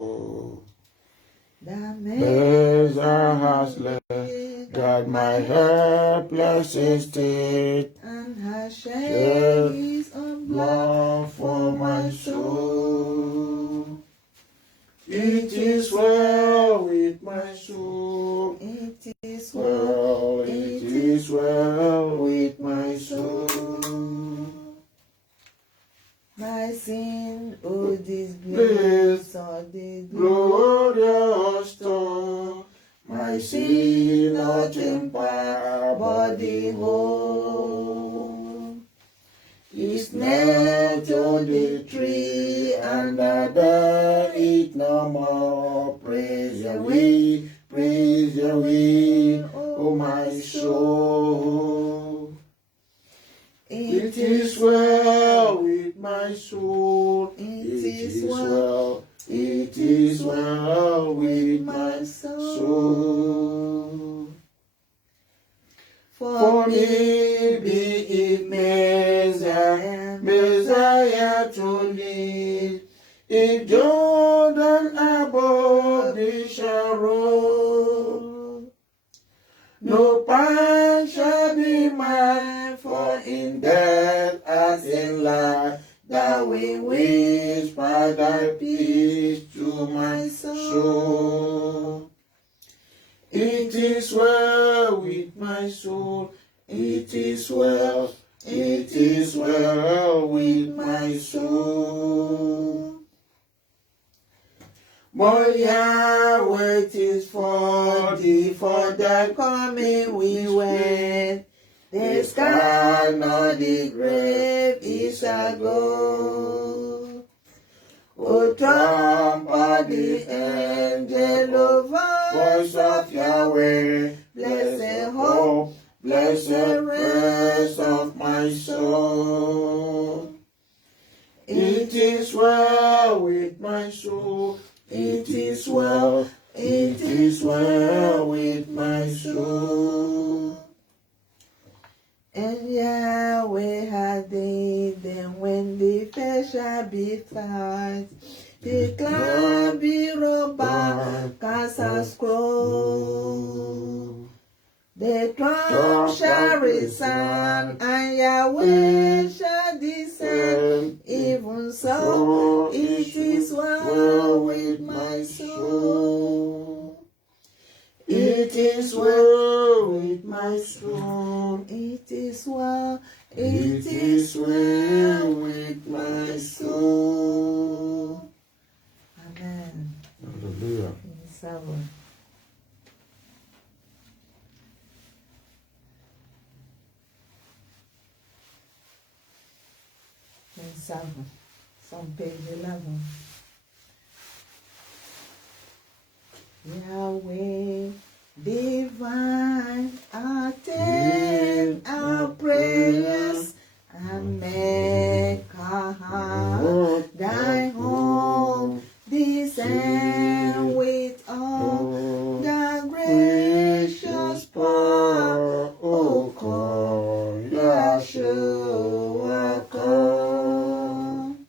The Messiah has left, God my helpless estate, and has shed his own blood for my soul. It is well with my soul. It is well, it is well with my soul. My sin, oh disgrace, oh the glorious store. My sin not empire, body whole. Is nailed to the tree, and I bear it no more. Praise Yahweh, oh my soul. It is well with my soul. It is well, it is well with my soul. For me be it Messiah to lead. If Jordan above me shall roll, no pan shall be mine, for in death as in life, thou wilt whisper thy peace to my soul. It is well with my soul. It is well, it is well with my soul. But Yahweh is for thee, for thy coming we wait. The sky nor the grave is a goal. O trumpet the angel of voice of Yahweh, blessed hope, blessed rest of my soul. It is well with my soul. It is well with my soul. And Yahweh had laid them when the fair shall be fight. The cloud be rolled back as a scroll. The trump shall resound, and Yahweh shall descend. Even so, it is well with my soul. It is well with my soul. It is well with my soul. Amen. Hallelujah. Some page 11. Yahweh divine, attend our prayers and make our heart thy home. Descend with all the gracious power. O come, Yahshua, come.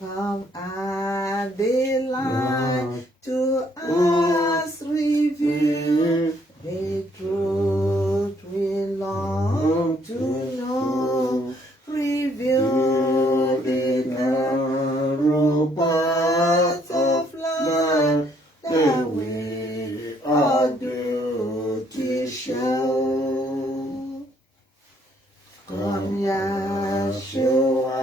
Come and the light to us reveal. The truth we long to know. Reveal the narrow path of life that we are duty show. Come, Yahshua,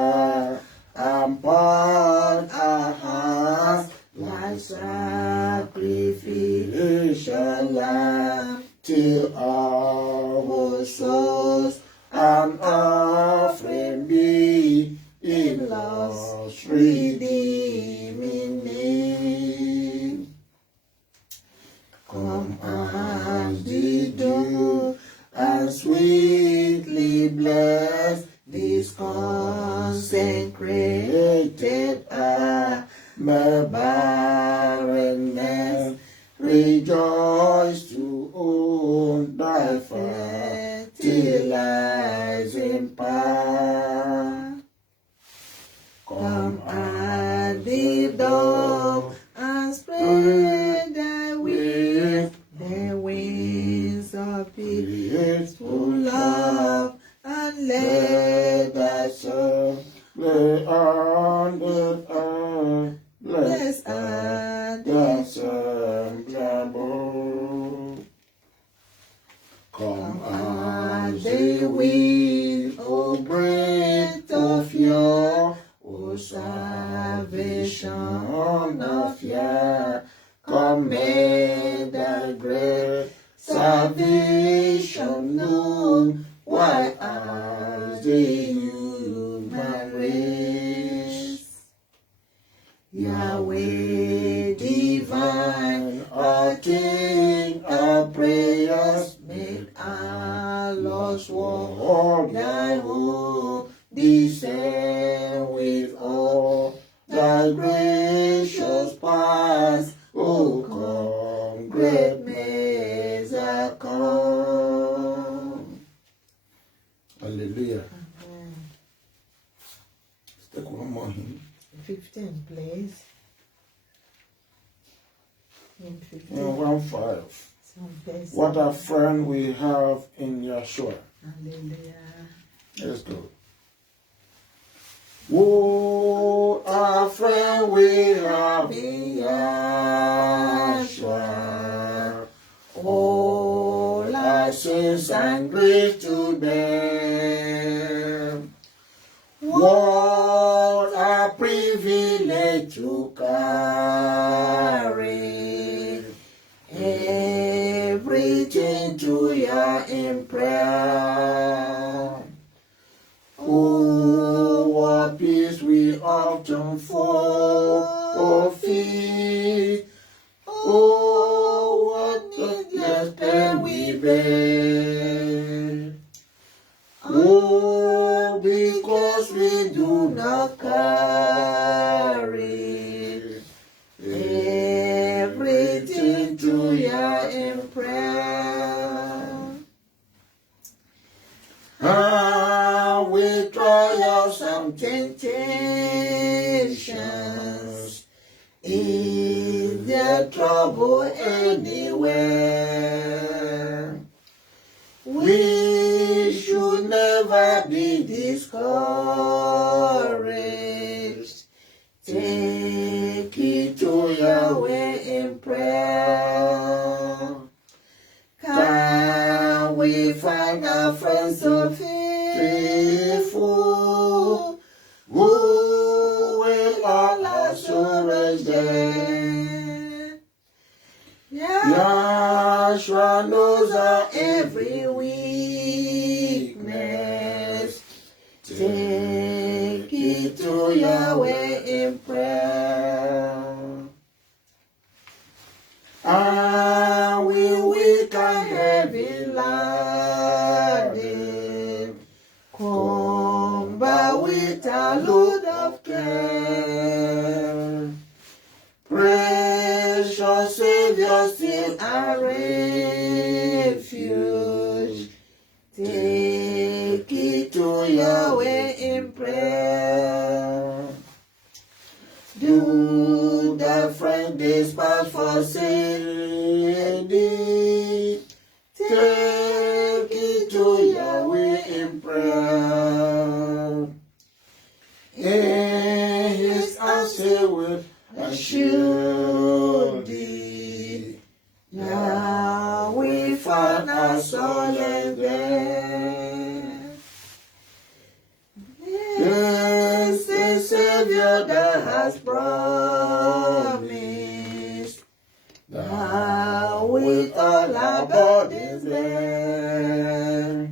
and part our hearts like sacrificial lamb, till our souls an offering be in love's redeeming name. Come as the dew and sweetly bless this consecrated my barrenness. Rejoice to own thy fertilizing power. Come at the door none of fear. Come make the great salvation known. Why as the human race? Yahweh divine, attend our prayers, make our lost world thy home. Descend with all thy gracious past. O come, great Messiah, come. Hallelujah. Amen. Let's take one more hymn. 15, please. In 15. 1:5. What a friend we have in Yeshua. Hallelujah. Let's go. What a friend we have in Yeshua. All our sins and grief to bear. What a privilege to carry everything to you in prayer. Oh, what peace we often forfeit. Oh, what needless pain we bear. Oh, because we do not carry everything to you in prayer. With trials and temptations, is there trouble anywhere? We should never be discouraged. Take it to Yahweh in prayer. Can we find our friends so faithful, who will all our sorrows there? Yahshua knows our every weakness. Take it to Yahweh in prayer. And we weak and heavy laden, come by with a load of care. Precious Savior, still a refuge. Take it to Yahweh in prayer. Do the friend despise forsake thee? Take it to Yahweh in prayer. In his answer will assure thee. Now we find our solace there. Yes, the Savior that has promised, now with all our bodies there.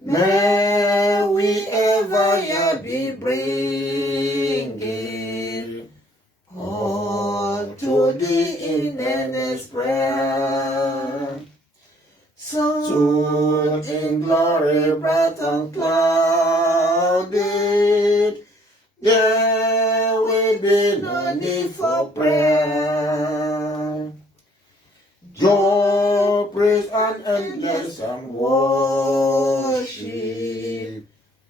May we ever yet be bringing all to thee in earnest prayer. Soon in glory bright and clouded, there will be no need for prayer. Joy, praise, and endless and worship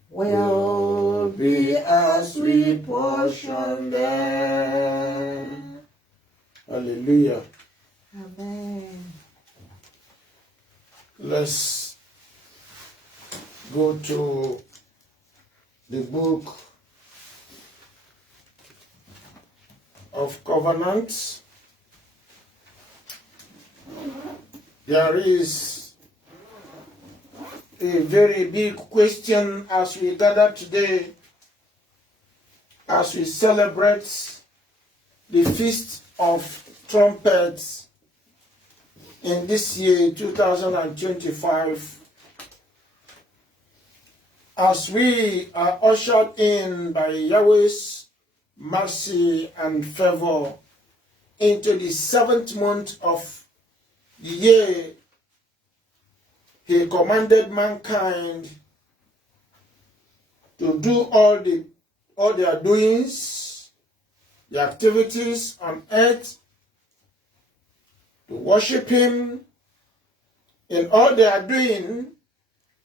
will be a sweet portion there. Hallelujah. Amen. Let's go to the book of Covenants. There is a very big question as we gather today, as we celebrate the Feast of Trumpets in this year, 2025, as we are ushered in by Yahweh's mercy and favor into the 7th month of the year. He commanded mankind to do all their doings, the activities on earth, to worship Him in all they are doing,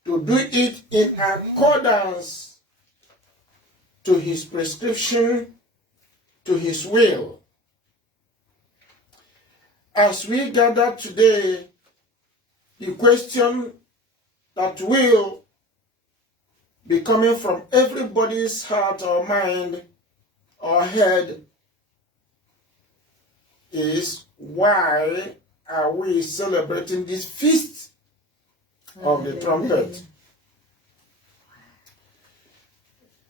to do it in accordance to His prescription, to His will. As we gather today, the question that will be coming from everybody's heart or mind or head is, why are we celebrating this feast of the trumpet?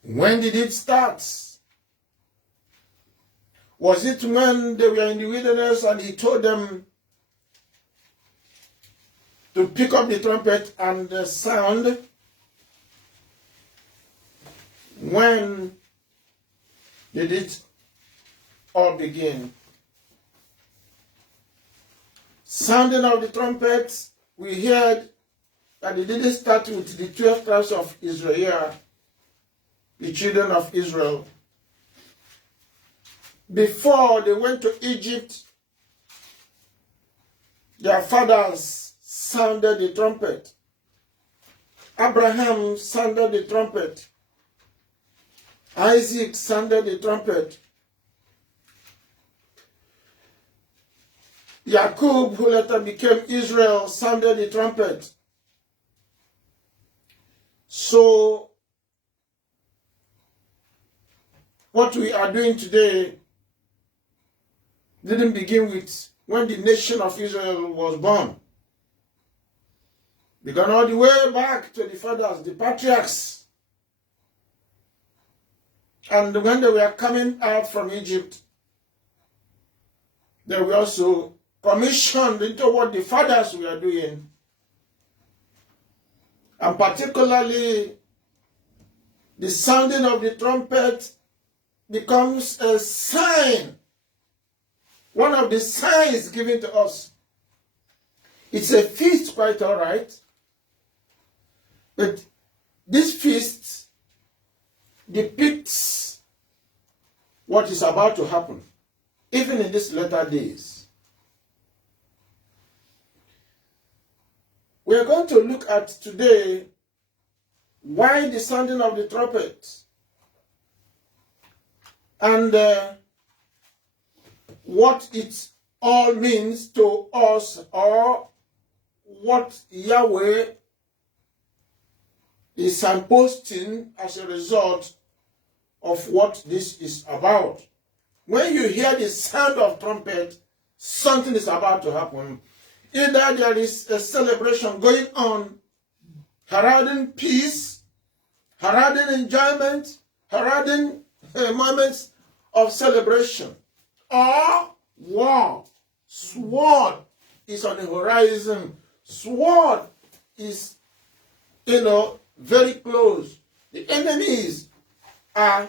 When did it start? Was it when they were in the wilderness and He told them to pick up the trumpet and sound? When did it all begin? Sounding of the trumpet, we heard that it didn't start with the 12 tribes of Israel, the children of Israel. Before they went to Egypt, their fathers sounded the trumpet. Abraham sounded the trumpet. Isaac sounded the trumpet. Jacob, who later became Israel, sounded the trumpet. So, what we are doing today didn't begin with when the nation of Israel was born. Began all the way back to the fathers, the patriarchs. And when they were coming out from Egypt, they were also commissioned into what the fathers were doing. And particularly, the sounding of the trumpet becomes a sign, one of the signs given to us. It's a feast, quite all right. But this feast depicts what is about to happen, even in these latter days. We are going to look at today why the sounding of the trumpet and what it all means to us, or what Yahweh is signposting as a result of what this is about. When you hear the sound of trumpet, something is about to happen. Either there is a celebration going on, heralding peace, heralding enjoyment, heralding moments of celebration, or war. Sword is on the horizon. Sword is, very close. The enemies are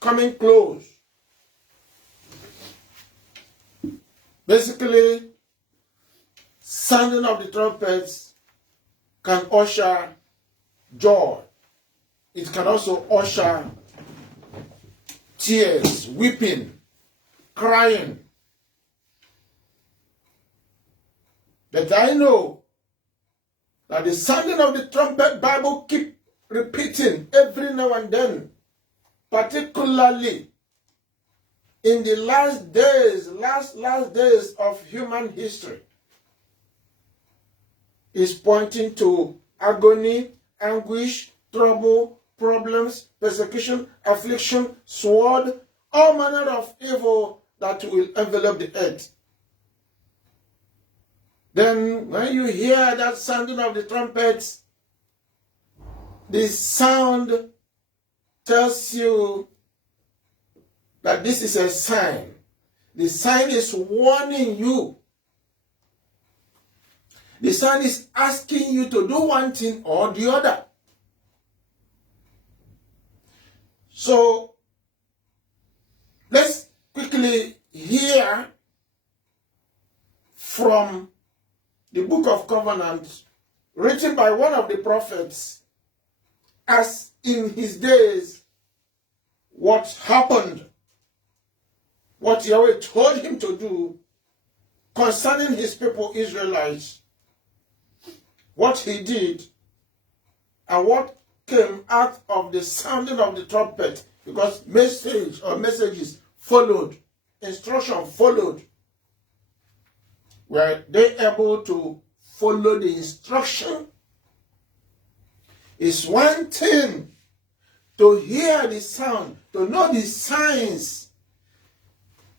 coming close. Basically, sounding of the trumpets can usher joy. It can also usher tears, weeping, crying. But I know that the sounding of the trumpet, Bible keep repeating every now and then, particularly in the last days, last days of human history, is pointing to agony, anguish, trouble, problems, persecution, affliction, sword, all manner of evil that will envelop the earth. Then when you hear that sounding of the trumpets, the sound tells you that this is a sign. The sign is warning you. The sign is asking you to do one thing or the other. So, let's quickly hear from the book of Covenant, written by one of the prophets, as in his days, what happened, what Yahweh told him to do concerning his people Israelites, what he did, and what came out of the sounding of the trumpet, because messages followed, instruction followed. Were they able to follow the instruction? It's one thing to hear the sound, to know the signs,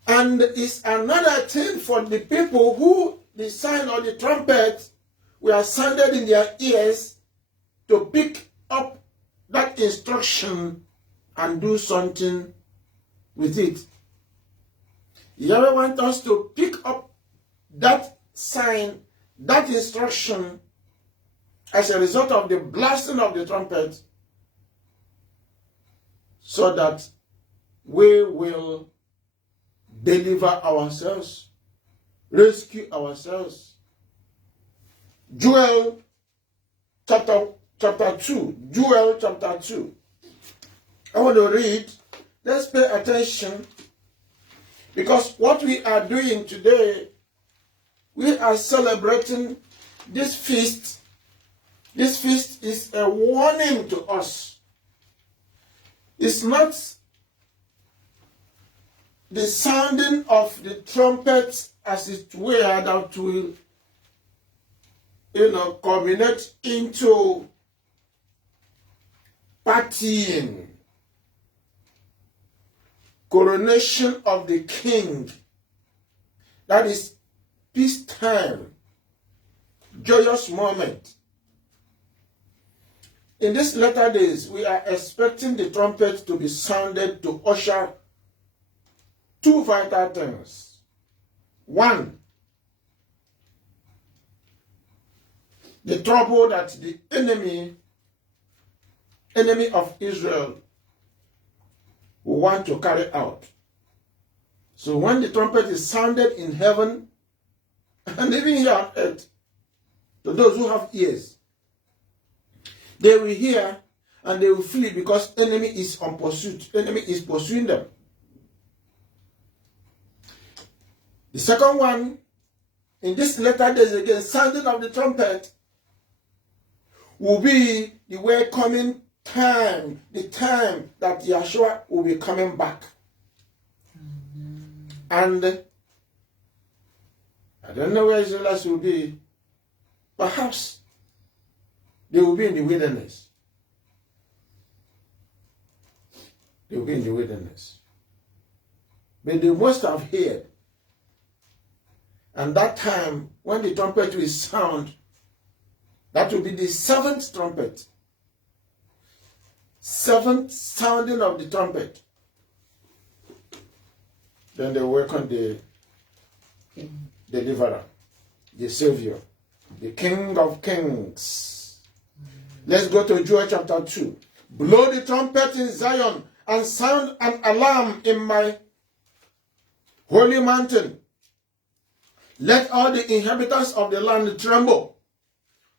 and it's another thing for the people who the sign or the trumpet were sounded in their ears to pick up that instruction and do something with it. Yahweh wants us to pick up that sign, that instruction, as a result of the blasting of the trumpet, so that we will deliver ourselves, rescue ourselves. Joel chapter 2. Joel chapter 2. I want to read. Let's pay attention, because what we are doing today, we are celebrating this feast. This feast is a warning to us. It's not the sounding of the trumpets, as it were, that will, culminate into partying, coronation of the king. That is peacetime, joyous moment. In these latter days, we are expecting the trumpet to be sounded to usher two vital things. One, the trouble that the enemy of Israel will want to carry out. So when the trumpet is sounded in heaven, and even here on earth, to those who have ears, they will hear and they will flee, because enemy is on pursuit. Enemy is pursuing them. The second one, in this latter days again, sounding of the trumpet will be the welcoming time, the time that Yeshua will be coming back. And I don't know where Israelites will be. Perhaps they will be in the wilderness. They will be in the wilderness. But they must have heard. And that time, when the trumpet will sound, that will be the seventh trumpet. Seventh sounding of the trumpet. Then they welcome the deliverer, the Savior, the King of Kings. Let's go to Joel chapter 2. Blow the trumpet in Zion and sound an alarm in my holy mountain. Let all the inhabitants of the land tremble,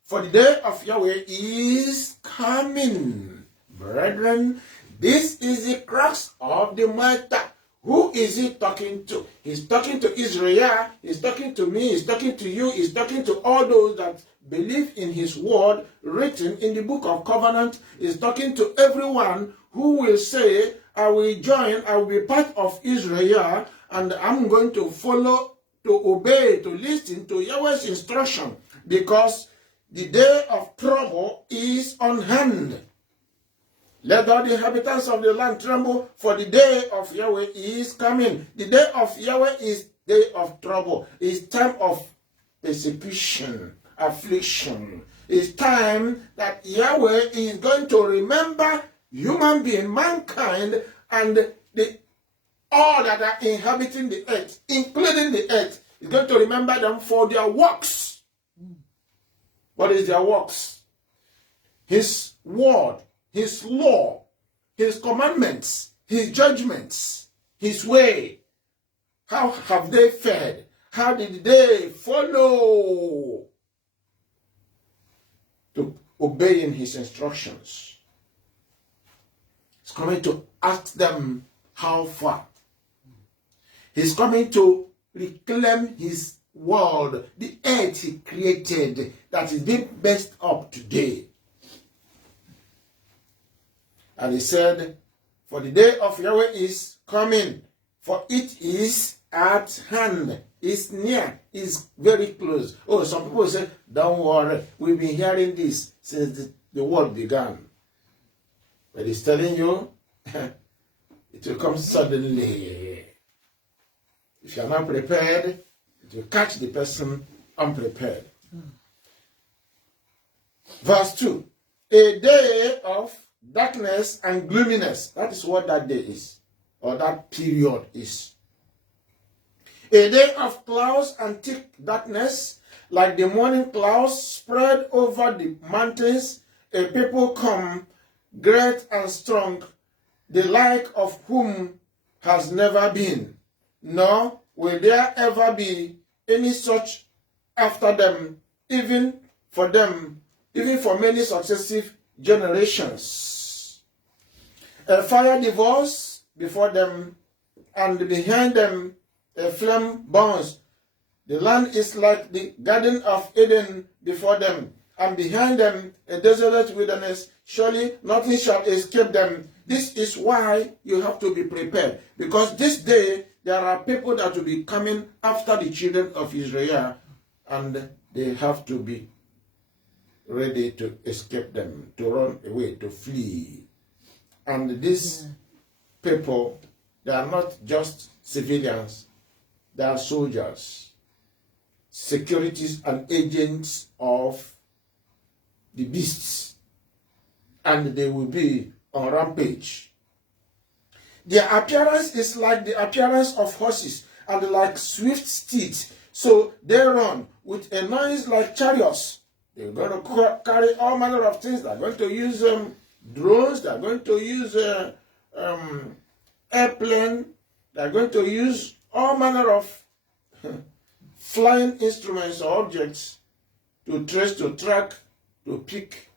for the day of Yahweh is coming. Brethren, this is the crux of the matter. Who is he talking to? He's talking to Israel, he's talking to me, he's talking to you, he's talking to all those that believe in his word written in the book of Covenant. He's talking to everyone who will say, I will join, I will be part of Israel, and I'm going to follow, to obey, to listen to Yahweh's instruction, because the day of trouble is on hand. Let all the inhabitants of the land tremble, for the day of Yahweh is coming. The day of Yahweh is day of trouble. It's time of persecution, affliction. It's time that Yahweh is going to remember human being, mankind, and the all that are inhabiting the earth, including the earth, is going to remember them for their works. What is their works? His word, his law, his commandments, his judgments, his way. How have they fared? How did they follow to obeying his instructions? He's coming to ask them how far. He's coming to reclaim his world, the earth he created that is being messed up today. And he said, for the day of Yahweh is coming, for it is at hand, is near, is very close. Oh, some people say, don't worry, we've been hearing this since the world began. But he's telling you, it will come suddenly. If you are not prepared, it will catch the person unprepared. Verse 2, a day of darkness and gloominess. That is what that day is, or that period is. A day of clouds and thick darkness, like the morning clouds spread over the mountains. A people come, great and strong, the like of whom has never been, nor will there ever be any such after them, even for many successive generations. A fire devours before them, and behind them a flame burns. The land is like the Garden of Eden before them, and behind them a desolate wilderness. Surely nothing shall escape them. This is why you have to be prepared, because this day there are people that will be coming after the children of Israel, and they have to be ready to escape them, to run away, to flee. And these people, they are not just civilians, they are soldiers, securities and agents of the beasts, and they will be on rampage. Their appearance is like the appearance of horses, and like swift steeds. So they run with a noise like chariots. They're going to carry all manner of things. They're going to use drones. They're going to use airplane. They're going to use all manner of flying instruments or objects to trace, to track, to pick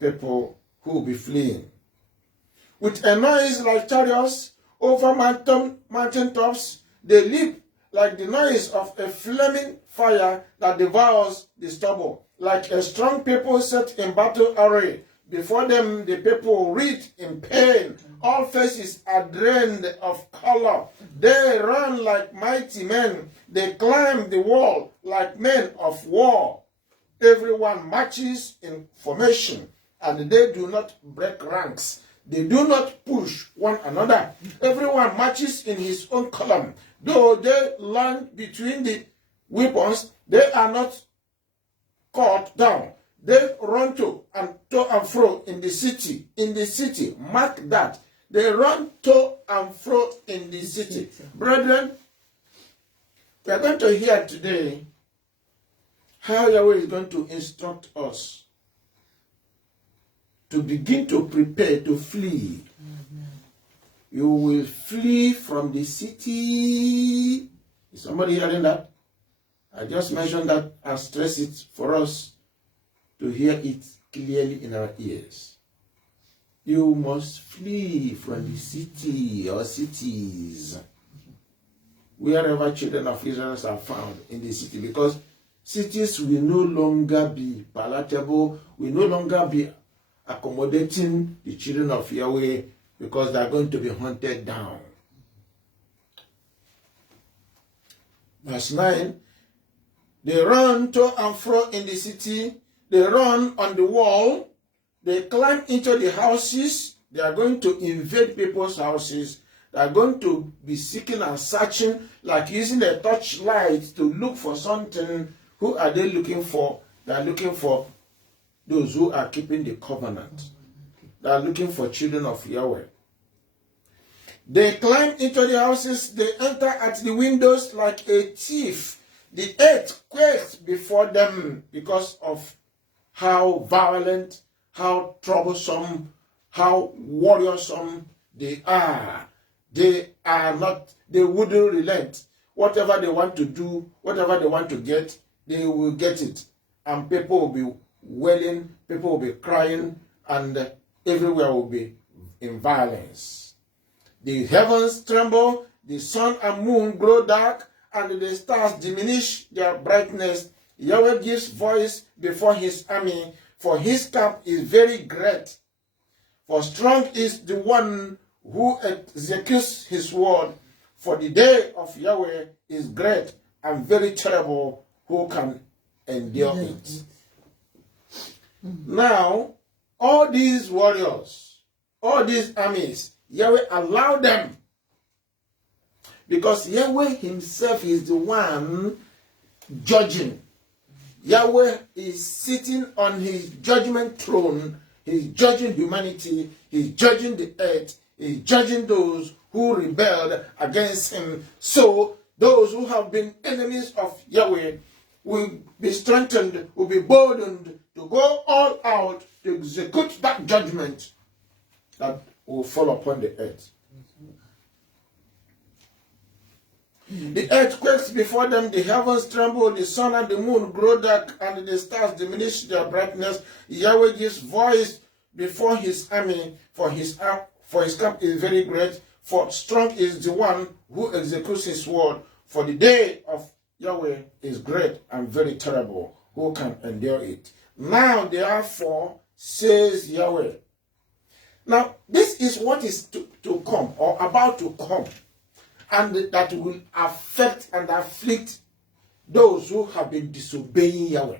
people who will be fleeing. With a noise like chariots over mountain tops, they leap like the noise of a flaming fire that devours the stubble. Like a strong people set in battle array. Before them the people writhe in pain. All faces are drained of color. They run like mighty men. They climb the wall like men of war. Everyone marches in formation, and they do not break ranks. They do not push one another. Everyone marches in his own column. Though they land between the weapons, they are not cut down. They run to and fro in the city. In the city, mark that. They run to and fro in the city. Brethren, we are going to hear today how Yahweh is going to instruct us to begin to prepare to flee. You will flee from the city. Is somebody hearing that? I just mentioned that and stress it for us to hear it clearly in our ears. You must flee from the city or cities, wherever children of Israel are found in the city, because cities will no longer be palatable, will no longer be accommodating the children of Yahweh, because they are going to be hunted down. Verse 9, they run to and fro in the city, they run on the wall, they climb into the houses, they are going to invade people's houses, they are going to be seeking and searching, like using a torchlight to look for something. Who are they looking for? They are looking for those who are keeping the covenant. They are looking for children of Yahweh. They climb into the houses, they enter at the windows like a thief. The earth quakes before them because of how violent, how troublesome, how warrioursome they are. They wouldn't relent. Whatever they want to do, whatever they want to get, they will get it. And people will be wailing, people will be crying, and everywhere will be in violence. The heavens tremble, the sun and moon grow dark, and the stars diminish their brightness. Yahweh gives voice before his army, for his camp is very great. For strong is the one who executes his word, for the day of Yahweh is great and very terrible. Who can endure it? Now, all these warriors, all these armies, Yahweh allowed them, because Yahweh himself is the one judging. Yahweh is sitting on his judgment throne. He's judging humanity. He's judging the earth. He's judging those who rebelled against him. So those who have been enemies of Yahweh will be strengthened, will be burdened to go all out to execute that judgment that will fall upon the earth. The earth quakes before them, the heavens tremble, the sun and the moon grow dark, and the stars diminish their brightness. Yahweh gives voice before his army, for his camp is very great, for strong is the one who executes his word. For the day of Yahweh is great and very terrible. Who can endure it? Now, therefore, says Yahweh. Now, this is what is to come, or about to come, and that will affect and afflict those who have been disobeying Yahweh.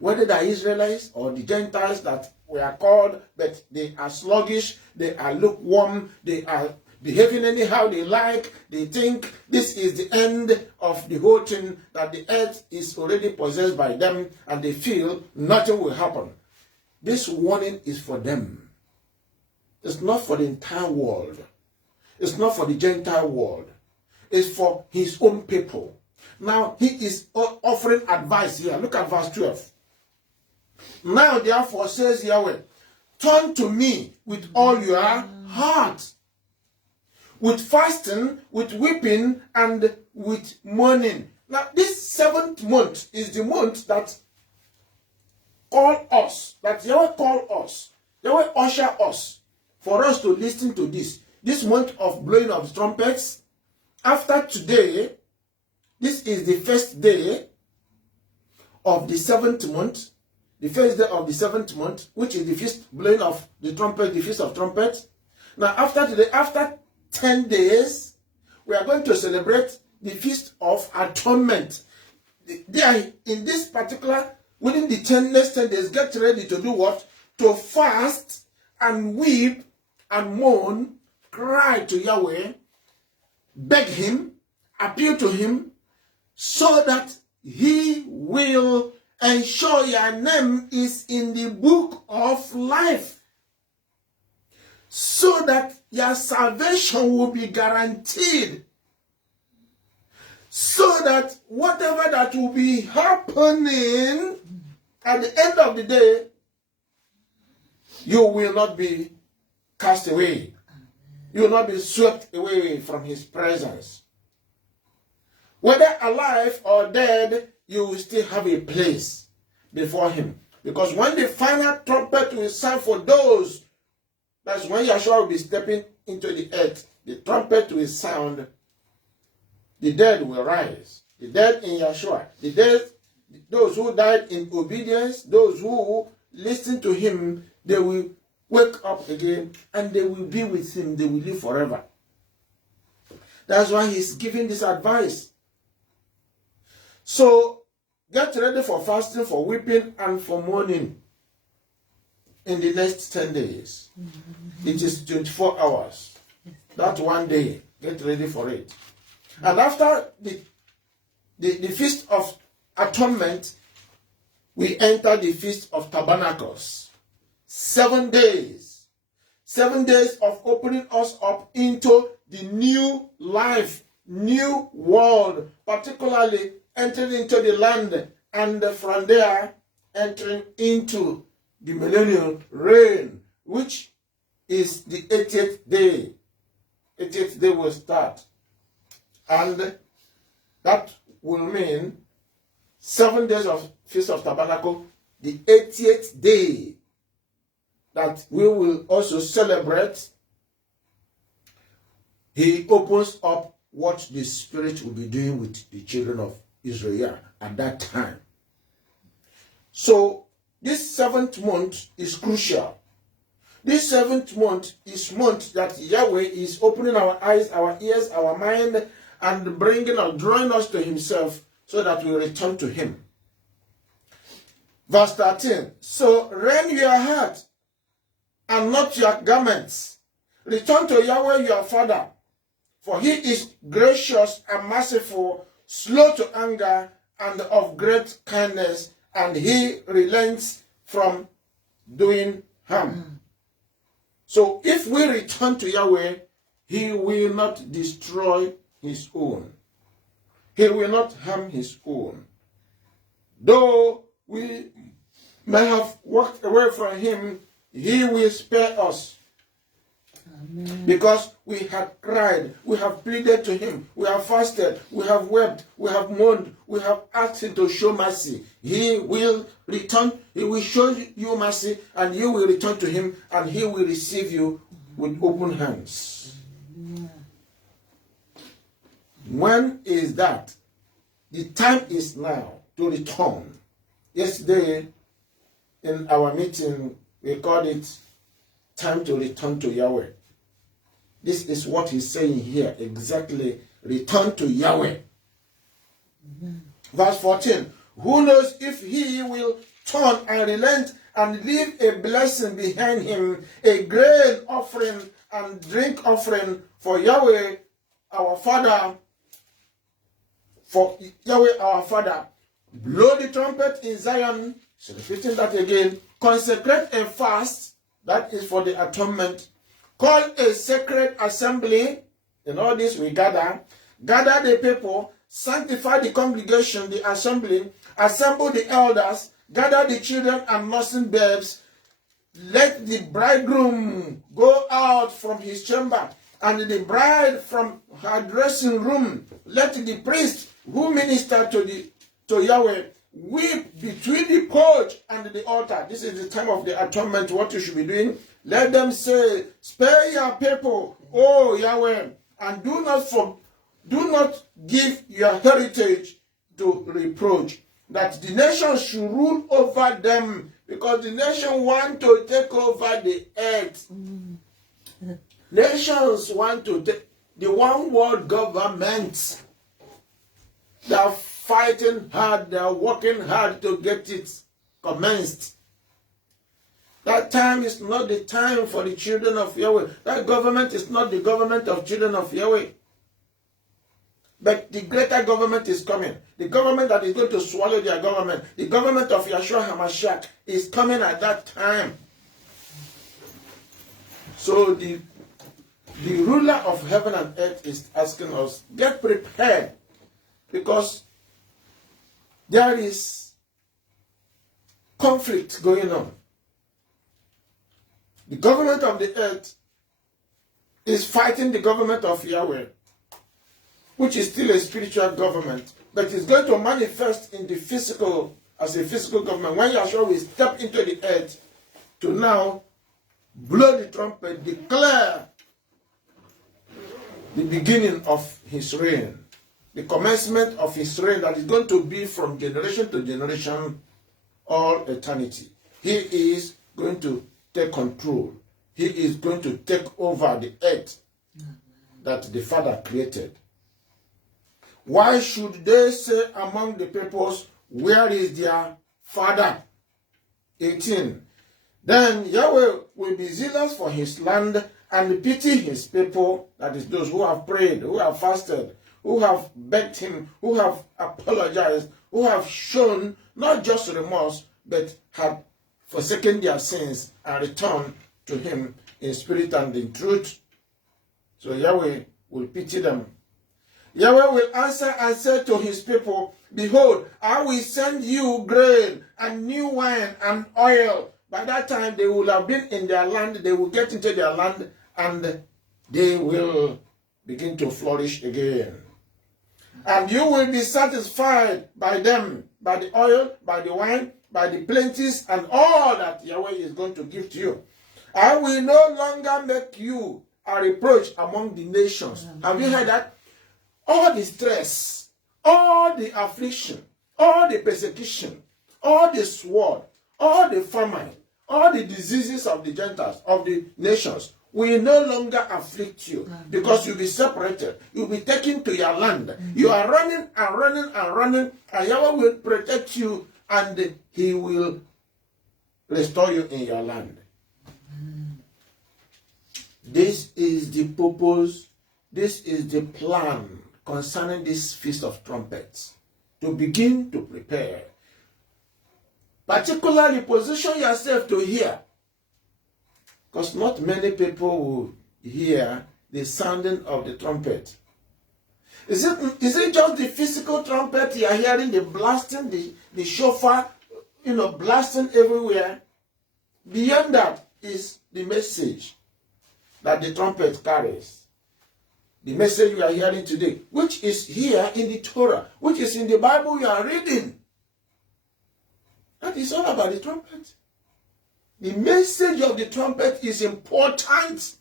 Whether they are Israelites or the Gentiles that were called, but they are sluggish, they are lukewarm, they are behaving anyhow they like, they think this is the end of the whole thing, that the earth is already possessed by them, and they feel nothing will happen. This warning is for them. It's not for the entire world. It's not for the Gentile world. It's for his own people. Now, he is offering advice here. Look at verse 12. Now, therefore, says Yahweh, turn to me with all your heart, with fasting, with weeping, and with mourning. Now, this 7th month is the month that called us, that Yahweh called us, Yahweh usher us, for us to listen to this month of blowing of trumpets. After today, this is the first day of the 7th month, the first day of the 7th month, which is the feast blowing of the trumpet, the feast of trumpets. Now, after today, after 10 days, we are going to celebrate the feast of atonement. They are in this particular, within the next 10 days, get ready to do what? To fast and weep and mourn, cry to Yahweh, beg him, appeal to him, so that he will ensure your name is in the book of life, so that your salvation will be guaranteed, so that whatever that will be happening at the end of the day, you will not be cast away. You will not be swept away from his presence. Whether alive or dead, you will still have a place before him. Because when the final trumpet will sound for those, that's when Yeshua will be stepping into the earth. The trumpet will sound. The dead will rise. The dead in Yeshua. The dead, those who died in obedience, those who listen to him, they will wake up again and they will be with him. They will live forever. That's why he's giving this advice. So, get ready for fasting, for weeping, and for mourning in the next 10 days. It is 24 hours. That one day. Get ready for it. And after the Feast of Atonement, we enter the Feast of Tabernacles. 7 days. 7 days of opening us up into the new life, new world, particularly entering into the land, and from there entering into the millennial reign, which is the 80th day. 80th day will start. And that will mean 7 days of Feast of Tabernacle, the 80th day that we will also celebrate. He opens up what the Spirit will be doing with the children of Israel at that time. So this 7th month is crucial. This 7th month is month that Yahweh is opening our eyes, our ears, our mind, and bringing us, drawing us to himself so that we return to him. Verse 13. So rend your heart and not your garments. Return to Yahweh your Father, for he is gracious and merciful, slow to anger, and of great kindness, and he relents from doing harm. So if we return to Yahweh, he will not destroy his own. He will not harm his own. Though we may have walked away from him, he will spare us. Amen. Because we have cried, we have pleaded to him, we have fasted, we have wept, we have mourned, we have asked him to show mercy. He will return, he will show you mercy, and you will return to him, and he will receive you with open hands. Yeah. When is that? The time is now to return. Yesterday, in our meeting, we called it time to return to Yahweh. This is what he's saying here, exactly. Return to Yahweh. Amen. Verse 14. Who knows if he will turn and relent and leave a blessing behind him, a grain offering and drink offering for Yahweh our Father. For Yahweh our Father. Blow the trumpet in Zion. So repeating that again. Consecrate a fast. That is for the atonement. Call a sacred assembly. In all this we gather. Gather the people. Sanctify the congregation, the assembly. Assemble the elders. Gather the children and nursing babes. Let the bridegroom go out from his chamber, and the bride from her dressing room. Let the priest who minister to Yahweh weep between the porch and the altar. This is the time of the atonement, what you should be doing. Let them say, spare your people, O Yahweh, and do not give your heritage to reproach, that the nations should rule over them, because the nation want to take over the earth. Nations want to take the one world government. They are fighting hard, they are working hard to get it commenced. That time is not the time for the children of Yahweh. That government is not the government of children of Yahweh. But the greater government is coming. The government that is going to swallow their government, the government of Yeshua HaMashiach, is coming at that time. So the ruler of heaven and earth is asking us, get prepared, because there is conflict going on. The government of the earth is fighting the government of Yahweh, which is still a spiritual government, but it's going to manifest in the physical, as a physical government, when Yahshua will step into the earth to now blow the trumpet, declare the beginning of his reign, the commencement of his reign that is going to be from generation to generation, all eternity. He is going to take control. He is going to take over the earth that the Father created. Why should they say among the peoples, where is their Father? 18. Then Yahweh will be zealous for his land and pity his people, that is those who have prayed, who have fasted, who have begged him, who have apologized, who have shown not just remorse, but have forsaken their sins and returned to him in spirit and in truth. So Yahweh will pity them. Yahweh will answer and say to his people, behold, I will send you grain and new wine and oil. By that time, they will have been in their land. They will get into their land and they will begin to flourish again. And you will be satisfied by them, by the oil, by the wine, by the plenties, and all that Yahweh is going to give to you. I will no longer make you a reproach among the nations. Have you heard that? All the stress, all the affliction, all the persecution, all the sword, all the famine, all the diseases of the Gentiles, of the nations, will no longer afflict you because you'll be separated. You'll be taken to your land. You are running and running and running, and Yahweh will protect you and he will restore you in your land. This is the purpose, this is the plan concerning this Feast of Trumpets. To begin to prepare. Particularly position yourself to hear. Because not many people will hear the sounding of the trumpet. Is it just the physical trumpet you are hearing, the blasting, the shofar, blasting everywhere? Beyond that is the message that the trumpet carries. The message we are hearing today, which is here in the Torah, which is in the Bible you are reading. That is all about the trumpet. The message of the trumpet is important.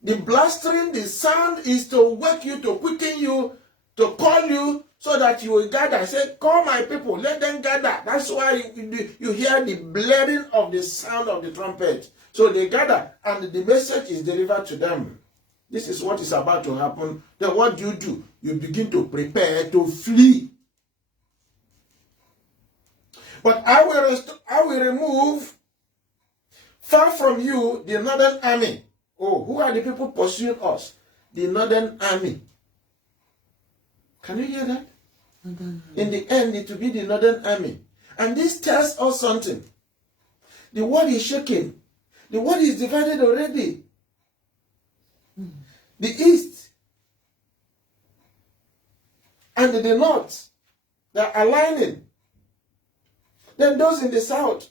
The blastering, the sound is to wake you, to quicken you, to call you so that you will gather. Say, call my people, let them gather. That's why you hear the blaring of the sound of the trumpet. So they gather and the message is delivered to them. This is what is about to happen. Then what do? You begin to prepare to flee. But I will remove far from you the northern army. Oh, who are the people pursuing us? The northern army. Can you hear that? In the end, it will be the northern army. And this tells us something. The world is shaking. The world is divided already. The east and the north, they are aligning. Then those in the south,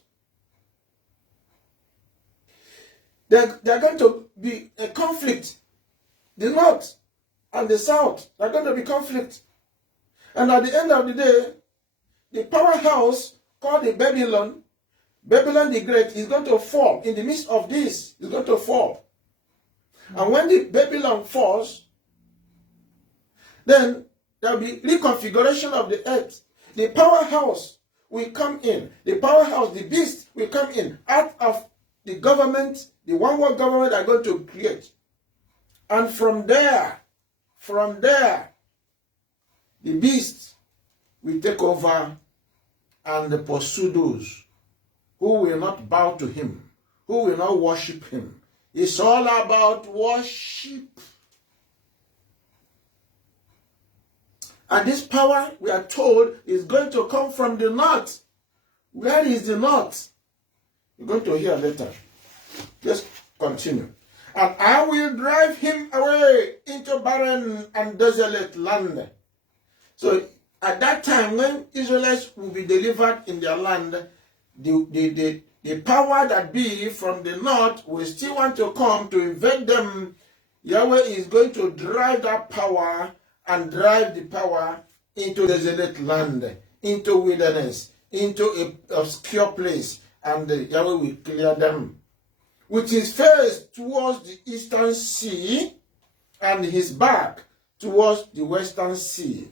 they are going to be a conflict. The north and the south, they are going to be conflict. And at the end of the day, the powerhouse called the Babylon the Great, is going to fall. In the midst of this, is going to fall. And when the Babylon falls, then there will be reconfiguration of the earth. The powerhouse will come in. The powerhouse, the beast will come in out of the government, the one world government are going to create. And from there, the beast will take over and pursue those who will not bow to him, who will not worship him. It's all about worship. And this power, we are told, is going to come from the north. Where is the north? You're going to hear later. Just continue. And I will drive him away into barren and desolate land. So at that time, when Israelites will be delivered in their land, the power that be from the north will still want to come to invade them. Yahweh is going to drive that power and drive the power into desolate land, into wilderness, into an obscure place, and Yahweh will clear them. With his face towards the eastern sea and his back towards the western sea.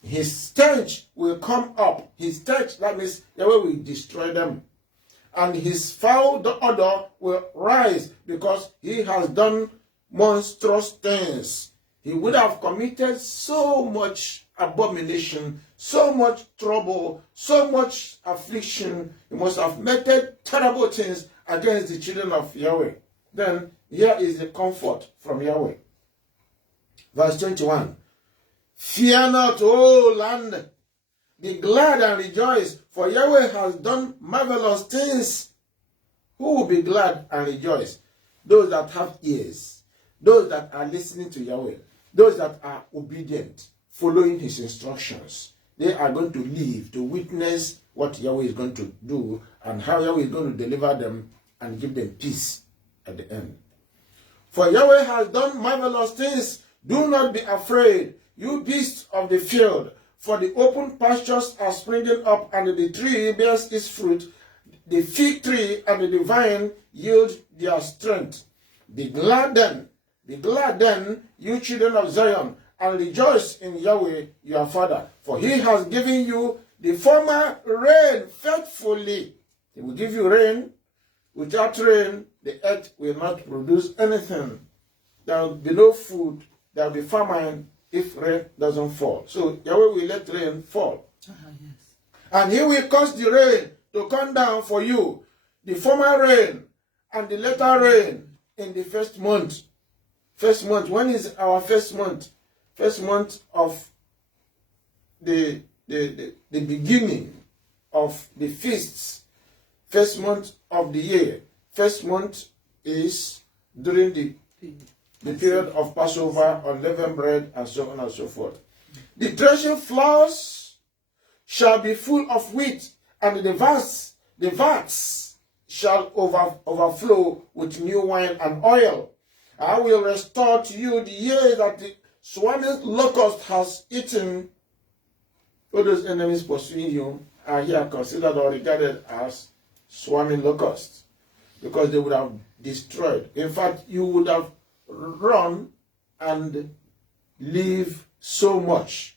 His stench will come up. His stench, that means Yahweh will destroy them. And his foul odor will rise because he has done monstrous things. He would have committed so much abomination, so much trouble, so much affliction. He must have committed terrible things against the children of Yahweh. Then here is the comfort from Yahweh. Verse 21. Fear not, O land, be glad and rejoice, for Yahweh has done marvelous things. Who will be glad and rejoice? Those that have ears, those that are listening to Yahweh, those that are obedient, following his instructions, they are going to live to witness what Yahweh is going to do and how Yahweh is going to deliver them and give them peace at the end. For Yahweh has done marvelous things. Do not be afraid, you beasts of the field, for the open pastures are springing up, and the tree bears its fruit. The fig tree and the vine yield their strength. Be glad then, you children of Zion, and rejoice in Yahweh your Father, for he has given you the former rain faithfully. He will give you rain. Without rain, the earth will not produce anything. There will be no food. There will be famine if rain doesn't fall. So Yahweh will let rain fall. Yes. And he will cause the rain to come down for you, the former rain and the latter rain in the first month. First month. When is our first month? First month of the beginning of the feasts. First month of the year. First month is during the period of Passover, unleavened bread, and so on and so forth. The threshing floors shall be full of wheat, and the vats shall overflow with new wine and oil. I will restore to you the years that the swarming locust has eaten. All those enemies pursuing you are here considered or regarded as swarming locusts, because they would have destroyed. In fact, you would have run and leave so much.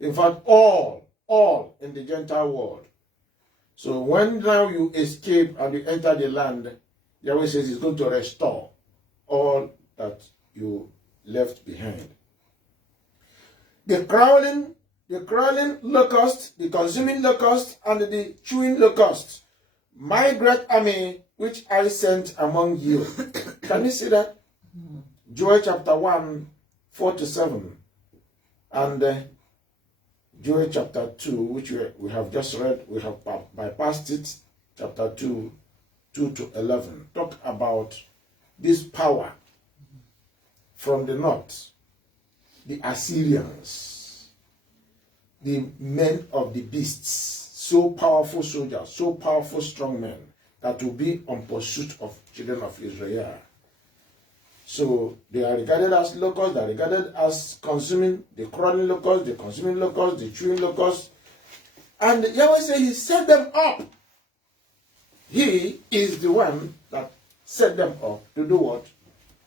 In fact, all in the Gentile world. So when now you escape and you enter the land, Yahweh says he's going to restore all that you left behind. The crawling locust, the consuming locust, and the chewing locust, my great army which I sent among you. Can you see that? Joel chapter 1, 4-7. And Joel chapter 2, which we have just read, we have bypassed it. Chapter 2, 2-11. Talk about this power from the north. The Assyrians, the men of the beasts, so powerful soldiers, so powerful strong men, that will be on pursuit of children of Israel. So they are regarded as locusts, they are regarded as consuming, the crawling locusts, the consuming locusts, the chewing locusts. And Yahweh said he set them up. He is the one that set them up to do what?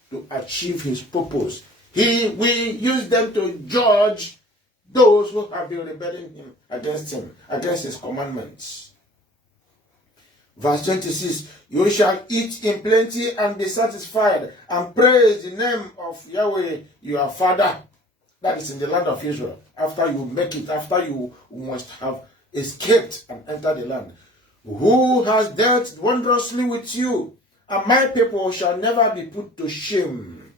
To achieve his purpose. He will use them to judge those who have been rebelling against his commandments. Verse 26, you shall eat in plenty and be satisfied, and praise the name of Yahweh your Father. That is in the land of Israel. After you make it, after you must have escaped and entered the land. Who has dealt wondrously with you, and my people shall never be put to shame.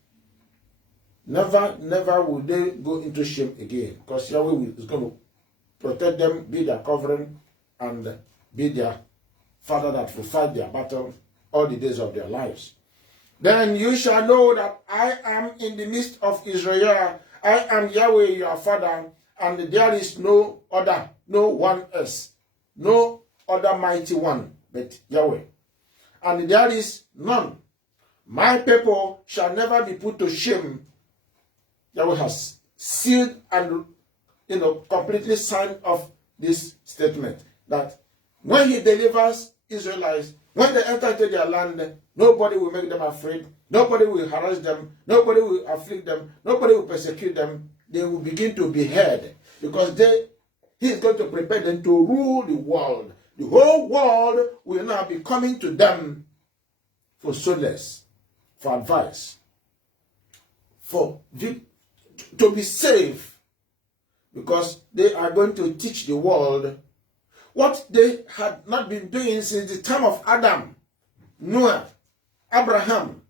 Never, never will they go into shame again, because Yahweh is going to protect them, be their covering, and be their Father that will fight their battle all the days of their lives. Then you shall know that I am in the midst of Israel. I am Yahweh your Father, and there is no other, no one else, no other mighty one but Yahweh. And there is none. My people shall never be put to shame. Yahweh has sealed and completely signed off this statement that when he delivers Israelites, when they enter into their land, nobody will make them afraid, nobody will harass them, nobody will afflict them, nobody will persecute them. They will begin to be heard, because he is going to prepare them to rule the world. The whole world will now be coming to them for solace, for advice, to be safe, because they are going to teach the world what they had not been doing since the time of Adam, Noah, Abraham.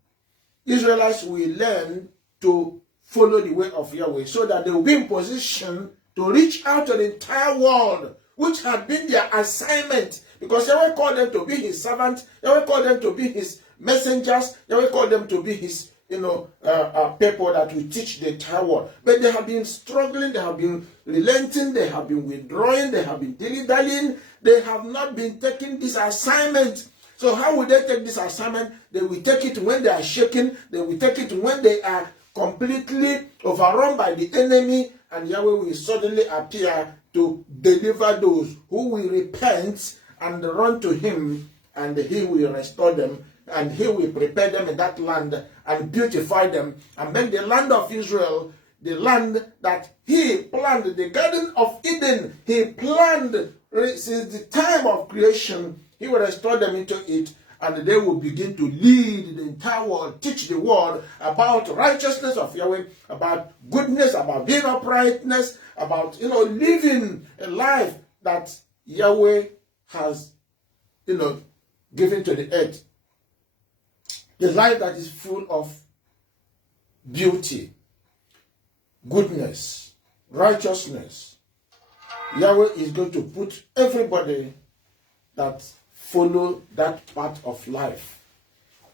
Israelites will learn to follow the way of Yahweh, so that they will be in position to reach out to the entire world, which had been their assignment, because Yahweh called them to be his servants, Yahweh called them to be his messengers, Yahweh called them to be his people that will teach the entire world. But they have been struggling, they have been relenting, they have been withdrawing, they have been dilly-dallying, they have not been taking this assignment. So how will they take this assignment? They will take it when they are shaken, they will take it when they are completely overrun by the enemy, and Yahweh will suddenly appear to deliver those who will repent and run to him, and he will restore them, and he will prepare them in that land and beautify them, and make the land of Israel the land that he planned, the Garden of Eden, he planned since the time of creation. He will restore them into it, and they will begin to lead the entire world, teach the world about righteousness of Yahweh, about goodness, about being uprightness, about living a life that Yahweh has given to the earth. The life that is full of beauty, goodness, righteousness. Yahweh is going to put everybody that follow that part of life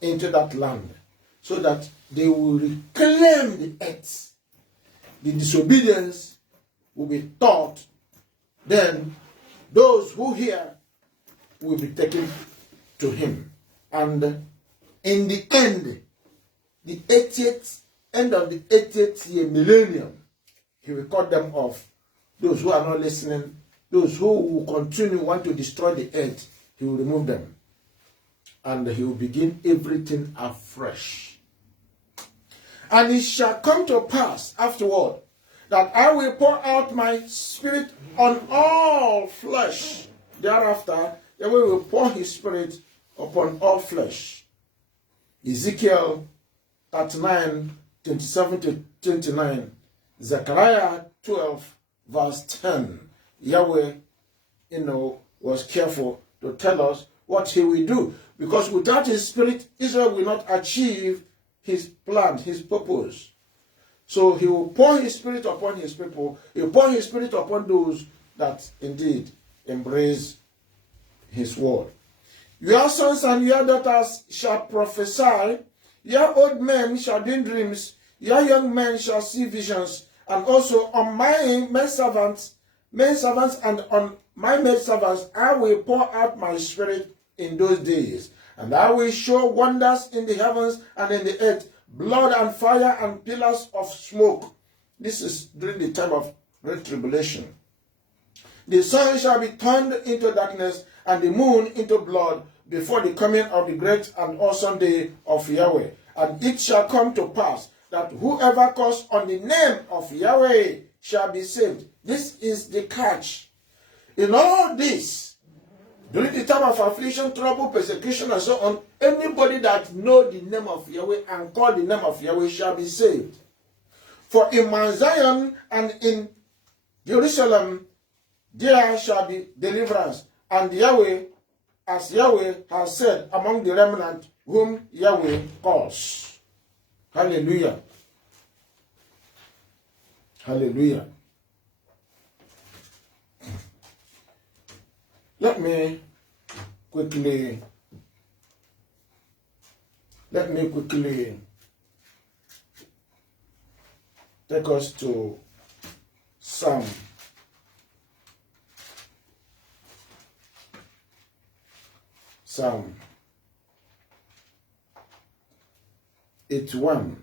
into that land, so that they will reclaim the earth. The disobedience will be taught. Then those who hear will be taken to him. And in the end, the 80th, end of the 80th year millennium, he will cut them off. Those who are not listening, those who will continue want to destroy the earth, he will remove them. And he will begin everything afresh. And it shall come to pass afterward that I will pour out my spirit on all flesh. Thereafter, Yahweh will pour his spirit upon all flesh. Ezekiel 39, 27 to 29. Zechariah 12, verse 10. Yahweh, was careful to tell us what he will do. Because without his spirit, Israel will not achieve his plan, his purpose. So he will pour his spirit upon his people. He will pour his spirit upon those that indeed embrace his word. Your sons and your daughters shall prophesy. Your old men shall dream dreams. Your young men shall see visions. And also on my maidservants and on my maidservants, I will pour out my spirit in those days. And I will show wonders in the heavens and in the earth, blood and fire and pillars of smoke. This is during the time of great tribulation. The sun shall be turned into darkness and the moon into blood before the coming of the great and awesome day of Yahweh. And it shall come to pass that whoever calls on the name of Yahweh shall be saved. This is the catch. In all this, during the time of affliction, trouble, persecution, and so on, anybody that know the name of Yahweh and call the name of Yahweh shall be saved. For in Mount Zion and in Jerusalem there shall be deliverance, and Yahweh, as Yahweh has said, among the remnant whom Yahweh calls. Hallelujah. Hallelujah. Let me quickly take us to Psalm 81.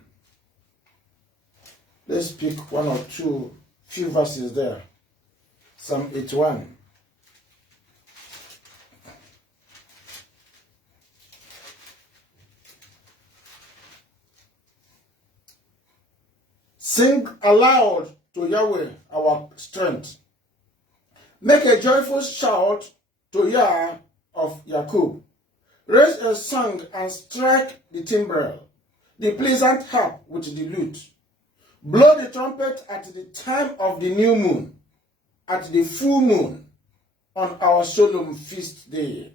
Let's pick one or two, few verses there. Psalm 81. Sing aloud to Yahweh, our strength. Make a joyful shout to Yah of Jacob. Raise a song and strike the timbrel, the pleasant harp with the lute. Blow the trumpet at the time of the new moon, at the full moon, on our solemn feast day.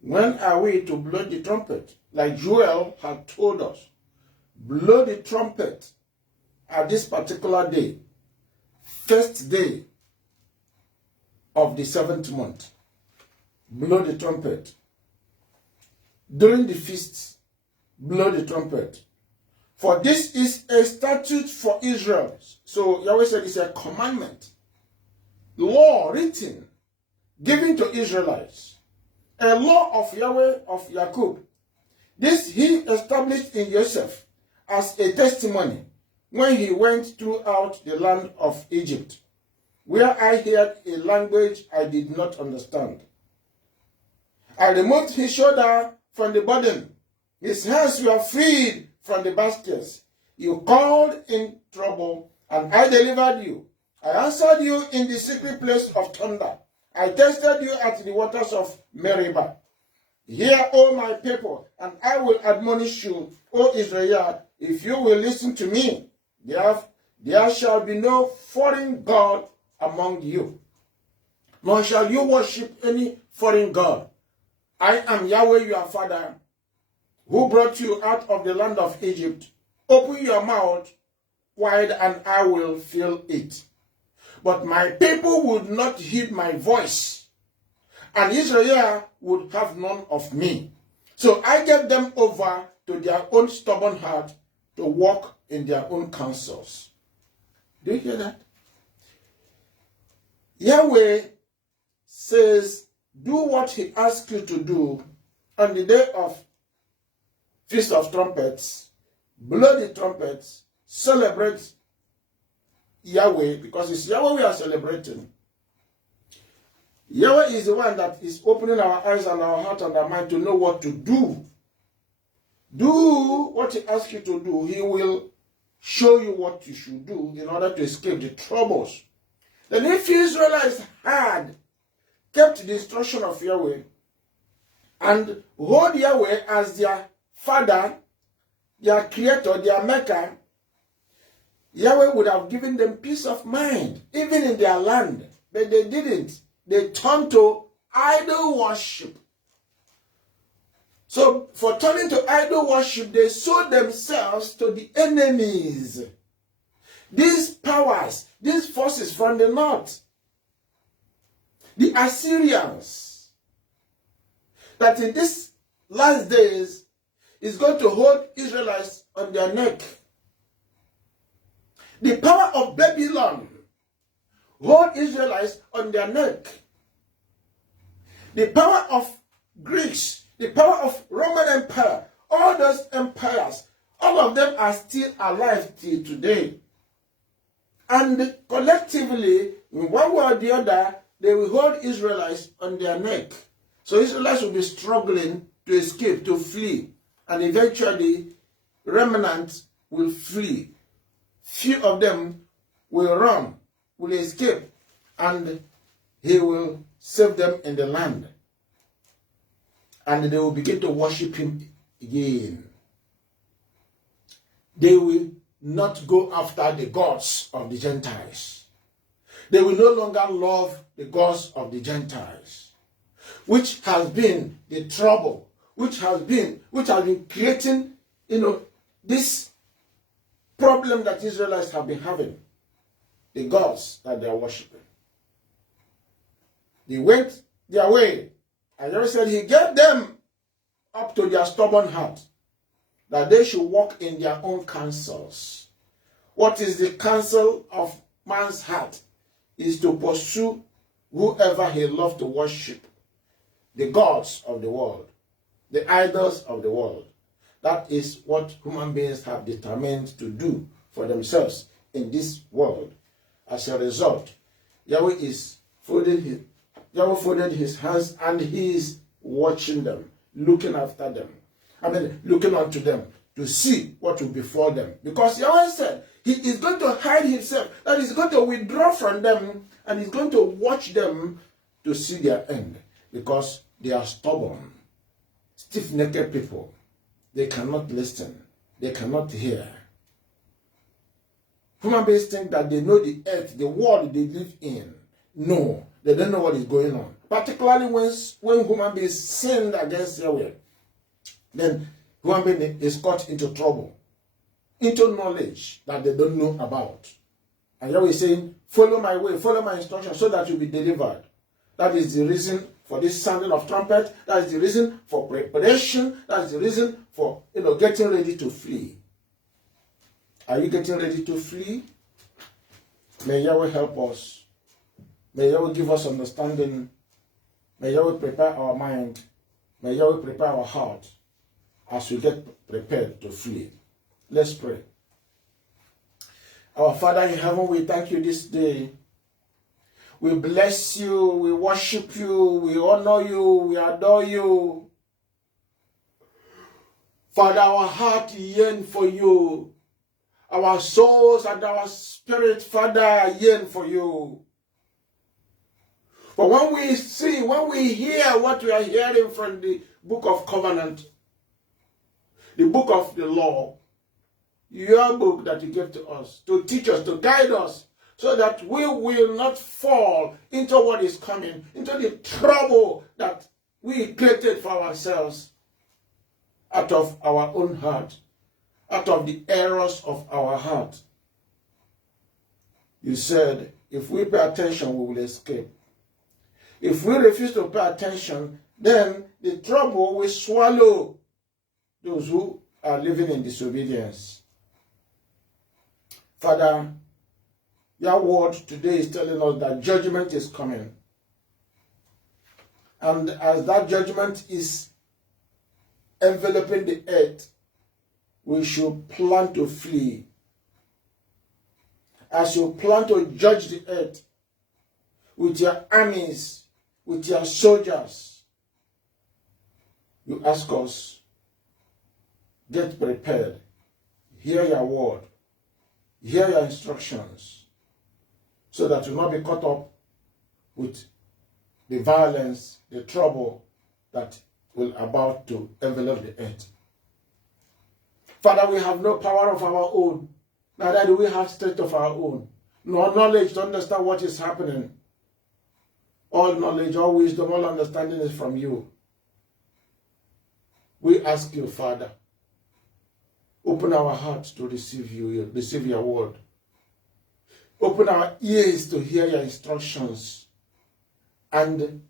When are we to blow the trumpet? Like Joel had told us, blow the trumpet at this particular day, first day of the 7th month. Blow the trumpet. During the feast, blow the trumpet. For this is a statute for Israel. So Yahweh said it's a commandment, law written, given to Israelites, a law of Yahweh of Jacob. This he established in Joseph as a testimony when he went throughout the land of Egypt, where I heard a language I did not understand. I removed his shoulder from the burden. His hands were freed from the baskets. You called in trouble, and I delivered you. I answered you in the secret place of thunder. I tested you at the waters of Meribah. Hear, O my people, and I will admonish you, O Israel, if you will listen to me. There shall be no foreign god among you, nor shall you worship any foreign god. I am Yahweh your father, who brought you out of the land of Egypt. Open your mouth wide, and I will fill it. But my people would not heed my voice, and Israel would have none of me. So I gave them over to their own stubborn heart to walk in their own counsels. Do you hear that? Yahweh says, do what he asks you to do on the day of Feast of Trumpets, blow the trumpets, celebrate Yahweh, because it's Yahweh we are celebrating. Yahweh is the one that is opening our eyes and our heart and our mind to know what to do. Do what he asks you to do. He will show you what you should do in order to escape the troubles. Then if Israelites had kept the instruction of Yahweh and hold Yahweh as their father, their creator, their maker, Yahweh would have given them peace of mind, even in their land. But they didn't. They turned to idol worship. So, for turning to idol worship, they sold themselves to the enemies. These powers, these forces from the north, the Assyrians, that in these last days is going to hold Israelites on their neck. The power of Babylon hold Israelites on their neck. The power of Greece, the power of Roman Empire, all those empires, all of them are still alive till today. And collectively, in one way or the other, they will hold Israelites on their neck. So Israelites will be struggling to escape, to flee. And eventually, remnants will flee. Few of them will run, will escape, and he will save them in the land. And they will begin to worship him again. They will not go after the gods of the Gentiles. They will no longer love the gods of the Gentiles, which has been the trouble, which has been creating, this problem that Israelites have been having. The gods that they are worshiping. They went their way. And Yahweh said he gave them up to their stubborn heart, that they should walk in their own counsels. What is the counsel of man's heart? Is to pursue whoever he loves to worship. The gods of the world. The idols of the world. That is what human beings have determined to do for themselves in this world. As a result, Yahweh folded his hands and he is watching them, looking after them. Looking unto them to see what will befall them. Because Yahweh said he is going to hide himself, that he's going to withdraw from them, and he's going to watch them to see their end. Because they are stubborn, stiff-necked people. They cannot listen. They cannot hear. Human beings think that they know the earth, the world they live in. No, they don't know what is going on. Particularly when human beings sin against Yahweh, then human being is caught into trouble, into knowledge that they don't know about. And Yahweh is saying, follow my way, follow my instructions so that you'll be delivered. That is the reason for for this sounding of trumpet. That is the reason for preparation. That is the reason for getting ready to flee. Are you getting ready to flee? May Yahweh help us. May Yahweh give us understanding. May Yahweh prepare our mind. May Yahweh prepare our heart as we get prepared to flee. Let's pray. Our Father in heaven, we thank you this day. We bless you, we worship you, we honor you, we adore you. Father, our heart yearn for you. Our souls and our spirit, Father, yearn for you. For when we hear what we are hearing from the book of covenant, the book of the law, your book that you gave to us, to teach us, to guide us, so that we will not fall into what is coming, into the trouble that we created for ourselves out of our own heart, out of the errors of our heart. You said, if we pay attention, we will escape. If we refuse to pay attention, then the trouble will swallow those who are living in disobedience. Father, your word today is telling us that judgment is coming. And as that judgment is enveloping the earth, we should plan to flee. As you plan to judge the earth with your armies, with your soldiers, you ask us, get prepared, hear your word, hear your instructions, so that you will not be caught up with the violence, the trouble that will about to envelop the earth. Father, we have no power of our own, neither do we have strength of our own, nor knowledge to understand what is happening. All knowledge, all wisdom, all understanding is from you. We ask you, Father, open our hearts to receive you, receive your word. Open our ears to hear your instructions and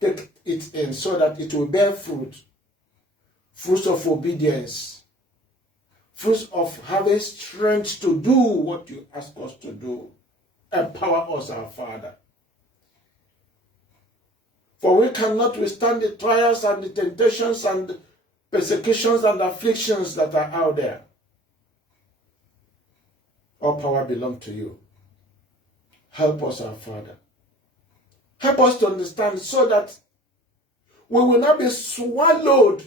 take it in so that it will bear fruit, fruits of obedience, fruits of having strength to do what you ask us to do. Empower us, our Father. For we cannot withstand the trials and the temptations and persecutions and afflictions that are out there. All power belongs to you. Help us, our Father. Help us to understand so that we will not be swallowed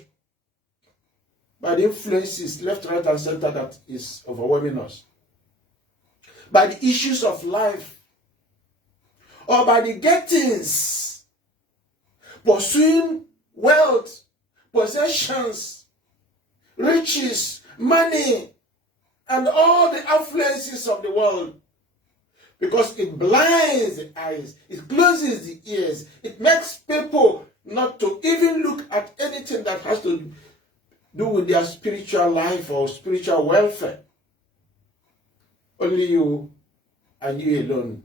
by the influences left, right, and center that is overwhelming us, by the issues of life, or by the gettings, pursuing wealth, possessions, riches, money, and all the affluences of the world. Because it blinds the eyes, it closes the ears, it makes people not to even look at anything that has to do with their spiritual life or spiritual welfare. Only you and you alone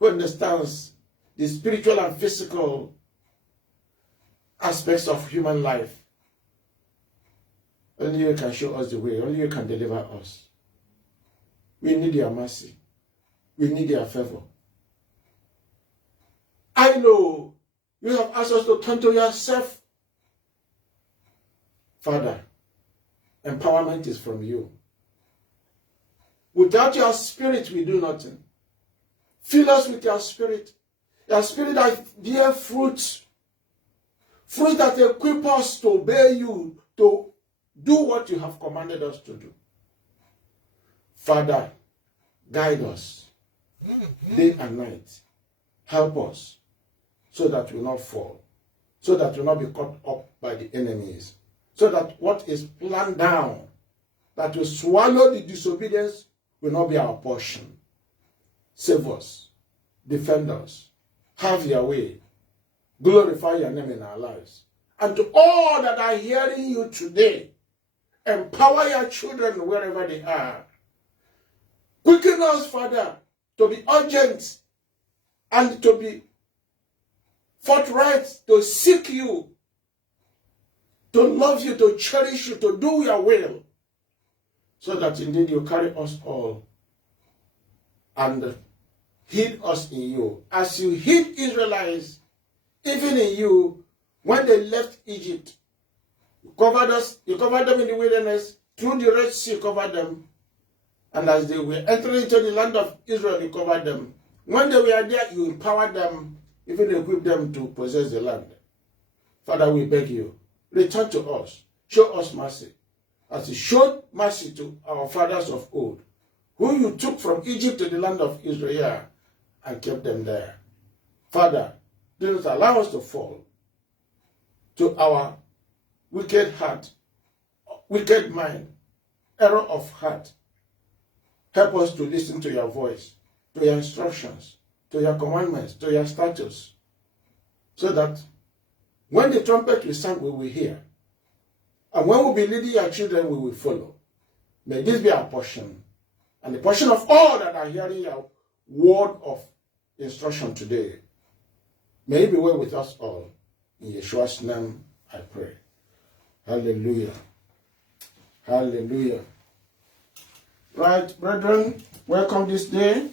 who understands the spiritual and physical aspects of human life. Only you can show us the way. Only you can deliver us. We need your mercy. We need your favor. I know you have asked us to turn to yourself. Father, empowerment is from you. Without your spirit, we do nothing. Fill us with your spirit that bear fruit. Fruit that equip us to obey you, to do what you have commanded us to do. Father, guide us day and night. Help us so that we will not fall, so that we will not be caught up by the enemies, so that what is planned down, that will swallow the disobedience, will not be our portion. Save us, defend us, have your way, glorify your name in our lives. And to all that are hearing you today, empower your children wherever they are. Quicken us, Father, to be urgent and to be forthright to seek you, to love you, to cherish you, to do your will, so that indeed you carry us all and hid us in you. As you hid Israelites, even in you, when they left Egypt, you covered them in the wilderness, through the Red Sea, you covered them. And as they were entering into the land of Israel, you covered them. When they were there, you empowered them, even equipped them to possess the land. Father, we beg you, return to us, show us mercy, as you showed mercy to our fathers of old, who you took from Egypt to the land of Israel and kept them there. Father, do not allow us to fall to our wicked heart, wicked mind, error of heart. Help us to listen to your voice, to your instructions, to your commandments, to your statutes, so that when the trumpet will sound, we will hear. And when we'll be leading your children, we will follow. May this be our portion, and the portion of all that are hearing your word of instruction today. May it be well with us all. In Yeshua's name I pray. Hallelujah. Hallelujah. Right, brethren, welcome this day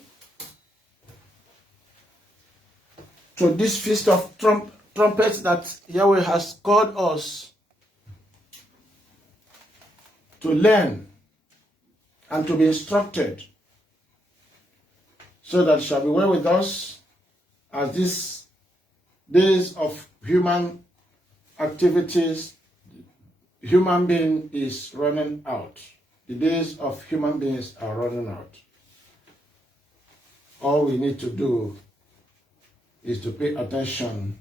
to this feast of trumpets that Yahweh has called us to learn and to be instructed, so that it shall be well with us as these days of human activities, human being is running out. The days of human beings are running out. All we need to do is to pay attention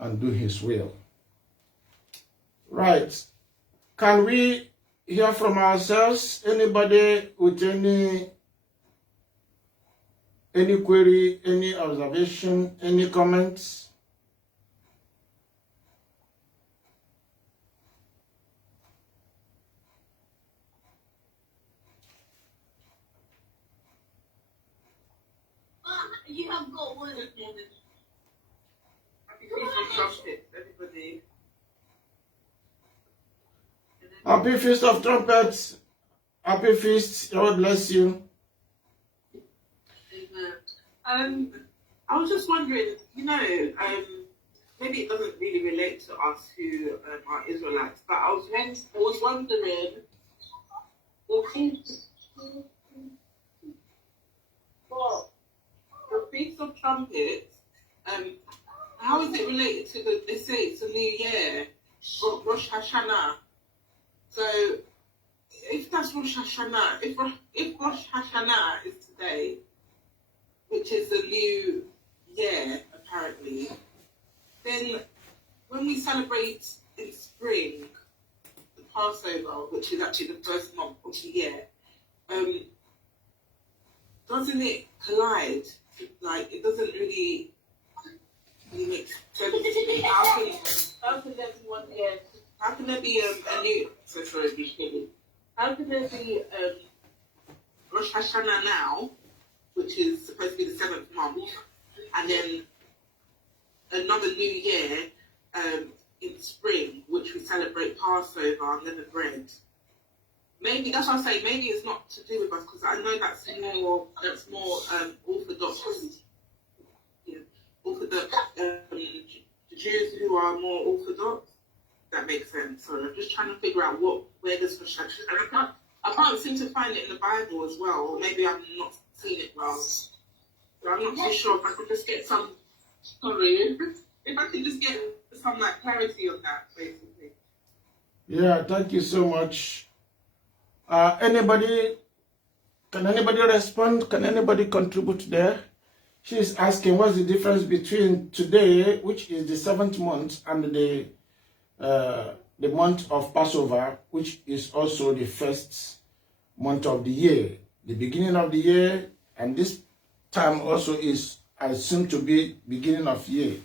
and do His will. Right. Can we hear from ourselves? Anybody with any query, any observation, any comments? You have got one. Happy Feast of Trumpets, everybody. Happy Feast of Trumpets. Happy Feast. God bless you. Amen. I was just wondering, maybe it doesn't really relate to us who are Israelites, but I was wondering, the Feast of Trumpets, how is it related to they say it's a new year, Rosh Hashanah? So, if that's Rosh Hashanah, if Rosh Hashanah is today, which is a new year, apparently, then when we celebrate in spring, the Passover, which is actually the first month of the year, doesn't it collide? Like, it doesn't really make sense. How can there be 1 year? How can there be a new? So sorry, how can there be Rosh Hashanah now, which is supposed to be the 7th month, and then another new year in spring, which we celebrate Passover and leavened bread? Maybe that's what I'm saying. Maybe it's not to do with us, because I know that's more Orthodox. Yeah, Orthodox. The Jews who are more Orthodox. That makes sense. So I'm just trying to figure out where this was. And I can't seem to find it in the Bible as well, or maybe I've not seen it well. So I'm not too sure if I could just get some. Sorry, if I could just get some clarity on that, basically. Yeah, thank you so much. Can anybody respond? Can anybody contribute there? She's asking, what's the difference between today, which is the 7th month, and the month of Passover, which is also the first month of the year, the beginning of the year, and this time also is assumed to be beginning of year.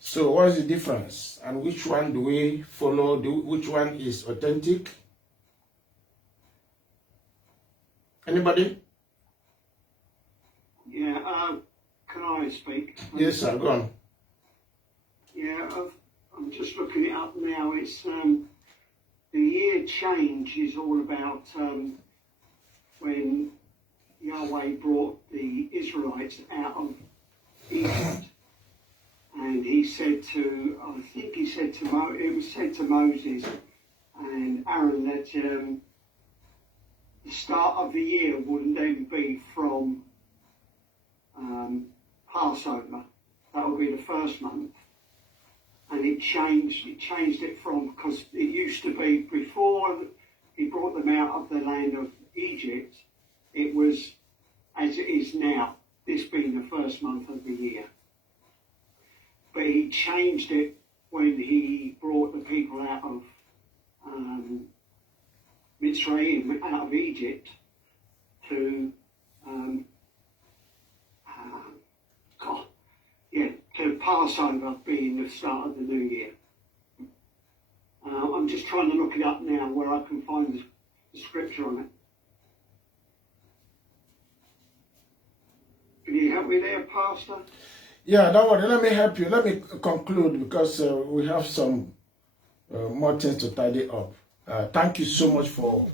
So what is the difference, and which one do we follow? Which one is authentic? Anybody? Yeah, Can I speak? Yes, sir, go on. Yeah, I'm just looking it up now. It's the year change is all about when Yahweh brought the Israelites out of Egypt, and he said to, I think he said to it was said to Moses and Aaron that the start of the year would then be from Passover. That will be the first month. And it changed it from, because it used to be before he brought them out of the land of Egypt, it was as it is now, this being the first month of the year. But he changed it when he brought the people out of Mitzrayim, out of Egypt, to to Passover being the start of the new year. I'm just trying to look it up now where I can find the scripture on it. Can you help me there, Pastor? Yeah, don't worry. Let me help you. Let me conclude because we have some more things to tidy up. Thank you so much for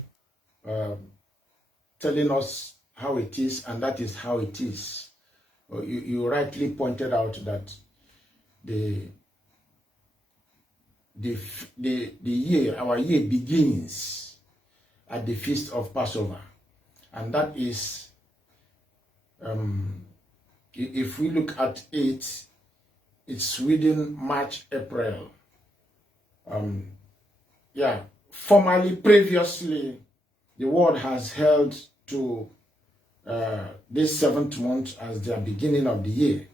telling us how it is, and that is how it is. You rightly pointed out that the year, our year begins at the feast of Passover, and that is, if we look at it, it's within March, April. Yeah, formally, previously, the world has held to this 7th month as the beginning of the year.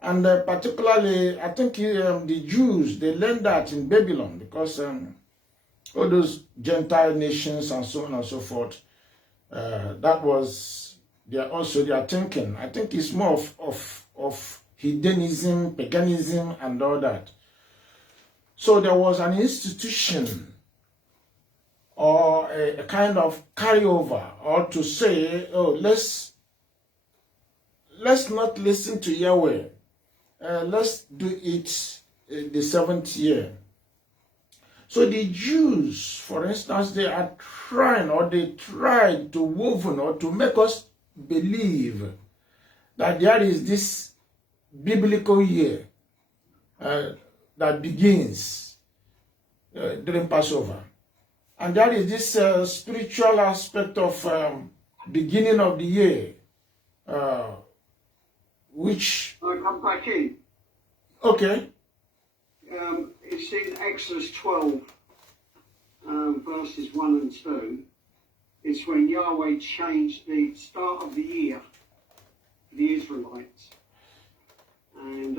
And particularly, I think the Jews, they learned that in Babylon, because all those Gentile nations and so on and so forth, that was their thinking. I think it's more of hedonism, paganism, and all that. So there was an institution or a kind of carryover, or to say, oh, let's not listen to Yahweh. Let's do it the 7th year. So the Jews, for instance, they are trying, or they tried to woven or to make us believe that there is this biblical year that begins during Passover. And that is this spiritual aspect of beginning of the year, which... I come back in. Okay. It's in Exodus 12, verses 1 and 2. It's when Yahweh changed the start of the year for the Israelites. And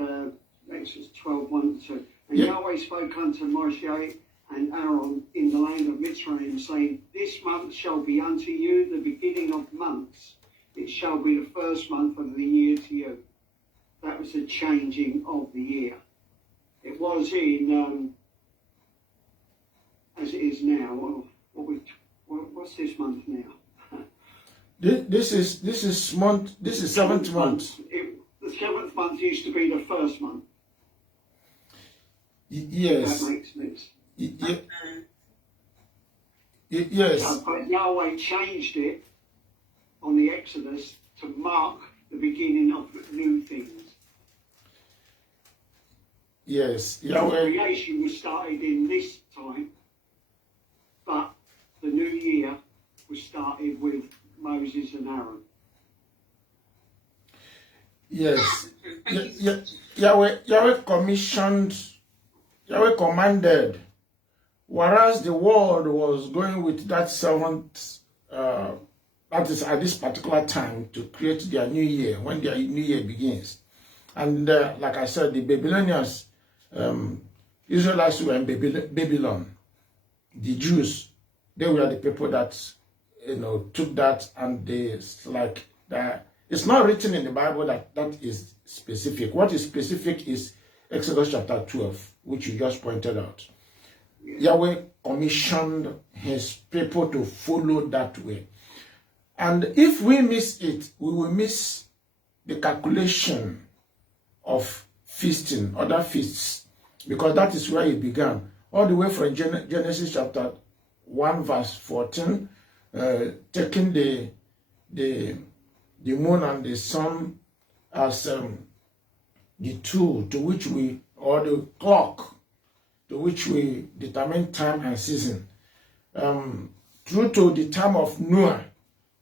Exodus 12, 1 and 2. And yeah. Yahweh spoke unto Moshe and Aaron in the land of Mitzrayim, saying, This month shall be unto you the beginning of months. It shall be the first month of the year to you. That was the changing of the year. It was in, as it is now. What's this month now? This is 7th month. The 7th month used to be the first month. Yes. That makes sense. Yes. But Yahweh changed it on the Exodus to mark the beginning of new things. Yes. Yahweh. Creation was started in this time, but the new year was started with Moses and Aaron. Yes. Yahweh commanded, whereas the world was going with that 7th, that is at this particular time, to create their new year, when their new year begins. And like I said, the Babylonians, Israelites were in Babylon. The Jews, they were the people that, took that, and it's like that. It's not written in the Bible that is specific. What is specific is Exodus chapter 12, which you just pointed out. Yahweh commissioned his people to follow that way. And if we miss it, we will miss the calculation of feasting, other feasts, because that is where it began. All the way from Genesis chapter 1 verse 14, taking the moon and the sun as the tool to which we, or the clock to which we determine time and season. Through to the time of Noah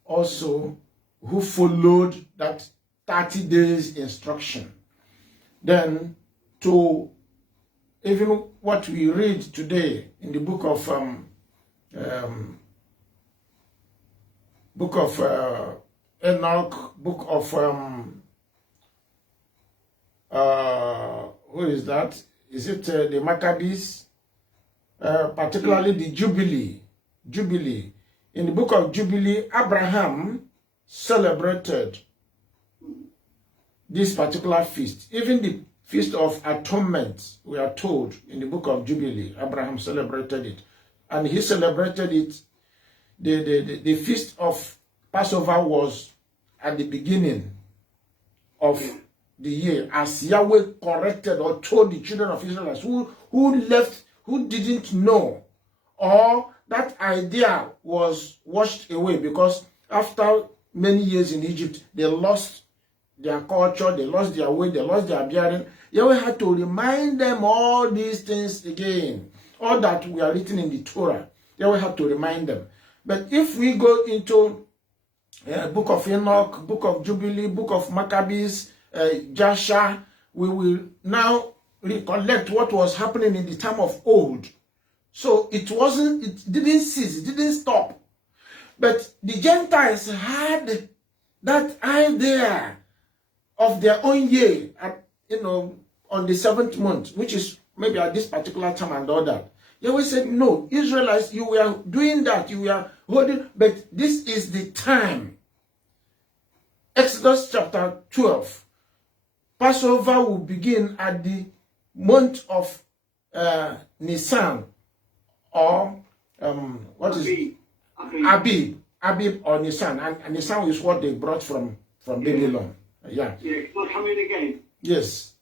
also, who followed that 30 days instruction. Then to even what we read today in the book of Enoch, book of who is that? Is it the Maccabees? Particularly the Jubilee. In the book of Jubilee, Abraham celebrated this particular feast. Even the Feast of Atonement, we are told in the book of Jubilee, Abraham celebrated it. And he celebrated it. The Feast of Passover was at the beginning of the year, as Yahweh corrected or told the children of Israel who left, who didn't know, or that idea was washed away because after many years in Egypt, they lost their culture, they lost their way, they lost their bearing. Yahweh had to remind them all these things again. All that we are written in the Torah, Yahweh had to remind them. But if we go into book of Enoch, book of Jubilee, book of Maccabees, Jasher, we will now recollect what was happening in the time of old. So it didn't cease, it didn't stop. But the Gentiles had that idea of their own year, on the 7th month, which is maybe at this particular time and all that. Yahweh said, no, Israelites, you were doing that, you were holding, but this is the time. Exodus chapter 12. Passover will begin at the month of Nisan, or what is it? Abib or Nisan. And Nisan is what they brought from Babylon. Yeah. Yeah, can I come in again? Yes.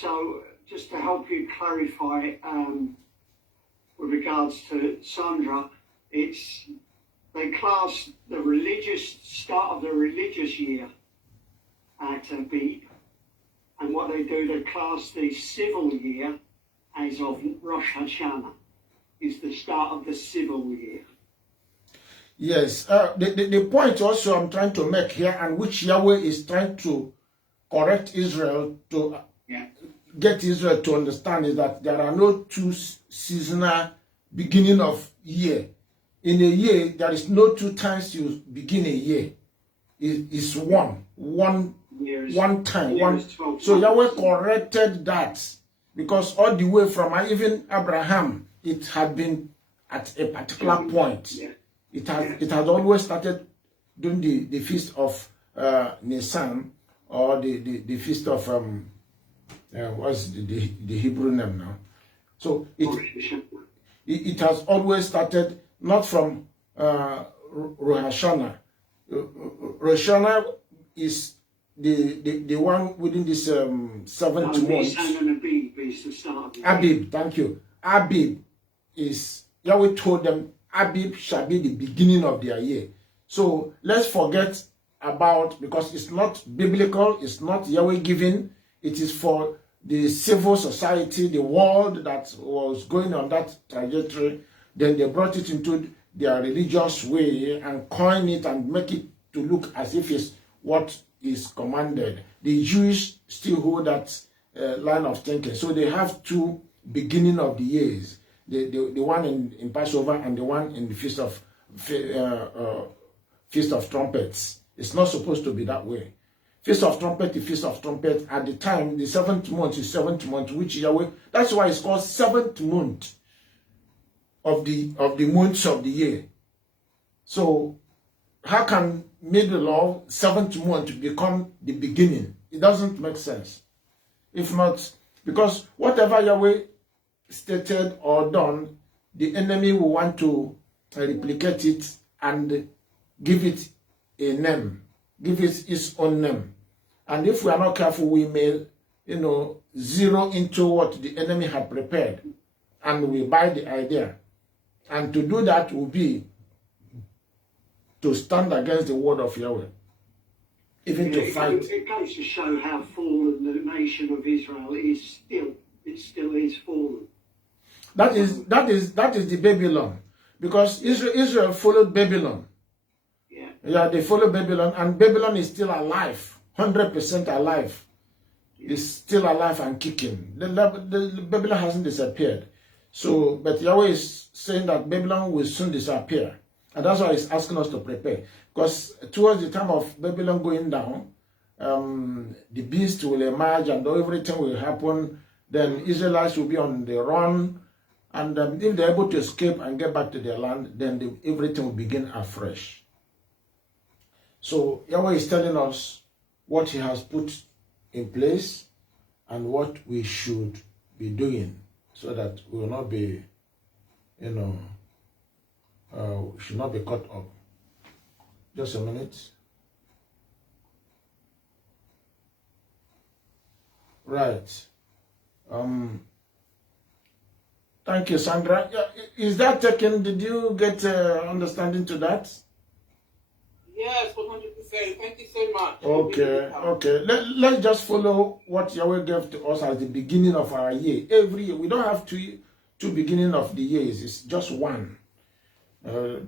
So just to help you clarify with regards to Sandra, they class the start of the religious year at Abib, and what they do, they class the civil year as of Rosh Hashanah, is the start of the civil year. Yes, the point also I'm trying to make here, and which Yahweh is trying to correct Israel to get Israel to understand, is that there are no two seasonal beginning of year. In a year, there is no two times you begin a year. It's one time. So Yahweh corrected that, because all the way from even Abraham, it had been at a particular point. It has always started during the feast of Nisan, or the feast of what's the Hebrew name now? So it has always started not from Rosh Hashanah. Rosh Hashanah is the one within this 7th month. Abib, thank you. Abib is, Yahweh told them, Abib shall be the beginning of their year. So let's forget about, because it's not biblical, it's not Yahweh given, it is for the civil society, the world that was going on that trajectory. Then they brought it into their religious way and coin it and make it to look as if it's what is commanded. The Jewish still hold that line of thinking. So they have two beginning of the years. The one in Passover and the one in the Feast of Trumpets. It's not supposed to be that way. Feast of Trumpet, the Feast of Trumpet, at the time, the 7th month is 7th month, which Yahweh, that's why it's called 7th month of the months of the year. So how can middle of 7th month become the beginning? It doesn't make sense. If not, because whatever Yahweh stated or done, the enemy will want to replicate it and give it a name. give it its own name. And if we are not careful, we may, zero into what the enemy had prepared, and we buy the idea. And to do that will be to stand against the word of Yahweh, even to fight. It goes to show how fallen the nation of Israel is still. It still is fallen. That is the Babylon, because Israel followed Babylon. Yeah, they follow Babylon, and Babylon is still alive, 100% alive. It's still alive and kicking. The Babylon hasn't disappeared. So, but Yahweh is saying that Babylon will soon disappear. And that's why he's asking us to prepare. Because towards the time of Babylon going down, the beast will emerge and everything will happen. Then Israelites will be on the run. And if they're able to escape and get back to their land, then everything will begin afresh. So Yahweh is telling us what he has put in place and what we should be doing so that we will not be, should not be caught up. Just a minute. Right. Thank you, Sandra. Is that taken? Did you get understanding to that? Yes, 100%. Thank you so much. Okay. Let's just follow what Yahweh gave to us at the beginning of our year. Every year. We don't have two beginning of the years. It's just one.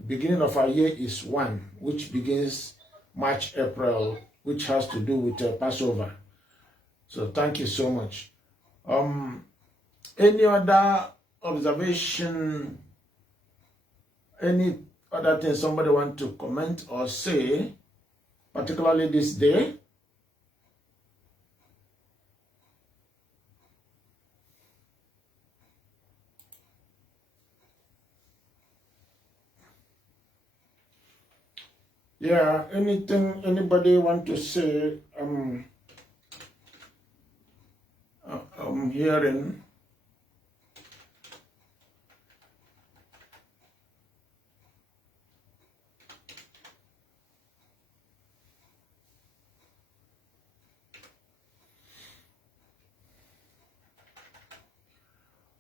Beginning of our year is one, which begins March, April, which has to do with Passover. So thank you so much. Any other observation? Any other thing somebody want to comment or say, particularly this day? Yeah, anything anybody want to say? I'm hearing.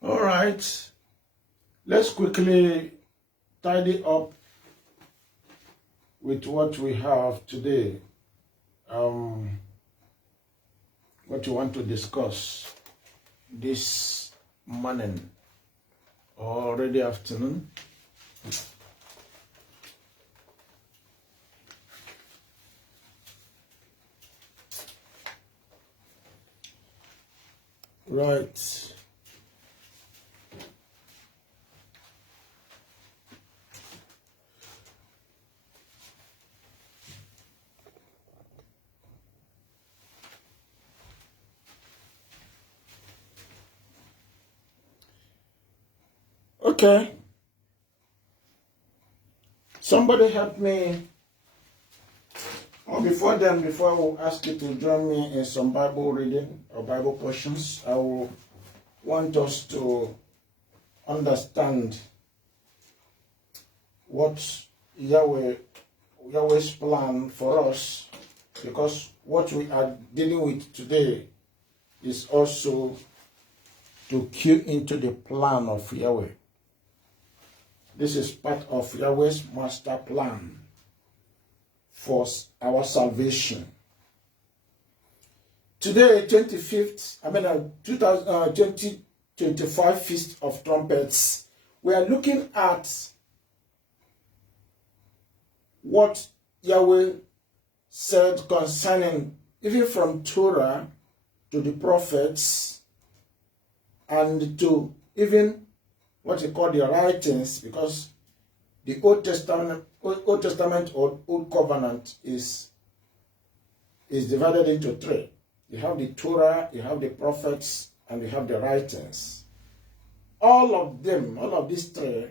All right, let's quickly tidy up with what we have today. What you want to discuss this morning or already afternoon. Right. Okay. Somebody help me. Or before I will ask you to join me in some Bible reading or Bible portions, I will want us to understand what Yahweh's plan for us, because what we are dealing with today is also to cue into the plan of Yahweh. This is part of Yahweh's master plan for our salvation. Today, 2025 Feast of Trumpets, we are looking at what Yahweh said concerning, even from Torah to the prophets and to even what you call the writings, because the Old Testament or Old Covenant is divided into three. You have the Torah, you have the prophets, and you have the writings. All of these three,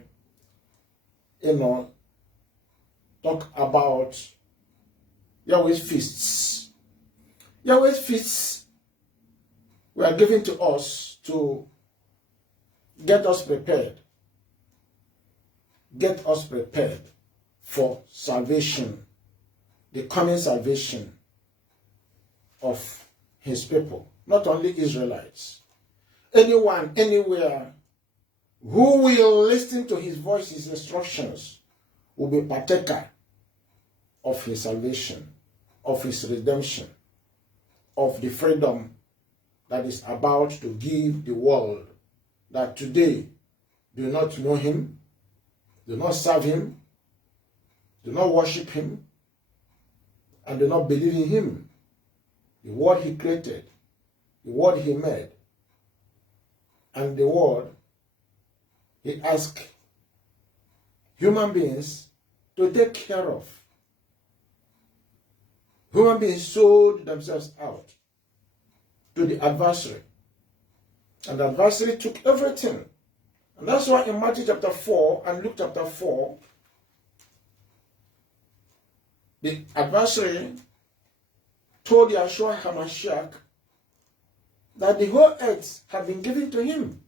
talk about Yahweh's feasts. Yahweh's feasts were given to us to get us prepared for salvation. the coming salvation of his people, not only Israelites. Anyone, anywhere, who will listen to his voice, his instructions, will be partaker of his salvation, of his redemption, of the freedom that is about to give the world that today do not know him, do not serve him, do not worship him, and do not believe in him. The world he created, the world he made, and the world he asked human beings to take care of. Human beings sold themselves out to the adversary. And the adversary took everything. And that's why in Matthew chapter 4 and Luke chapter 4, the adversary told Yahshua HaMashiach that the whole earth had been given to him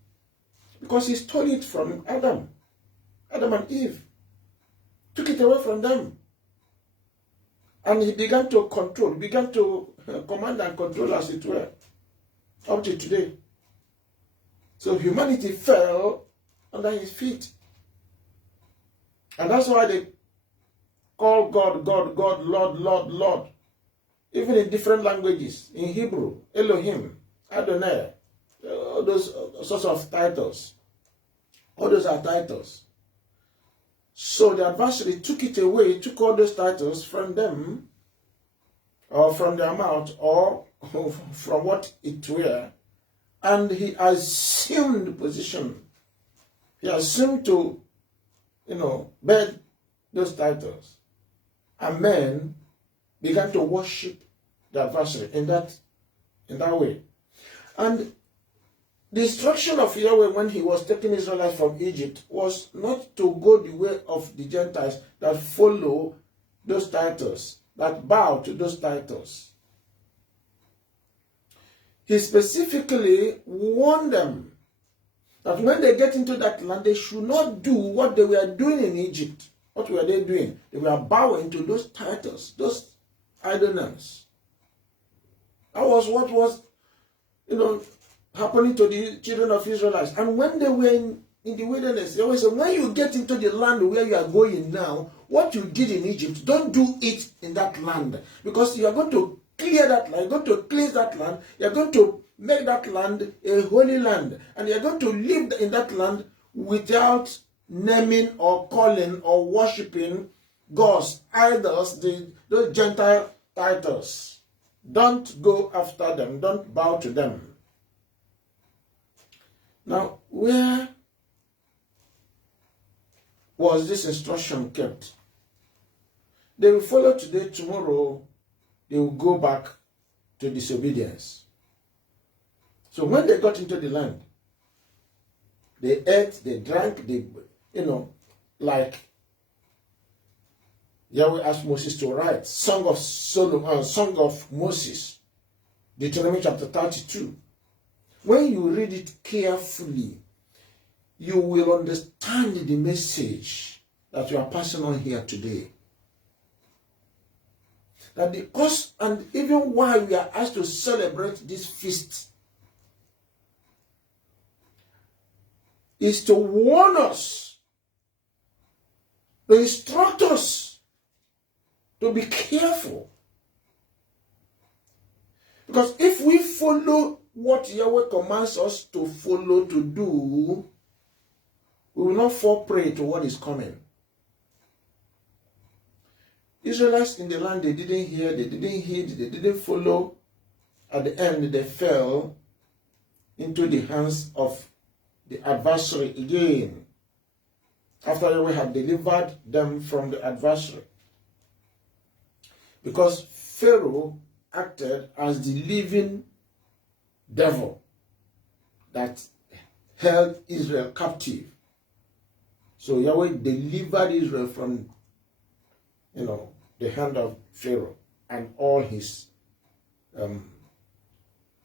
because he stole it from Adam and Eve, took it away from them. And he began to control, began to command and control, as it were, up to today. So humanity fell under his feet. And that's why they call God, God, God, Lord, Lord, Lord. Even in different languages. In Hebrew, Elohim, Adonai, all those sorts of titles. All those are titles. So the adversary took it away, took all those titles from them, or from their mouth, or from what it were, and he assumed the position. He assumed to, bear those titles. And men began to worship the adversary in that way. And the instruction of Yahweh when he was taking Israelites from Egypt was not to go the way of the Gentiles that follow those titles, that bow to those titles. He specifically warned them that when they get into that land, they should not do what they were doing in Egypt. What were they doing? They were bowing to those titles, those idol names. That was what was, happening to the children of Israelites. And when they were in the wilderness, they always said, when you get into the land where you are going now, what you did in Egypt, don't do it in that land. Because you are going to clear that land, you're going to cleanse that land, you're going to make that land a holy land. And you're going to live in that land without naming or calling or worshipping gods, idols, those Gentile titles. Don't go after them. Don't bow to them. Now, where was this instruction kept? They will follow today, tomorrow, they will go back to disobedience. So when they got into the land, they ate, they drank, they, like Yahweh asked Moses to write, Song of Solomon, Song of Moses, Deuteronomy chapter 32. When you read it carefully, you will understand the message that you are passing on here today. That the cause and even why we are asked to celebrate this feast is to warn us, to instruct us to be careful. Because if we follow what Yahweh commands us to follow, to do, we will not fall prey to what is coming. Israelites in the land, they didn't hear, they didn't heed, they didn't follow. At the end, they fell into the hands of the adversary again, after Yahweh had delivered them from the adversary. Because Pharaoh acted as the living devil that held Israel captive. So Yahweh delivered Israel from, the hand of Pharaoh and all his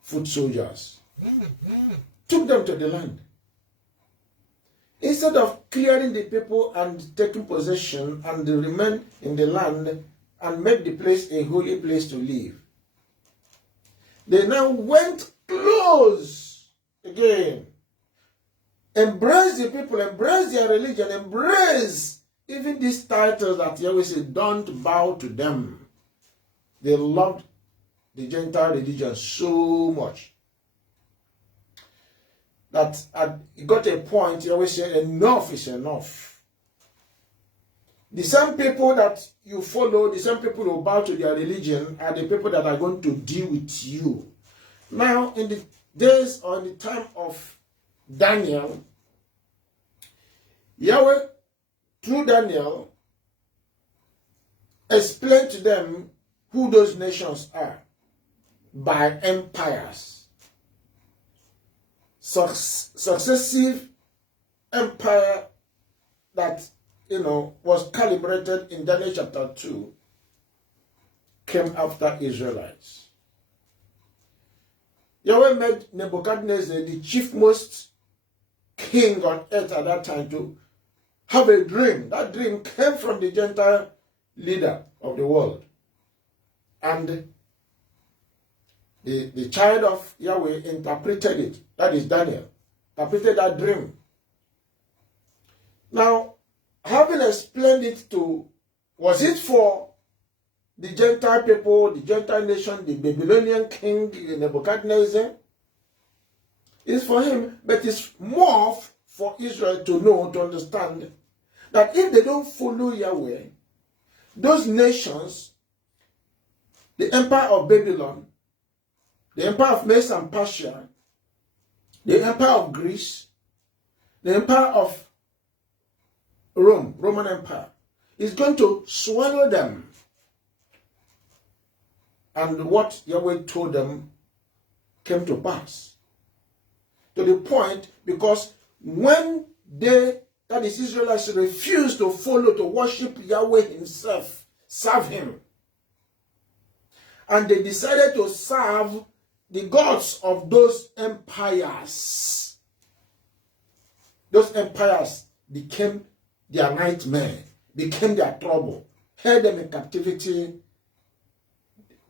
foot soldiers. Took them to the land. Instead of clearing the people and taking possession and they remain in the land and make the place a holy place to live. They now went close again. Embrace the people, embrace their religion, embrace even these titles that Yahweh said, don't bow to them. They loved the Gentile religion so much that it got a point, Yahweh said, enough is enough. The same people that you follow, the same people who bow to their religion are the people that are going to deal with you. Now, in the days or in the time of Daniel, Yahweh, through Daniel, explained to them who those nations are by empires. Successive empire that, was calibrated in Daniel chapter 2 came after Israelites. Yahweh made Nebuchadnezzar the chiefmost king on earth at that time to have a dream. That dream came from the Gentile leader of the world. And the child of Yahweh interpreted it. That is Daniel. Interpreted that dream. Now, having explained it was it for the Gentile people, the Gentile nation, the Babylonian king, Nebuchadnezzar? It's for him, but it's more for Israel to know, to understand, that if they don't follow Yahweh, those nations, the empire of Babylon, the empire of Medes and Persia, the empire of Greece, the empire of Rome, Roman Empire, is going to swallow them. And what Yahweh told them came to pass. To the point, because when they, that is Israelites, refused to follow, to worship Yahweh himself, serve him, and they decided to serve the gods of those empires became their nightmare, became their trouble, held them in captivity,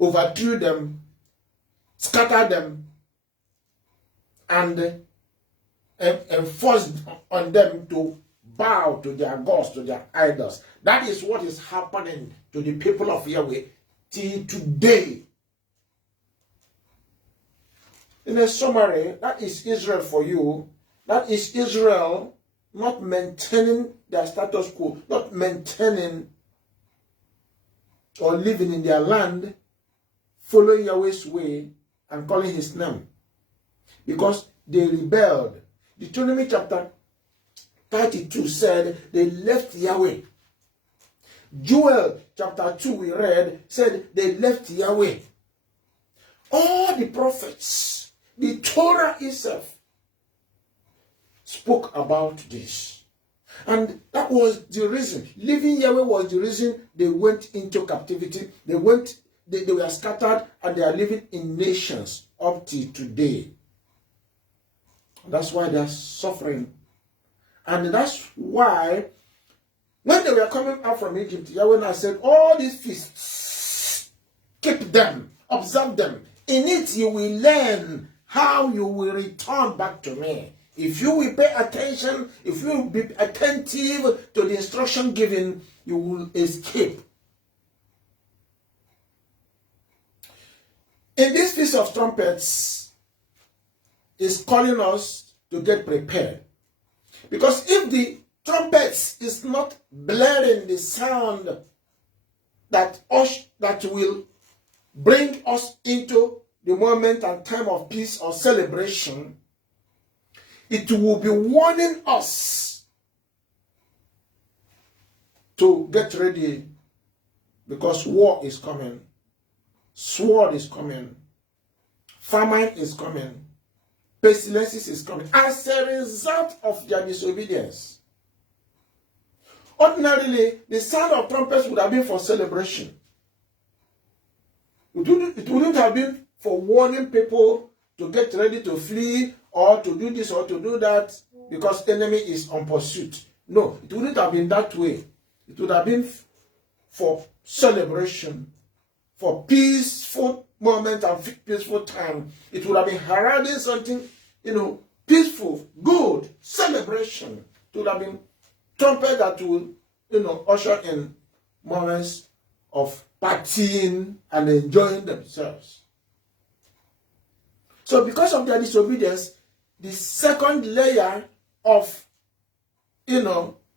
overthrew them, scattered them, and enforced on them to bow to their gods, to their idols. That is what is happening to the people of Yahweh till today. In a summary, that is Israel for you. That is Israel not maintaining their status quo, not maintaining or living in their land, following Yahweh's way and calling his name. Because they rebelled. Deuteronomy chapter 32 said they left Yahweh. Joel chapter 2 we read said they left Yahweh. All the prophets, the Torah itself spoke about this. And that was the reason. Leaving Yahweh was the reason they went into captivity. They were scattered and they are living in nations up to today. That's why they are suffering. And that's why when they were coming out from Egypt, Yahweh now said, all these feasts, keep them, observe them. In it you will learn how you will return back to me. If you will pay attention, if you will be attentive to the instruction given, you will escape. In this Feast of Trumpets, is calling us to get prepared. Because if the trumpets is not blaring the sound that will bring us into the moment and time of peace or celebration, it will be warning us to get ready, because war is coming, sword is coming, famine is coming, pestilences is coming as a result of their disobedience. Ordinarily, the sound of trumpets would have been for celebration. It wouldn't have been for warning people to get ready to flee or to do this or to do that because enemy is on pursuit. No, it wouldn't have been that way. It would have been for celebration, for peaceful moment and peaceful time. It would have been heralding something, peaceful, good, celebration. It would have been trumpet that will, usher in moments of partying and enjoying themselves. So because of their disobedience, the second layer of,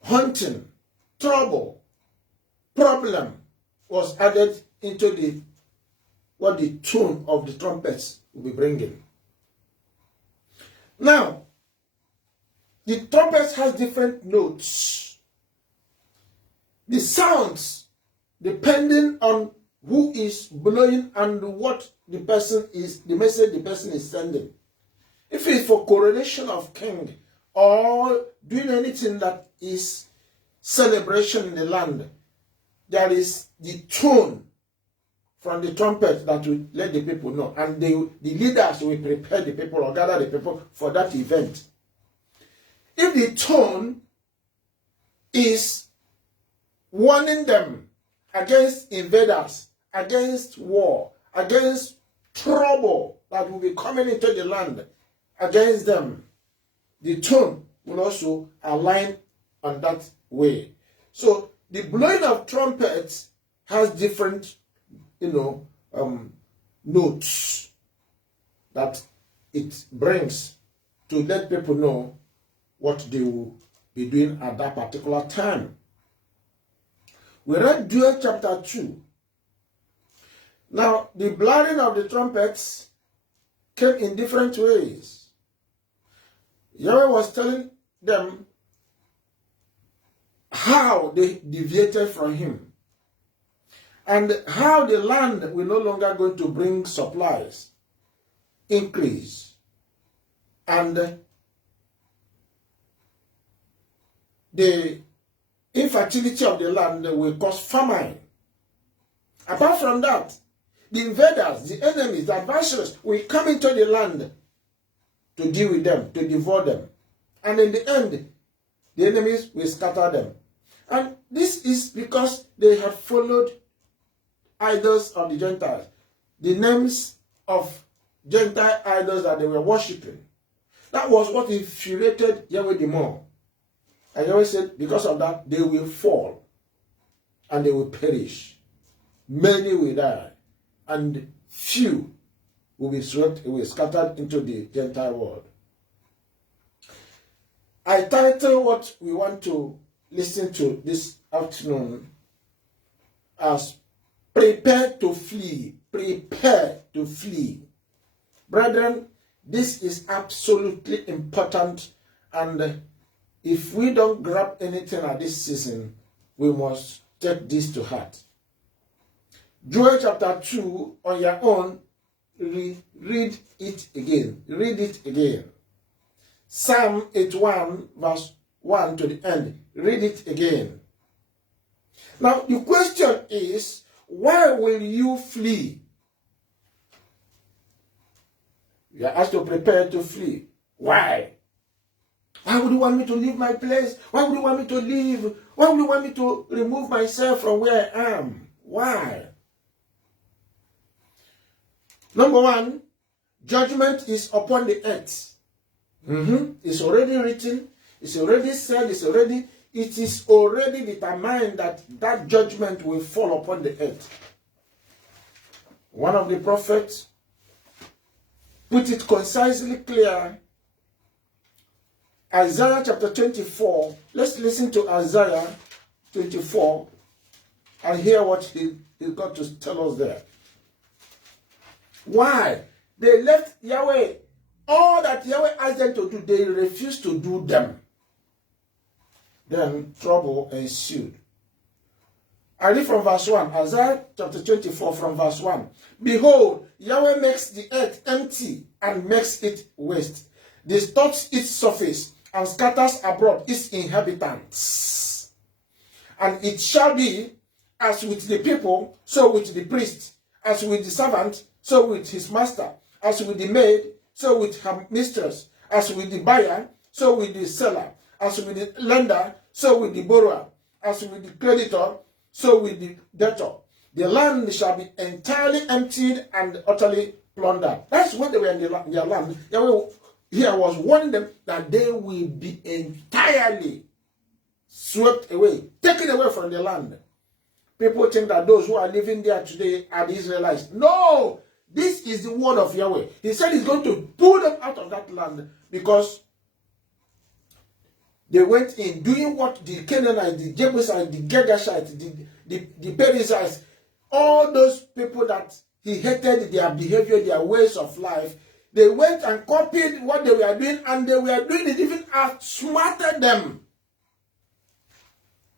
hunting, trouble, problem was added into what the tune of the trumpets will be bringing. Now, the trumpets has different notes. The sounds, depending on who is blowing and what the message the person is sending. If it's for coronation of king or doing anything that is celebration in the land, there is the tone from the trumpet that will let the people know. And the leaders will prepare the people or gather the people for that event. If the tone is warning them against invaders, against war, against trouble that will be coming into the land against them, the tone will also align on that way. So the blowing of trumpets has different, notes that it brings to let people know what they will be doing at that particular time. We read Joel chapter 2. Now, the blaring of the trumpets came in different ways. Yahweh was telling them how they deviated from him and how the land will no longer going to bring supplies, increase, and the infertility of the land will cause famine. Apart from that, the invaders, the enemies, the adversaries will come into the land to deal with them, to devour them. And in the end, the enemies will scatter them. And this is because they had followed idols of the Gentiles, the names of Gentile idols that they were worshipping. That was what infuriated Yahweh the more. And Yahweh said, because of that, they will fall and they will perish. Many will die, and few will be scattered into the Gentile world. I title what we want to listen to this afternoon as Prepare to Flee. Prepare to flee. Brethren, this is absolutely important, and if we don't grab anything at this season, we must take this to heart. Joel chapter 2, on your own, read it again. Read it again. Psalm 81, verse 1 to the end. Read it again. Now, the question is, why will you flee? You are asked to prepare to flee. Why? Why would you want me to leave my place? Why would you want me to leave? Why would you want me to remove myself from where I am? Why? Number one, judgment is upon the earth. It's already written. It's already said. It is already determined that judgment will fall upon the earth. One of the prophets put it concisely clear. Isaiah chapter 24. Let's listen to Isaiah 24 and hear what he got to tell us there. Why? They left Yahweh. All that Yahweh asked them to do, they refused to do them. Then trouble ensued. I read from verse 1. Isaiah chapter 24 from verse 1. Behold, Yahweh makes the earth empty and makes it waste, distorts its surface and scatters abroad its inhabitants. And it shall be as with the people, so with the priest, as with the servant, so with his master, as with the maid, so with her mistress, as with the buyer, so with the seller, as with the lender, so with the borrower, as with the creditor, so with the debtor. The land shall be entirely emptied and utterly plundered. That's when they were in their land. Yahweh here was warning them that they will be entirely swept away, taken away from the land. People think that those who are living there today are the Israelites. No! This is the word of Yahweh. He said he's going to pull them out of that land because they went in doing what the Canaanites, the Jebusites, the Girgashites, the Perizzites, all those people that he hated their behavior, their ways of life, they went and copied what they were doing, and they were doing it even outsmarted them.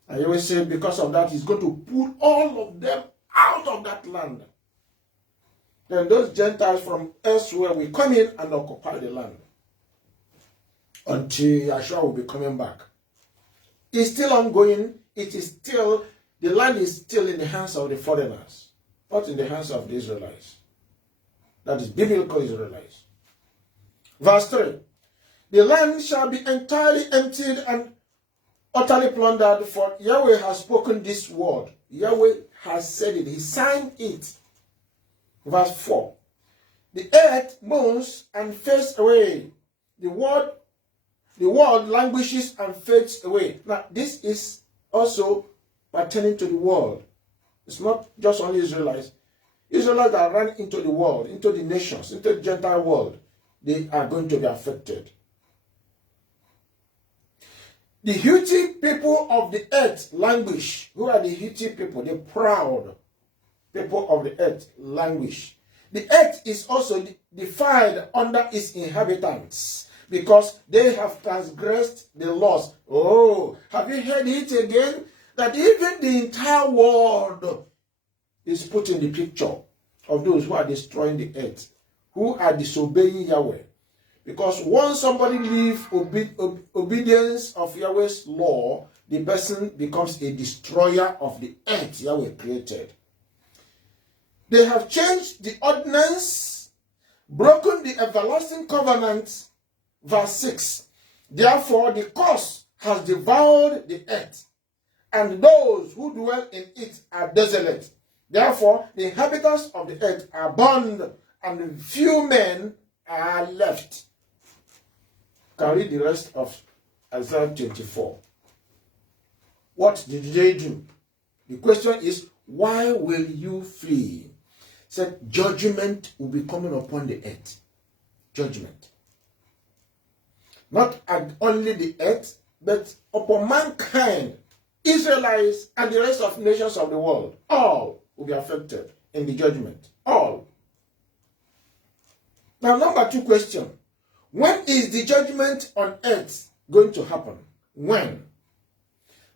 I always say because of that, he's going to pull all of them out of that land. Then those Gentiles from elsewhere will come in and occupy the land until Yeshua will be coming back. It's still ongoing. It is still, the land is still in the hands of the foreigners, not in the hands of the Israelites. That is biblical Israelites. Verse 3. The land shall be entirely emptied and utterly plundered, for Yahweh has spoken this word. Yahweh has said it. He signed it. Verse 4. The earth moans and fades away. The world languishes and fades away. Now, this is also pertaining to the world. It's not just only Israelites. Israelites that run into the world, into the nations, into the Gentile world, they are going to be affected. The haughty people of the earth languish. Who are the haughty people? The proud people of the earth languish. The earth is also defied under its inhabitants because they have transgressed the laws. Oh, have you heard it again? That even the entire world is put in the picture of those who are destroying the earth, who are disobeying Yahweh. Because once somebody leaves obedience of Yahweh's law, the person becomes a destroyer of the earth Yahweh created. They have changed the ordinance, broken the everlasting covenant. Verse 6. Therefore the curse has devoured the earth, and those who dwell in it are desolate. Therefore the inhabitants of the earth are burned, and few men are left. Can read the rest of Isaiah 24. What did they do? The question is, why will you flee? Said judgment will be coming upon the earth. Judgment. Not only the earth, but upon mankind, Israelites, and the rest of nations of the world. All will be affected in the judgment. All. Now, number 2 question. When is the judgment on earth going to happen? When?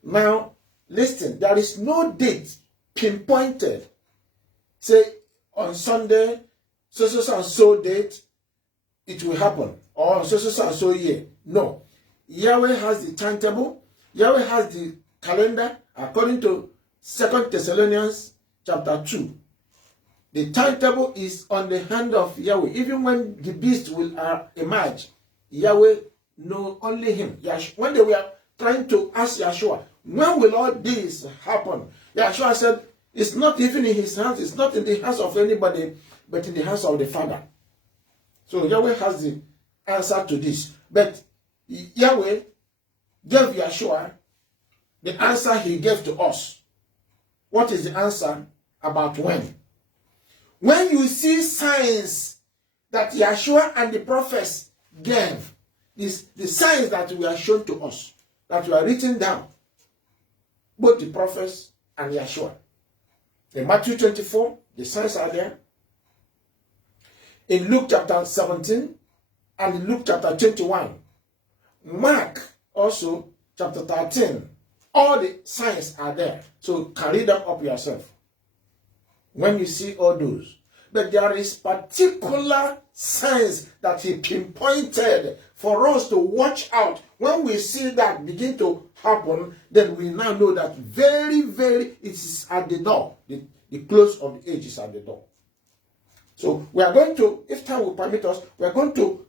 Now, listen, there is no date pinpointed. Say, on Sunday, so and so date, it will happen. Or on so and so year. No. Yahweh has the timetable. Yahweh has the calendar according to 2 Thessalonians chapter 2. The timetable is on the hand of Yahweh. Even when the beast will emerge, Yahweh know only him. When they were trying to ask Yeshua, when will all this happen? Yeshua said, it's not even in his hands, it's not in the hands of anybody, but in the hands of the Father. So Yahweh has the answer to this. But Yahweh gave Yeshua the answer he gave to us. What is the answer about when? When you see signs that Yeshua and the prophets gave, the signs that were shown to us, that were written down, both the prophets and Yeshua. In Matthew 24, the signs are there. In Luke chapter 17 and in Luke chapter 21. Mark also chapter 13. All the signs are there. So carry them up yourself when you see all those. But there is particular signs that he pinpointed for us to watch out. When we see that begin to happen, then we now know that very, it is at the door. The close of the age is at the door. So we are going to, if time will permit us, we are going to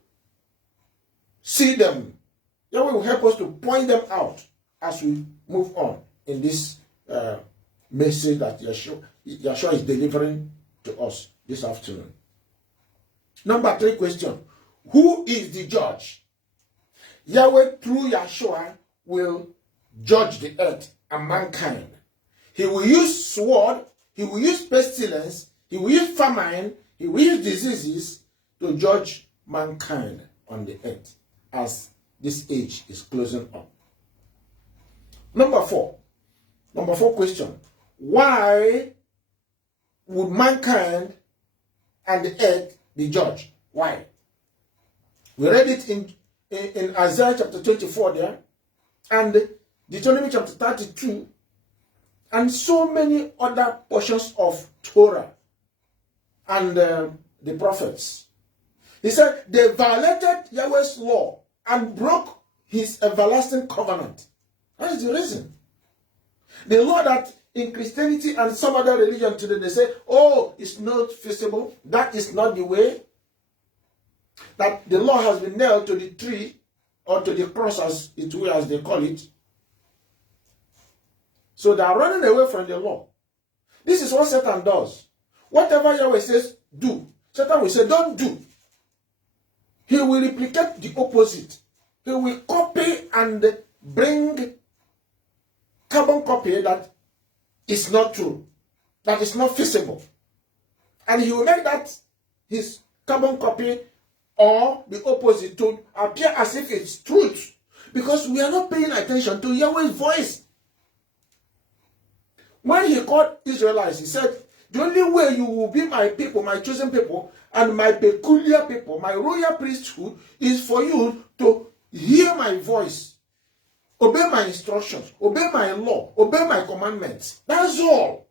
see them. Yahweh will help us to point them out as we move on in this message that Yeshua is delivering to us this afternoon. Number 3 question. Who is the judge? Yahweh through Yeshua will judge the earth and mankind. He will use sword, he will use pestilence, he will use famine, he will use diseases to judge mankind on the earth as this age is closing up. Number 4 question. Why would mankind and the earth be judged? Why? We read it in Isaiah chapter 24 there, and Deuteronomy chapter 32, and so many other portions of Torah and the prophets. He said they violated Yahweh's law and broke his everlasting covenant. That is the reason. The law that in Christianity and some other religion today they say, oh, it's not feasible. That is not the way. That the law has been nailed to the tree or to the cross as they call it. So they are running away from the law. This is what Satan does. Whatever Yahweh says, do. Satan will say, don't do. He will replicate the opposite. He will copy and bring carbon copy that is not true, that is not feasible. And he will make that his carbon copy or the opposite to appear as if it's truth. Because we are not paying attention to Yahweh's voice. When he called Israelites, he said, the only way you will be my people, my chosen people, and my peculiar people, my royal priesthood, is for you to hear my voice, obey my instructions, obey my law, obey my commandments. That's all.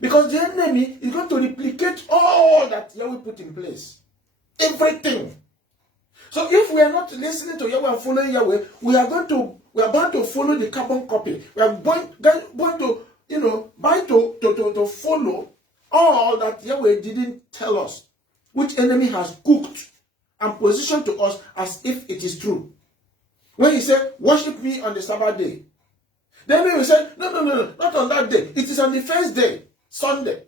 Because the enemy is going to replicate all that Yahweh put in place. Everything. So if we are not listening to Yahweh and following Yahweh, we are bound to follow the carbon copy. We are going to follow all that Yahweh didn't tell us, which enemy has cooked and positioned to us as if it is true. When he said, worship me on the Sabbath day, the enemy will say, no, not on that day. It is on the first day, Sunday.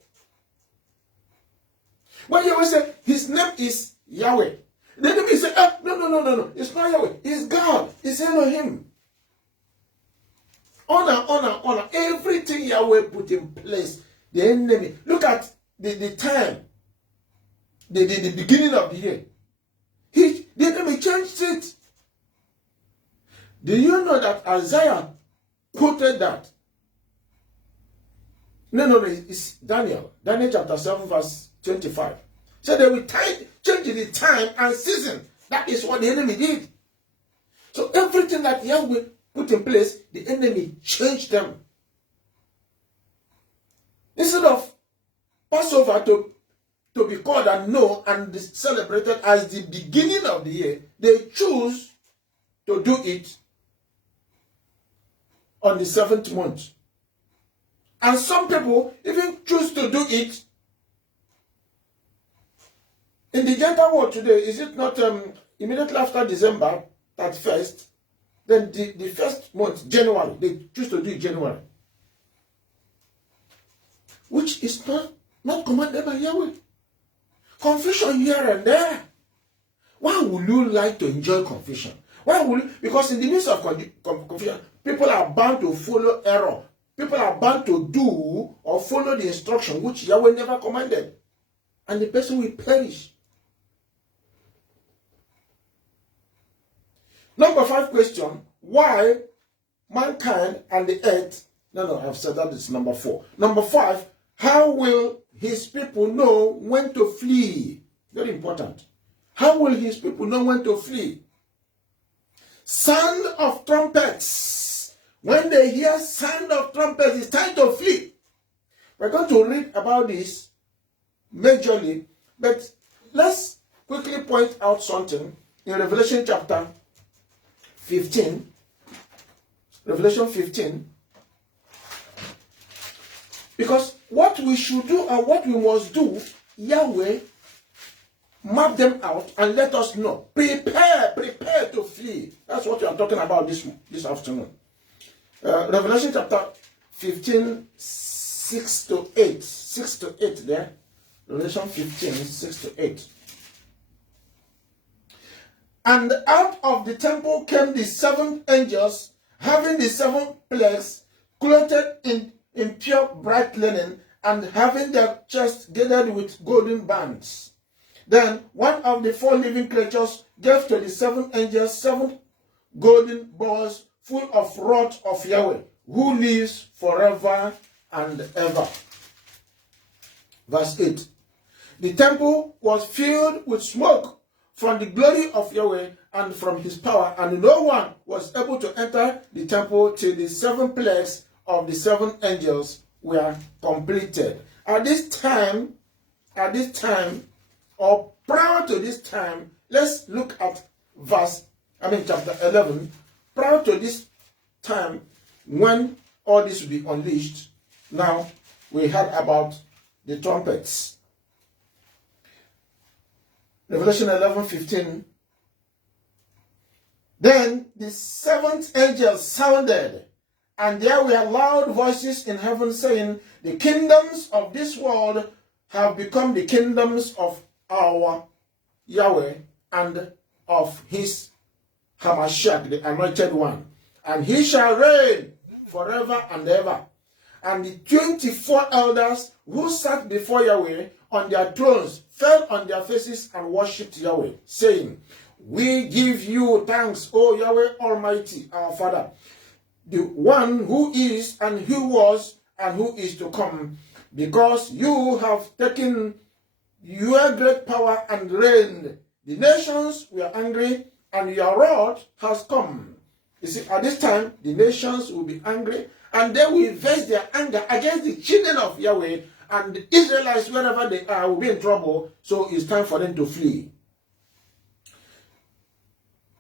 When Yahweh said, his name is Yahweh, the enemy said, no, it's not Yahweh, it's God, it's Elohim. Honor. Everything Yahweh put in place, the enemy. Look at the time, the beginning of the year. The enemy changed it. Do you know that Isaiah quoted that? No, it's Daniel. Daniel chapter 7 verse 25. So they will change the time and season. That is what the enemy did. So everything that Yahweh put in place, the enemy changed them. Instead of Passover to be called and known and celebrated as the beginning of the year, they choose to do it on the 7th month. And some people even choose to do it in the Gentile world today. Is it not immediately after December 31st? Then the first month, January, they choose to do it January. Which is not commanded by Yahweh. Confusion here and there. Why would you like to enjoy confusion? Why would you? Because in the midst of confusion, people are bound to follow error. People are bound to do or follow the instruction which Yahweh never commanded. And the person will perish. Number 5 question. Why mankind and the earth? No, I've said that is number 4. Number 5. How will his people know when to flee? Very important. How will his people know when to flee? Sound of trumpets. When they hear sound of trumpets, it's time to flee. We're going to read about this majorly, but let's quickly point out something in Revelation chapter 15. Revelation 15. Because what we should do and what we must do, Yahweh map them out and let us know. Prepare to flee. That's what we are talking about this afternoon. Revelation chapter 15, 6 to 8. 6 to 8 there. Revelation 15, 6 to 8. And out of the temple came the 7 angels, having the 7 plagues, clothed in pure bright linen, and having their chests girded with golden bands. Then one of the 4 living creatures gave to the 7 angels 7 golden bowls full of wrath of Yahweh, who lives forever and ever. Verse 8. The temple was filled with smoke from the glory of Yahweh and from his power, and no one was able to enter the temple till the 7 plagues of the 7 angels were completed. At this time, or prior to this time, let's look at chapter 11. Prior to this time, when all this will be unleashed, now we heard about the trumpets. Revelation 11:15. Then the 7th angel sounded, and there were loud voices in heaven saying, the kingdoms of this world have become the kingdoms of our Yahweh and of his Hamashiach, the anointed one. And he shall reign forever and ever. And the 24 elders who sat before Yahweh on their thrones fell on their faces and worshipped Yahweh, saying, we give you thanks, O Yahweh Almighty, our Father, the one who is and who was and who is to come, because you have taken your great power and reigned. The nations were angry, and your wrath has come. You see, at this time, the nations will be angry, and they will vent their anger against the children of Yahweh, and the Israelites, wherever they are, will be in trouble, so it's time for them to flee.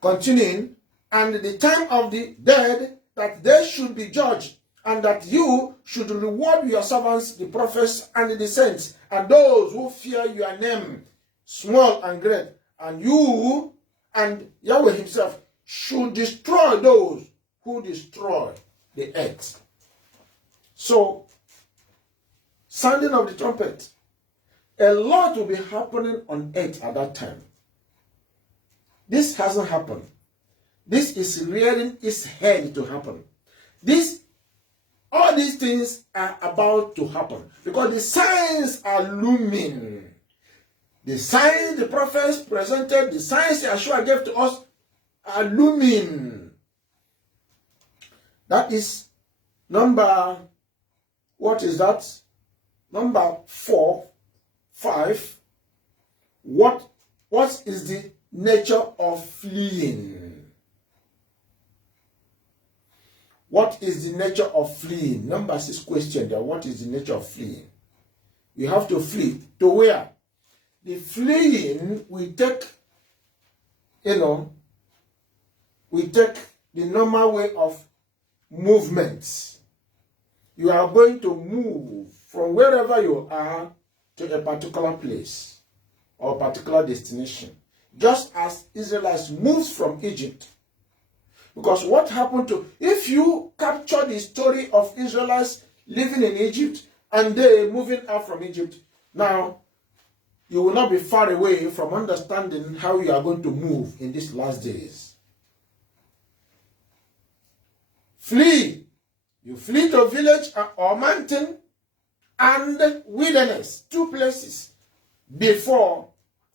Continuing, and the time of the dead, that they should be judged, and that you should reward your servants, the prophets and the saints, and those who fear your name, small and great, and you and Yahweh himself should destroy those who destroy the earth. So, sounding of the trumpet, a lot will be happening on earth at that time. This hasn't happened. This is rearing its head to happen. All these things are about to happen because the signs are looming. The signs the prophets presented, the signs Yeshua gave to us are looming. That is number, what is that? Number 4, 5. What is the nature of fleeing? What is the nature of fleeing? Number 6 question there. What is the nature of fleeing? You have to flee. To where? The fleeing we take, we take the normal way of movement. You are going to move from wherever you are to a particular place or a particular destination. Just as Israelites moved from Egypt. Because what happened if you capture the story of Israelites living in Egypt and they moving out from Egypt, now you will not be far away from understanding how you are going to move in these last days. Flee. You flee to village or mountain and wilderness, 2 places, before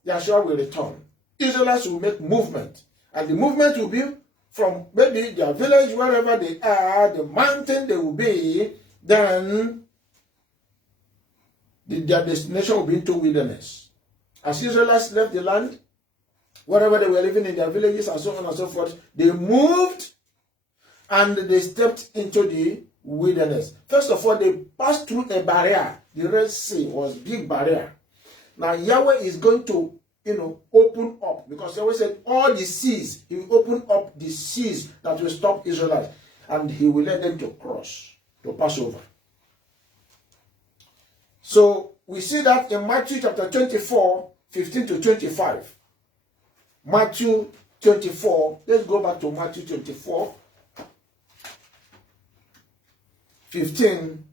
Yeshua will return. Israelites will make movement, and the movement will be from maybe their village, wherever they are, the mountain they will be, then their destination will be into wilderness. As Israelites left the land, wherever they were living in their villages and so on and so forth, they moved and they stepped into the wilderness. First of all, they passed through a barrier. The Red Sea was a big barrier. Now Yahweh is going to open up, because he always said all the seas, he will open up the seas that will stop Israelites, and he will let them to cross, to pass over. So we see that in Matthew chapter 24, 15 to 25. Matthew 24, let's go back to Matthew 24. 15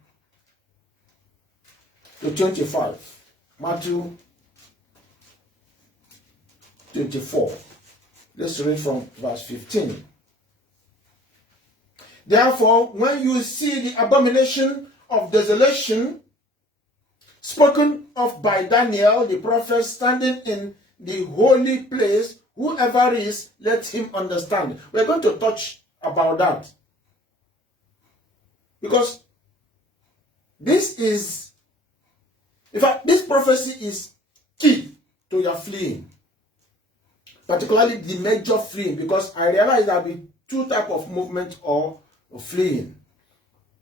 to 25. Matthew 24. Let's read from verse 15. Therefore, when you see the abomination of desolation spoken of by Daniel the prophet standing in the holy place, whoever is, let him understand. We're going to touch about that. Because this is, in fact, this prophecy is key to your fleeing. Particularly the major fleeing, because I realize there will be two types of movement or fleeing.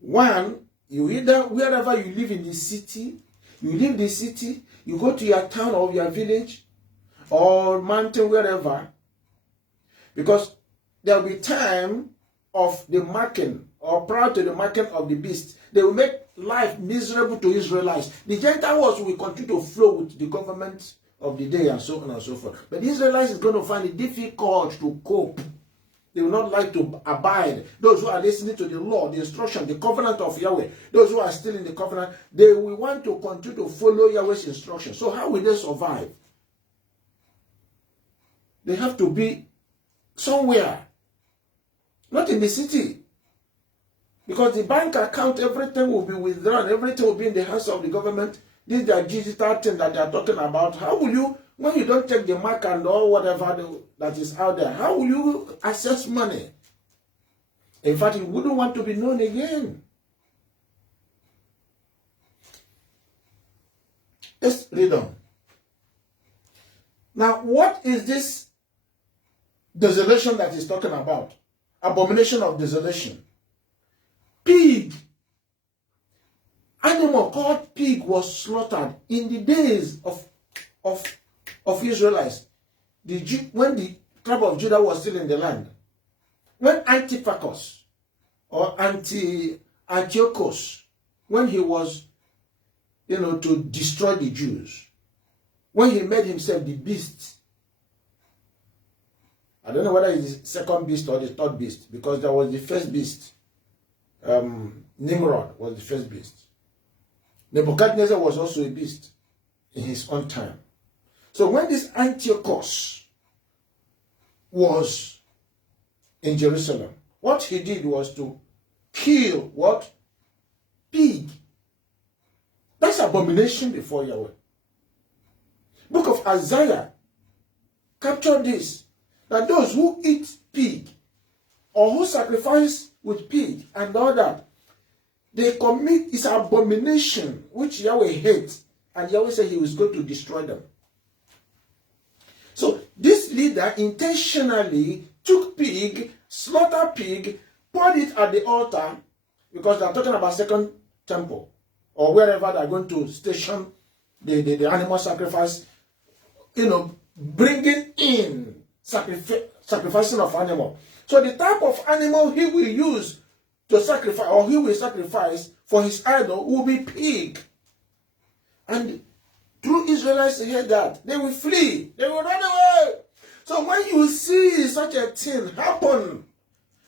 One, you either, wherever you live in the city, you leave the city, you go to your town or your village or mountain, wherever, because there will be time of the marking or prior to the marking of the beast. They will make life miserable to Israelites. The Gentile wars will continue to flow with the government of the day and so on and so forth. But the Israelites is going to find it difficult to cope. They will not like to abide. Those who are listening to the law, the instruction, the covenant of Yahweh, those who are still in the covenant, they will want to continue to follow Yahweh's instruction. So how will they survive? They have to be somewhere, not in the city. Because the bank account, everything will be withdrawn, everything will be in the hands of the government. This is the digital thing that they are talking about. How will you, when you don't take the mark and all whatever that is out there, how will you access money? In fact, you wouldn't want to be known again. Let's read on. Now, what is this desolation that he's talking about? Abomination of desolation. Pig. Animal called pig was slaughtered in the days of Israelites. When the tribe of Judah was still in the land. When Antiochus or Antiochus, when he was, to destroy the Jews, when he made himself the beast. I don't know whether it's the second beast or the third beast, because there was the first beast. Nimrod was the first beast. Nebuchadnezzar was also a beast in his own time. So when this Antiochus was in Jerusalem, what he did was to kill what? Pig. That's abomination before Yahweh. Book of Isaiah captured this, that those who eat pig or who sacrifice with pig and all that, they commit is abomination which Yahweh hates, and Yahweh said he was going to destroy them. So this leader intentionally took pig, slaughtered pig, poured it at the altar, because they're talking about second temple or wherever they're going to station the animal sacrifice, bringing in sacrificing of animal. So the type of animal he will use to sacrifice, or he will sacrifice for his idol, will be pig. And true Israelites hear that, they will flee, they will run away. So when you see such a thing happen,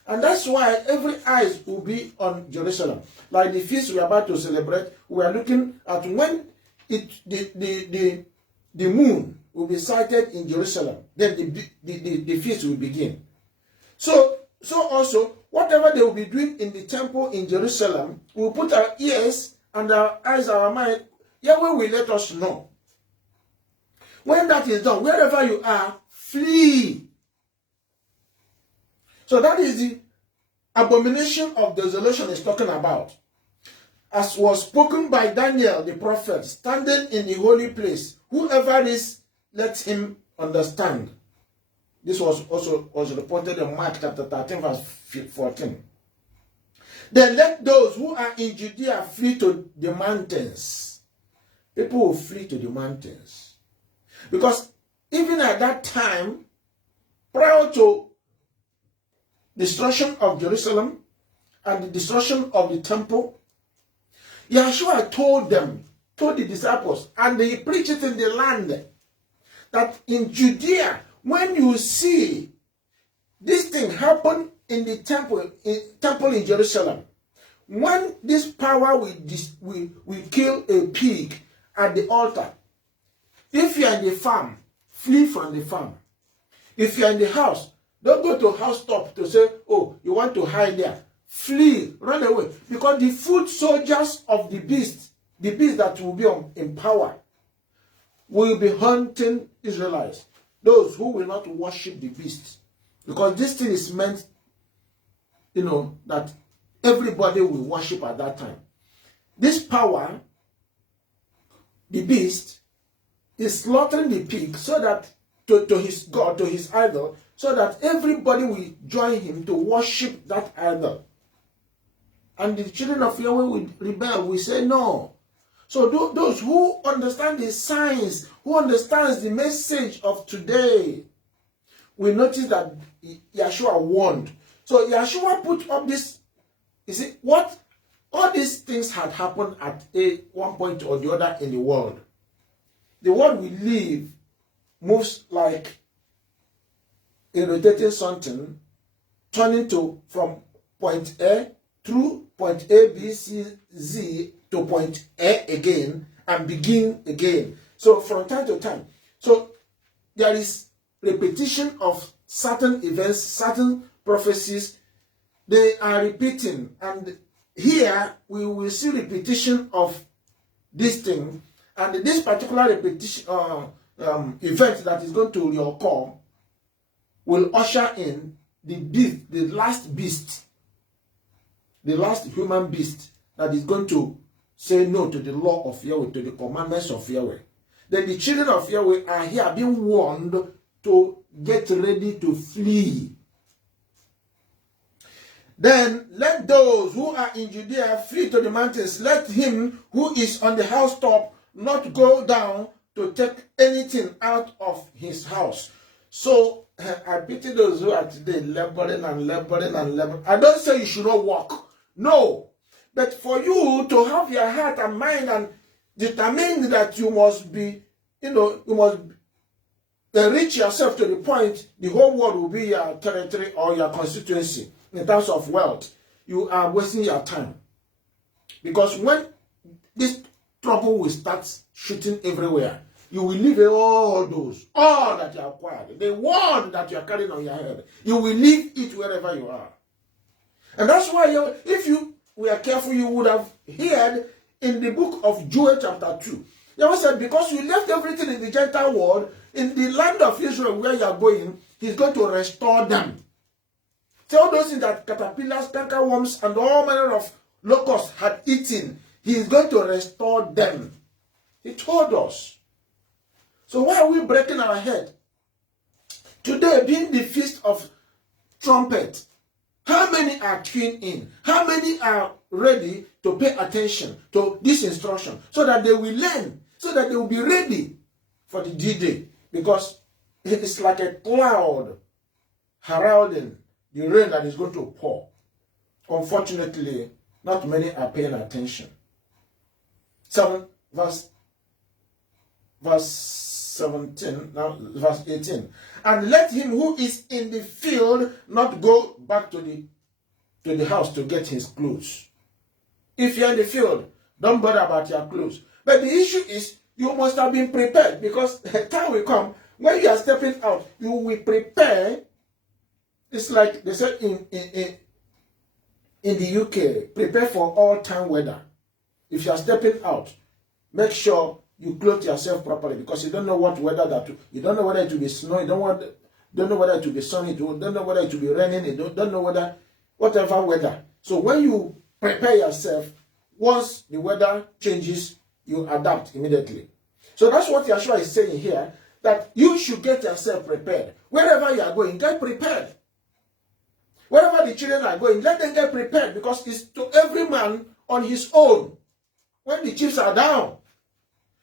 and that's why every eyes will be on Jerusalem. Like the feast we are about to celebrate, we are looking at when the moon will be sighted in Jerusalem, then the feast will begin. So also, whatever they will be doing in the temple in Jerusalem, we will put our ears and our eyes, our mind, Yahweh will let us know. When that is done, wherever you are, flee. So that is the abomination of desolation is talking about. As was spoken by Daniel the prophet, standing in the holy place, whoever is, let him understand. This was reported in Mark chapter 13, verse 14. Then let those who are in Judea flee to the mountains. People will flee to the mountains. Because even at that time, prior to destruction of Jerusalem and the destruction of the temple, Yeshua told the disciples, and they preached it in the land, that in Judea, when you see this thing happen in the temple in Jerusalem, when this power will kill a pig at the altar, if you are in the farm, flee from the farm. If you are in the house, don't go to house top to say, oh, you want to hide there. Flee, run away. Because the foot soldiers of the beast that will be in power, will be hunting Israelites. Those who will not worship the beast. Because this thing is meant, that everybody will worship at that time. This power, the beast, is slaughtering the pig so that to his god, to his idol, so that everybody will join him to worship that idol. And the children of Yahweh will rebel, will say no. So those who understand the signs, who understands the message of today, will notice that Yeshua warned. So Yeshua put up this, you see, what all these things had happened at one point or the other in the world. The world we live moves like a rotating something, turning from point A through point A, B, C, Z to point A again and begin again. So from time to time. So there is repetition of certain events, certain prophecies. They are repeating. And here we will see repetition of this thing. And this particular repetition event that is going to occur will usher in the last beast, the last human beast that is going to say no to the law of Yahweh, to the commandments of Yahweh. Then the children of Yahweh are here being warned to get ready to flee. Then let those who are in Judea flee to the mountains. Let him who is on the housetop not go down to take anything out of his house. So I pity those who are today laboring and laboring and laboring. I don't say you should not work. No. But for you to have your heart and mind and determine that you must be, you must reach yourself to the point the whole world will be your territory or your constituency in terms of wealth, you are wasting your time. Because when this trouble will start shooting everywhere, you will leave all that you acquired, the world that you are carrying on your head, you will leave it wherever you are. And that's why if you were careful, you would have heard in the book of Joel chapter 2. Yahweh said, because you left everything in the Gentile world, in the land of Israel where you are going, he's going to restore them. So all those things that caterpillars, cankerworms, and all manner of locusts had eaten, he is going to restore them. He told us. So why are we breaking our head? Today, being the feast of trumpet, how many are tuned in? How many are ready to pay attention to this instruction so that they will learn, so that they will be ready for the D-Day? Because it is like a cloud heralding the rain that is going to pour. Unfortunately, not many are paying attention. Verse 17, now verse 18. And let him who is in the field not go back to the house to get his clothes. If you're in the field, don't bother about your clothes. But the issue is, you must have been prepared, because the time will come when you are stepping out, you will prepare. It's like they said in the UK, prepare for all time weather. If you are stepping out, make sure you clothe yourself properly, because you don't know what weather you don't know whether it will be snow, you don't know whether it will be sunny, you don't know whether it will be raining, you don't know whatever weather. So when you prepare yourself, once the weather changes, you adapt immediately. So that's what Yeshua is saying here, that you should get yourself prepared. Wherever you are going, get prepared. Wherever the children are going, let them get prepared, because it's to every man on his own. When the chips are down,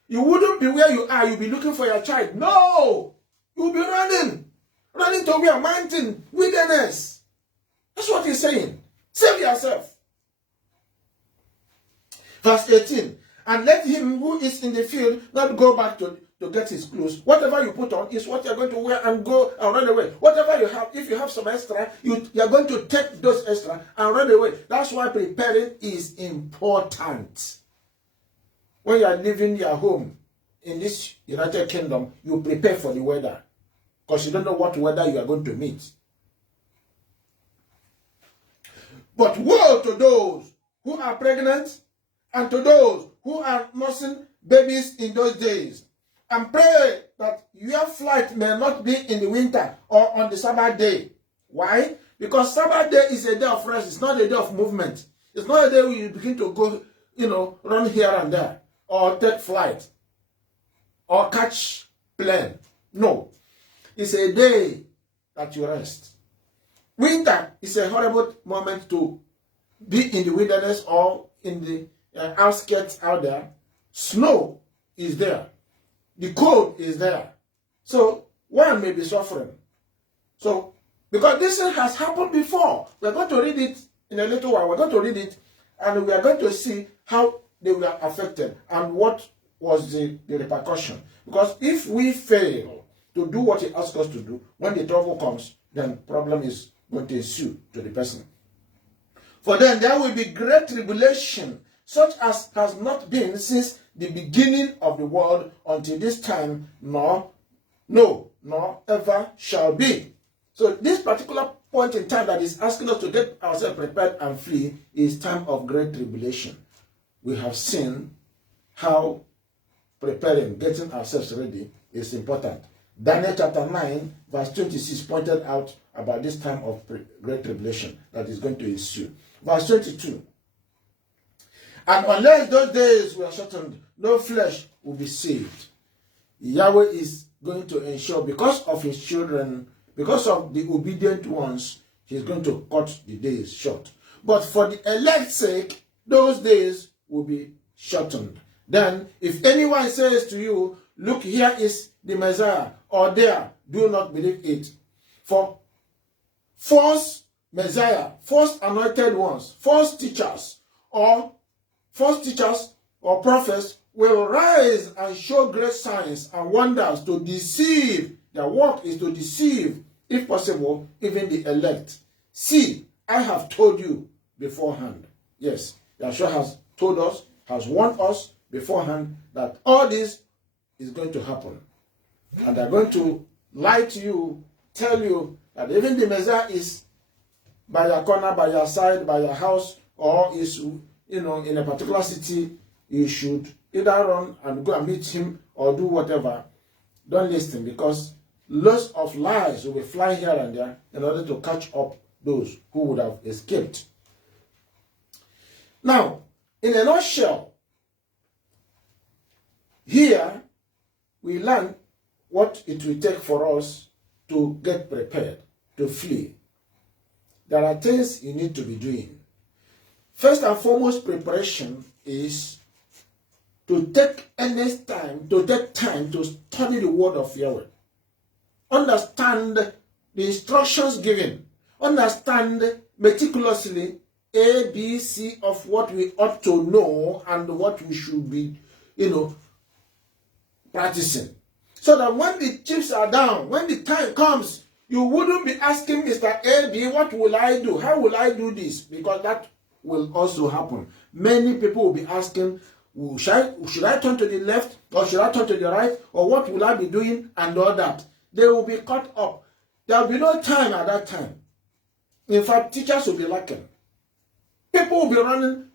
you wouldn't be where you are, you'll be looking for your child. No! You'll be running to where? Mountain, wilderness. That's what he's saying. Save yourself. Verse 18. And let him who is in the field not go back to to get his clothes. Whatever you put on is what you're going to wear and go and run away. Whatever you have, if you have some extra, you're going to take those extra and run away. That's why preparing is important. When you are leaving your home in this United Kingdom, you prepare for the weather, because you don't know what weather you are going to meet. But woe to those who are pregnant and to those who are nursing babies in those days. And pray that your flight may not be in the winter or on the Sabbath day. Why? Because Sabbath day is a day of rest. It's not a day of movement. It's not a day where you begin to go, run here and there, or take flight, or catch plane. No. It's a day that you rest. Winter is a horrible moment to be in the wilderness or in the outskirts out there. Snow is there. The cold is there. So one may be suffering. So, because this has happened before, we're going to read it in a little while. We're going to read it and we are going to see how they were affected and what was the repercussion. Because if we fail to do what he asks us to do, when the trouble comes, then problem is going to ensue to the person. For then there will be great tribulation, such as has not been since the beginning of the world until this time, nor ever shall be. So this particular point in time that is asking us to get ourselves prepared and flee is time of great tribulation. We have seen how preparing, getting ourselves ready is important. Daniel chapter 9 verse 26 pointed out about this time of great tribulation that is going to ensue. Verse 22. And unless those days were shortened, no flesh will be saved. Yahweh is going to ensure, because of his children, because of the obedient ones, he's going to cut the days short. But for the elect's sake, those days will be shortened. Then, if anyone says to you, look, here is the Messiah, or there, do not believe it. For false Messiah, false anointed ones, false teachers or prophets will rise and show great signs and wonders to deceive. Their work is to deceive, if possible, even the elect. See, I have told you beforehand. Yes, Yeshua has told us, has warned us beforehand that all this is going to happen. And they're going to lie to you, tell you that even the Messiah is by your corner, by your side, by your house, or is, in a particular city. You should either run and go and meet him or do whatever. Don't listen, because lots of lies will be flying here and there in order to catch up those who would have escaped. Now, in a nutshell, here we learn what it will take for us to get prepared, to flee. There are things you need to be doing. First and foremost, preparation is to take time to study the word of Yahweh. Understand the instructions given. Understand meticulously A, B, C of what we ought to know and what we should be, practicing. So that when the chips are down, when the time comes, you wouldn't be asking Mr. A, B, what will I do? How will I do this? Because that will also happen. Many people will be asking, should I turn to the left or should I turn to the right, or what will I be doing, and all that. They will be caught up. There will be no time at that time. In fact, teachers will be lacking. People will be running.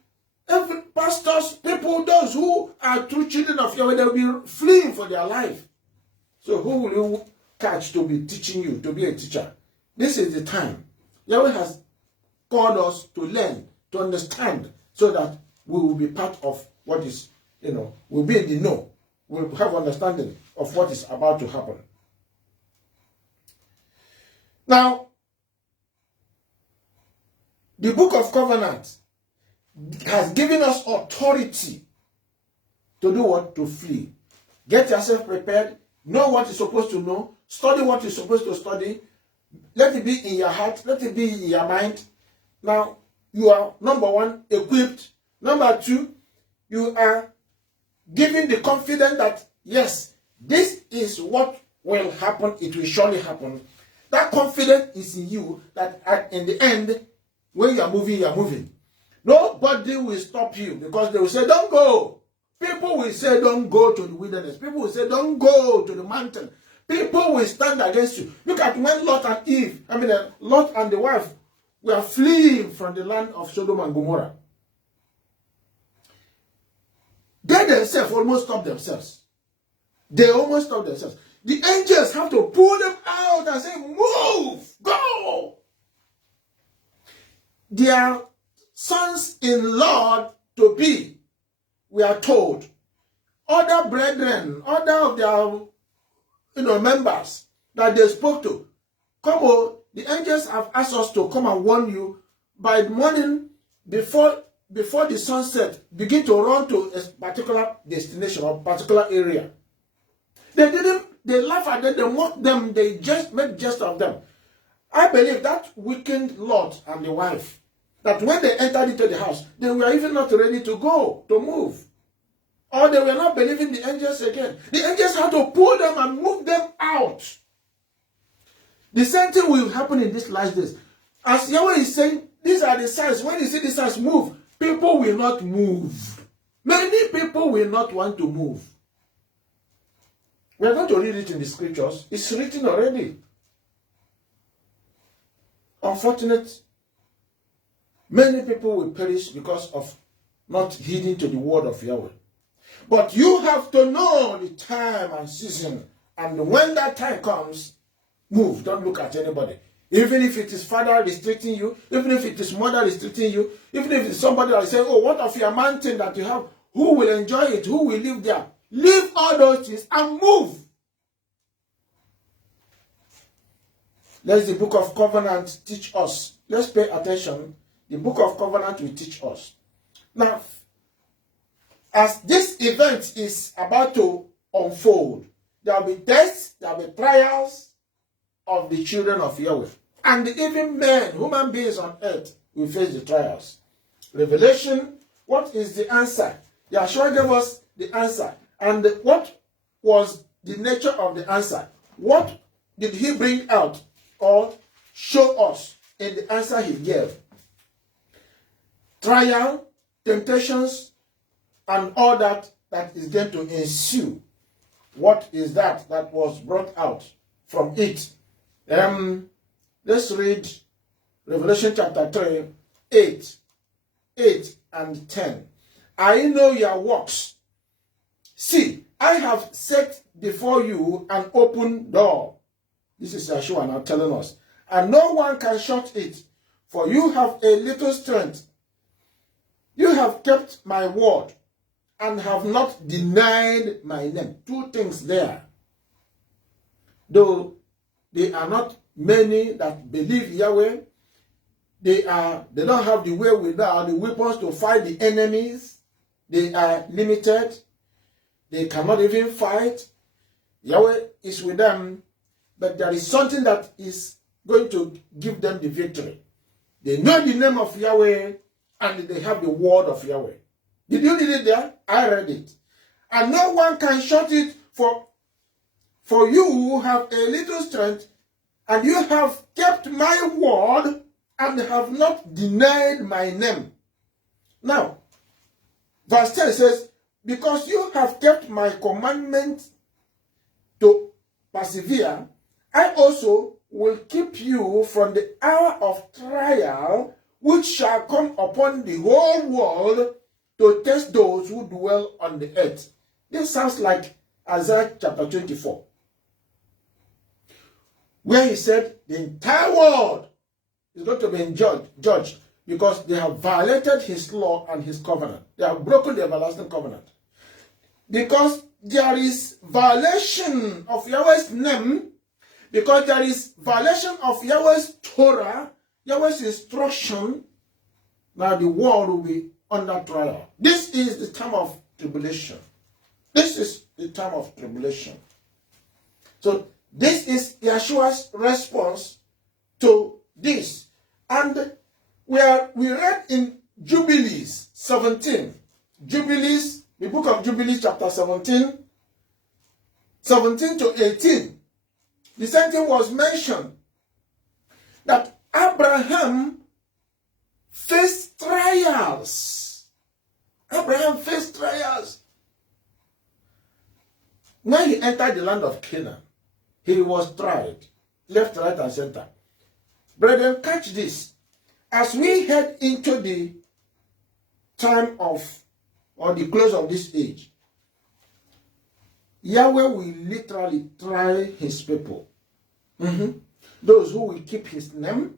Every pastors, people, those who are true children of Yahweh, they will be fleeing for their life. So who will you catch to be teaching you, to be a teacher? This is the time. Yahweh has called us to learn, to understand, so that we will be part of what is, we'll be in the know. We'll have understanding of what is about to happen. Now, the Book of Covenant has given us authority to do what? To flee. Get yourself prepared. Know what you're supposed to know. Study what you're supposed to study. Let it be in your heart. Let it be in your mind. Now, you are, number one, equipped. Number two, you are given the confidence that, yes, this is what will happen, it will surely happen. That confidence is in you that in the end, when you are moving, you are moving. Nobody will stop you because they will say, don't go. People will say, don't go to the wilderness. People will say, don't go to the mountain. People will stand against you. Look at when Lot and the wife were fleeing from the land of Sodom and Gomorrah. They themselves almost stopped themselves. They almost stopped themselves. The angels have to pull them out and say, move, go. Their sons-in-law to be, we are told, other brethren, other of their members that they spoke to, come on, the angels have asked us to come and warn you by the morning before the sunset, begin to run to a particular destination or particular area. They laugh at them, they mock them, they just make jest of them. I believe that weakened Lot and the wife, that when they entered into the house, they were even not ready to go, to move. Or they were not believing the angels again. The angels had to pull them and move them out. The same thing will happen in these last days. As Yahweh is saying, these are the signs. When you see the signs move, people will not move. Many people will not want to move. We are going to read it in the scriptures. It's written already. Unfortunate, many people will perish because of not heeding to the word of Yahweh. But you have to know the time and season. And when that time comes, move. Don't look at anybody. Even if it is father restricting you, even if it is mother restricting you, even if it's somebody that is saying, oh, what of your mountain that you have? Who will enjoy it? Who will live there? Leave all those things and move. Let the book of covenant teach us. Let's pay attention. The book of covenant will teach us. Now, as this event is about to unfold, there will be tests, there will be trials of the children of Yahweh. And even men, human beings on earth, will face the trials. Revelation, what is the answer? Yahshua gave us the answer. And what was the nature of the answer? What did he bring out or show us in the answer he gave? Trial, temptations, and all that is going to ensue. What is that was brought out from it? Let's read Revelation chapter 3, 8 and 10. I know your works. See, I have set before you an open door. This is Yeshua now telling us. And no one can shut it, for you have a little strength. You have kept my word and have not denied my name. Two things there. Though they are not many that believe Yahweh, they don't have the wherewithal, the weapons to fight the enemies. They are limited. They cannot even fight. Yahweh is with them, but there is something that is going to give them the victory. They know the name of Yahweh and they have the word of Yahweh. Did you read it there? I read it. And no one can shut it, for you who have a little strength, and you have kept my word and have not denied my name. Now, verse 10 says, because you have kept my commandment to persevere, I also will keep you from the hour of trial which shall come upon the whole world to test those who dwell on the earth. This sounds like Isaiah chapter 24, where he said the entire world is going to be judged because they have violated his law and his covenant. They have broken the everlasting covenant. Because there is violation of Yahweh's name, because there is violation of Yahweh's Torah, Yahweh's instruction, now the world will be under trial. This is the time of tribulation. This is the time of tribulation. So this is Yeshua's response to this. And we read in Jubilees 17. Jubilees, the book of Jubilees chapter 17. 17 to 18, the same thing was mentioned that Abraham faced trials. Abraham faced trials. When he entered the land of Canaan, he was tried, left, right, and center. Brethren, catch this. As we head into the time of, or the close of this age, Yahweh will literally try his people. Those who will keep his name,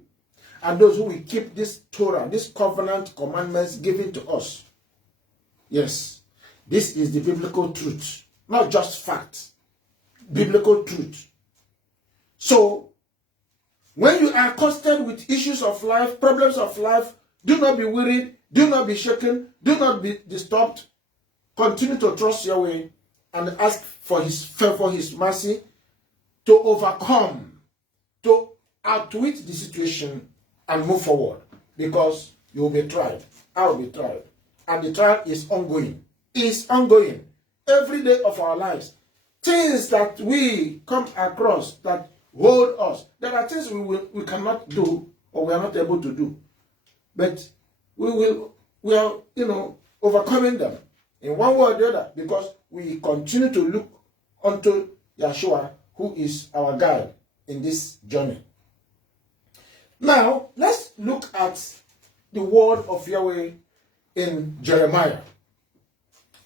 and those who will keep this Torah, this covenant commandments given to us. Yes, this is the biblical truth, not just fact, biblical truth. So, when you are accosted with issues of life, problems of life, do not be worried, do not be shaken, do not be disturbed. Continue to trust Yahweh and ask for his favor, his mercy, to overcome, to outwit the situation and move forward. Because you will be tried. I will be tried. And the trial is ongoing. It's ongoing. Every day of our lives. Things that we come across that hold us. There are things we cannot do or we are not able to do. But we are, overcoming them in one way or the other because we continue to look unto Yeshua, who is our guide in this journey. Now, let's look at the word of Yahweh in Jeremiah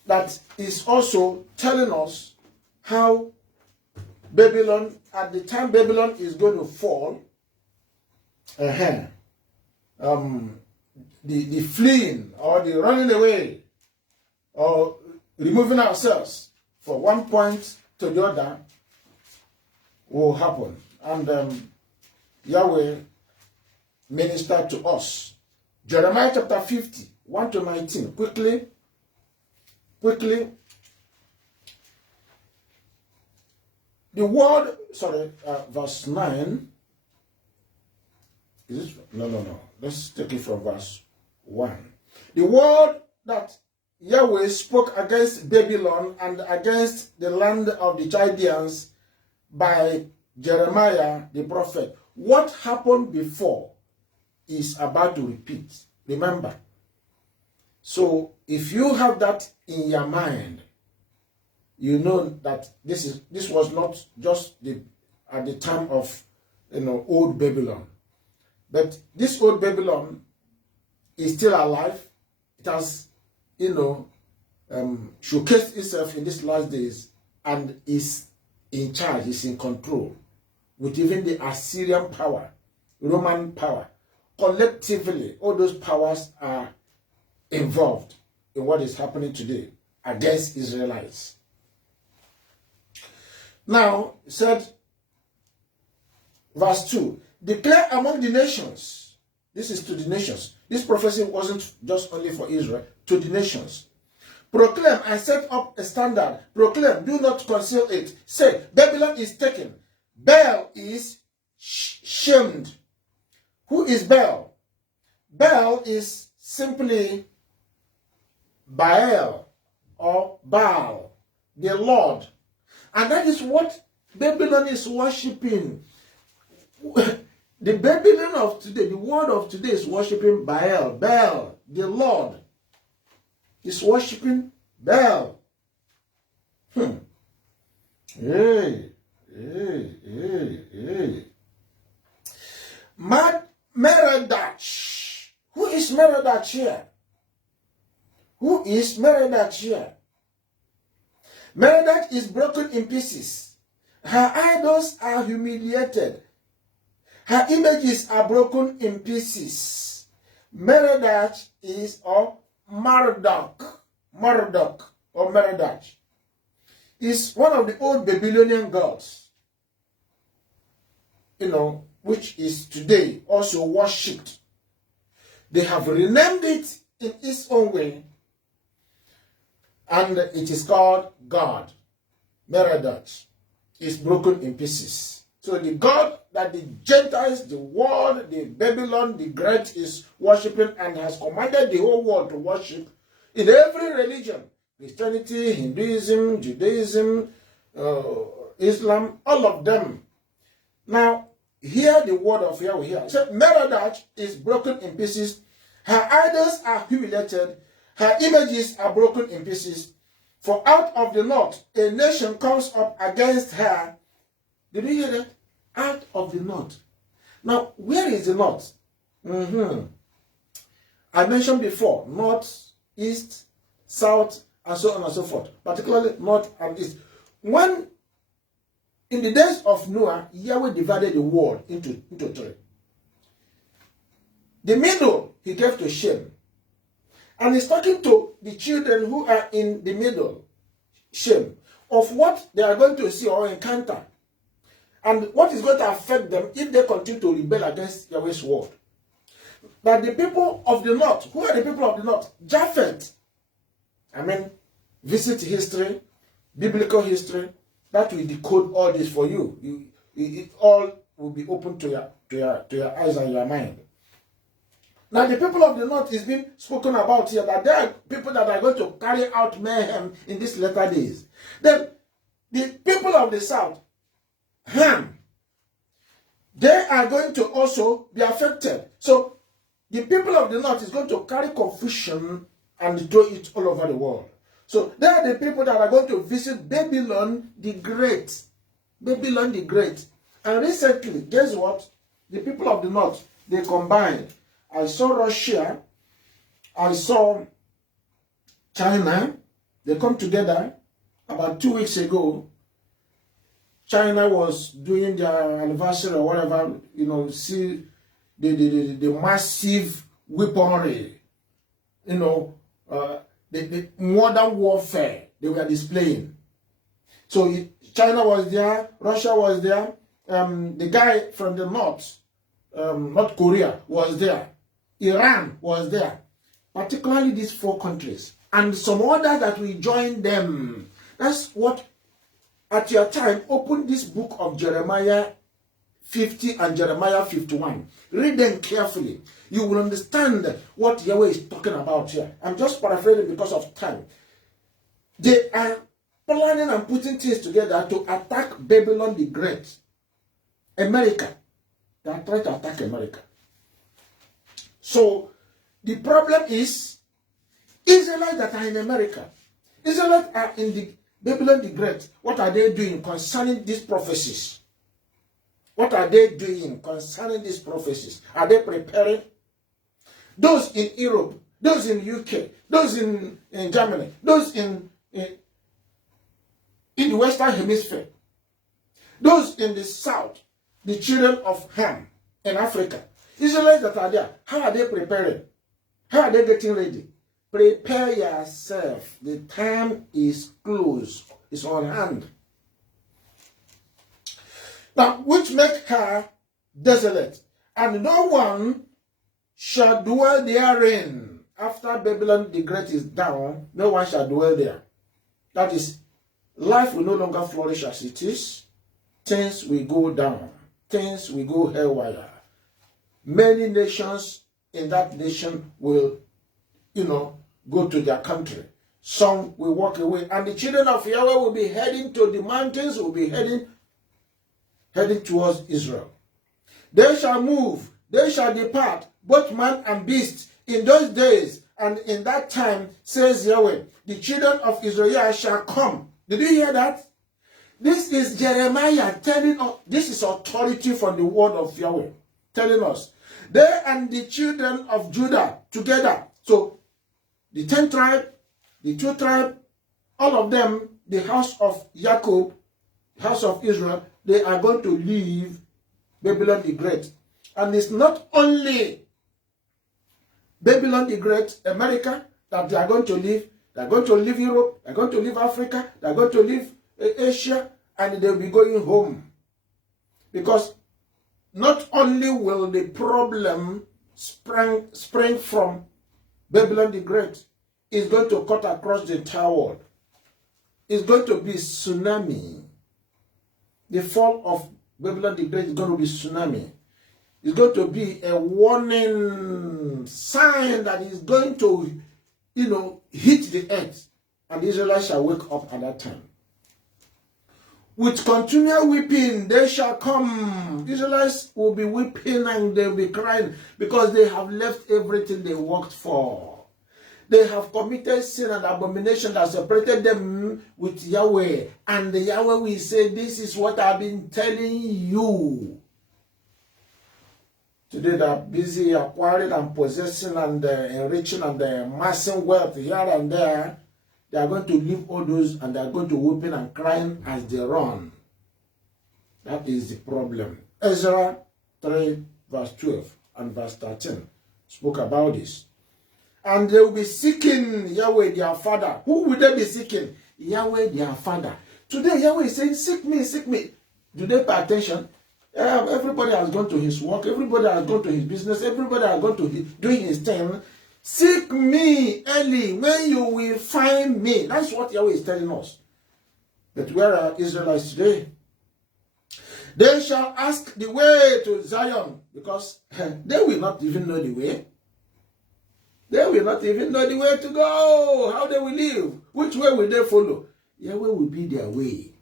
that is also telling us how Babylon, at the time Babylon is going to fall, the fleeing or the running away or removing ourselves from one point to the other will happen. And Yahweh ministered to us. Jeremiah chapter 50, 1 to 19. Quickly. The word, verse 9. Is it? No. Let's take it from verse 1. The word that Yahweh spoke against Babylon and against the land of the Chaldeans by Jeremiah the prophet. What happened before is about to repeat. Remember. So if you have that in your mind, you know that this was not just at the time of old Babylon. But this old Babylon is still alive. It has, showcased itself in these last days and is in charge, is in control with even the Assyrian power, Roman power. Collectively, all those powers are involved in what is happening today against Israelites. Now, it said, verse 2, declare among the nations. This is to the nations. This prophecy wasn't just only for Israel, to the nations. Proclaim and set up a standard. Proclaim, do not conceal it. Say, Babylon is taken. Baal is shamed. Who is Baal? Baal is simply Baal or Baal, the Lord. And that is what Babylon is worshipping. The Babylon of today, the world of today is worshipping Baal. Baal, the Lord, is worshipping Baal. Hey. Merodach. Who is Merodach here? Who is Merodach here? Merodach is broken in pieces. Her idols are humiliated. Her images are broken in pieces. Merodach is Marduk or Merodach is one of the old Babylonian gods, which is today also worshipped. They have renamed it in its own way, and it is called God. Merodach is broken in pieces. So the God that the Gentiles, the world, the Babylon, the Great is worshipping and has commanded the whole world to worship in every religion, Christianity, Hinduism, Judaism, Islam, all of them. Now, hear the word of Yahweh here. So, Merodach is broken in pieces. Her idols are humiliated. Her images are broken in pieces. For out of the north, a nation comes up against her. Did you hear that? Out of the north. Now, where is the north? I mentioned before, north, east, south, and so on and so forth. Particularly north and east. When, in the days of Noah, Yahweh divided the world into three. The middle, he gave to Shem. And he's talking to the children who are in the middle, Shem, of what they are going to see or encounter. And what is going to affect them if they continue to rebel against Yahweh's word. But the people of the north, who are the people of the north? Japhet. Visit history, biblical history, that will decode all this for you. It all will be open to your eyes and your mind. Now the people of the north is being spoken about here, that there are people that are going to carry out mayhem in these latter days. Then the people of the south, Ham, they are going to also be affected. So the people of the north is going to carry confusion and throw it all over the world. So they are the people that are going to visit Babylon the Great. Babylon the Great. And recently, guess what? The people of the north, they combined. I saw Russia, I saw China, they come together about 2 weeks ago. China was doing their anniversary or whatever, see the massive weaponry, the modern warfare they were displaying. So China was there, Russia was there, the guy from the north, North Korea was there, Iran was there, particularly these 4 countries, and some others that will join them. That's what, at your time, open this book of Jeremiah 50 and Jeremiah 51. Read them carefully. You will understand what Yahweh is talking about here. I'm just paraphrasing because of time. They are planning and putting things together to attack Babylon the Great. America. They are trying to attack America. So, the problem is, Israelites that are in America, Israelites are in the Babylon the Great. What are they doing concerning these prophecies? What are they doing concerning these prophecies? Are they preparing? Those in Europe, those in UK, those in Germany, those in the Western Hemisphere, those in the South, the children of Ham in Africa, Israelites that are there, how are they preparing? How are they getting ready? Prepare yourself. The time is close. It's on hand. Now, which make her desolate, and no one shall dwell therein. After Babylon the Great is down, no one shall dwell there. That is, life will no longer flourish as it is. Things will go down. Things will go haywire. Many nations in that nation will, go to their country. Some will walk away. And the children of Yahweh will be heading to the mountains, will be heading towards Israel. They shall move, they shall depart, both man and beast, in those days and in that time, says Yahweh. The children of Israel shall come. Did you hear that? This is Jeremiah telling us, this is authority from the word of Yahweh, telling us. They and the children of Judah together. So, the 10 tribes, the 2 tribes, all of them, the house of Jacob, house of Israel, they are going to leave Babylon the Great. And it's not only Babylon the Great, America, that they are going to leave. They are going to leave Europe, they are going to leave Africa, they are going to leave Asia, and they will be going home. Because not only will the problem spring from Babylon the Great, it's going to cut across the entire world. It's going to be tsunami. The fall of Babylon the Great is going to be tsunami. It's going to be a warning sign that is going to, hit the earth. And the Israelites shall wake up at that time. With continual weeping, they shall come. Israelites will be weeping and they'll be crying because they have left everything they worked for. They have committed sin and abomination that separated them with Yahweh. And the Yahweh will say, this is what I've been telling you. Today they are busy acquiring and possessing and enriching and amassing wealth here and there. They are going to leave all those and they are going to weeping and crying as they run. That is the problem. Ezra 3 verse 12 and verse 13 spoke about this. And they will be seeking Yahweh their Father. Who will they be seeking? Yahweh their Father. Today Yahweh is saying, seek me, seek me. Do they pay attention? Everybody has gone to his work. Everybody has gone to his business. Everybody has gone to doing his thing. Seek me early when you will find me. That's what Yahweh is telling us. But where are Israelites today? They shall ask the way to Zion because they will not even know the way. They will not even know the way to go. How they will live. Which way will they follow? Yahweh will be their way.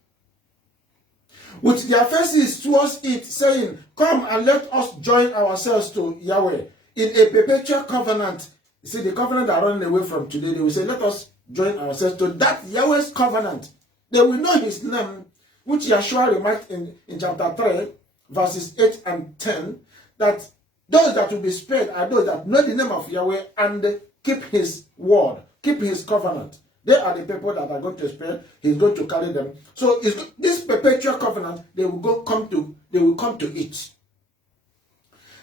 With their faces towards it, saying, come and let us join ourselves to Yahweh in a perpetual covenant. You see, the covenant are running away from today. They will say, let us join ourselves to that Yahweh's covenant. They will know his name, which Yeshua remarked in chapter 3, verses 8 and 10, that those that will be spared are those that know the name of Yahweh and keep his word, keep his covenant. They are the people that are going to spare. He's going to carry them. So this perpetual covenant, they will come to it.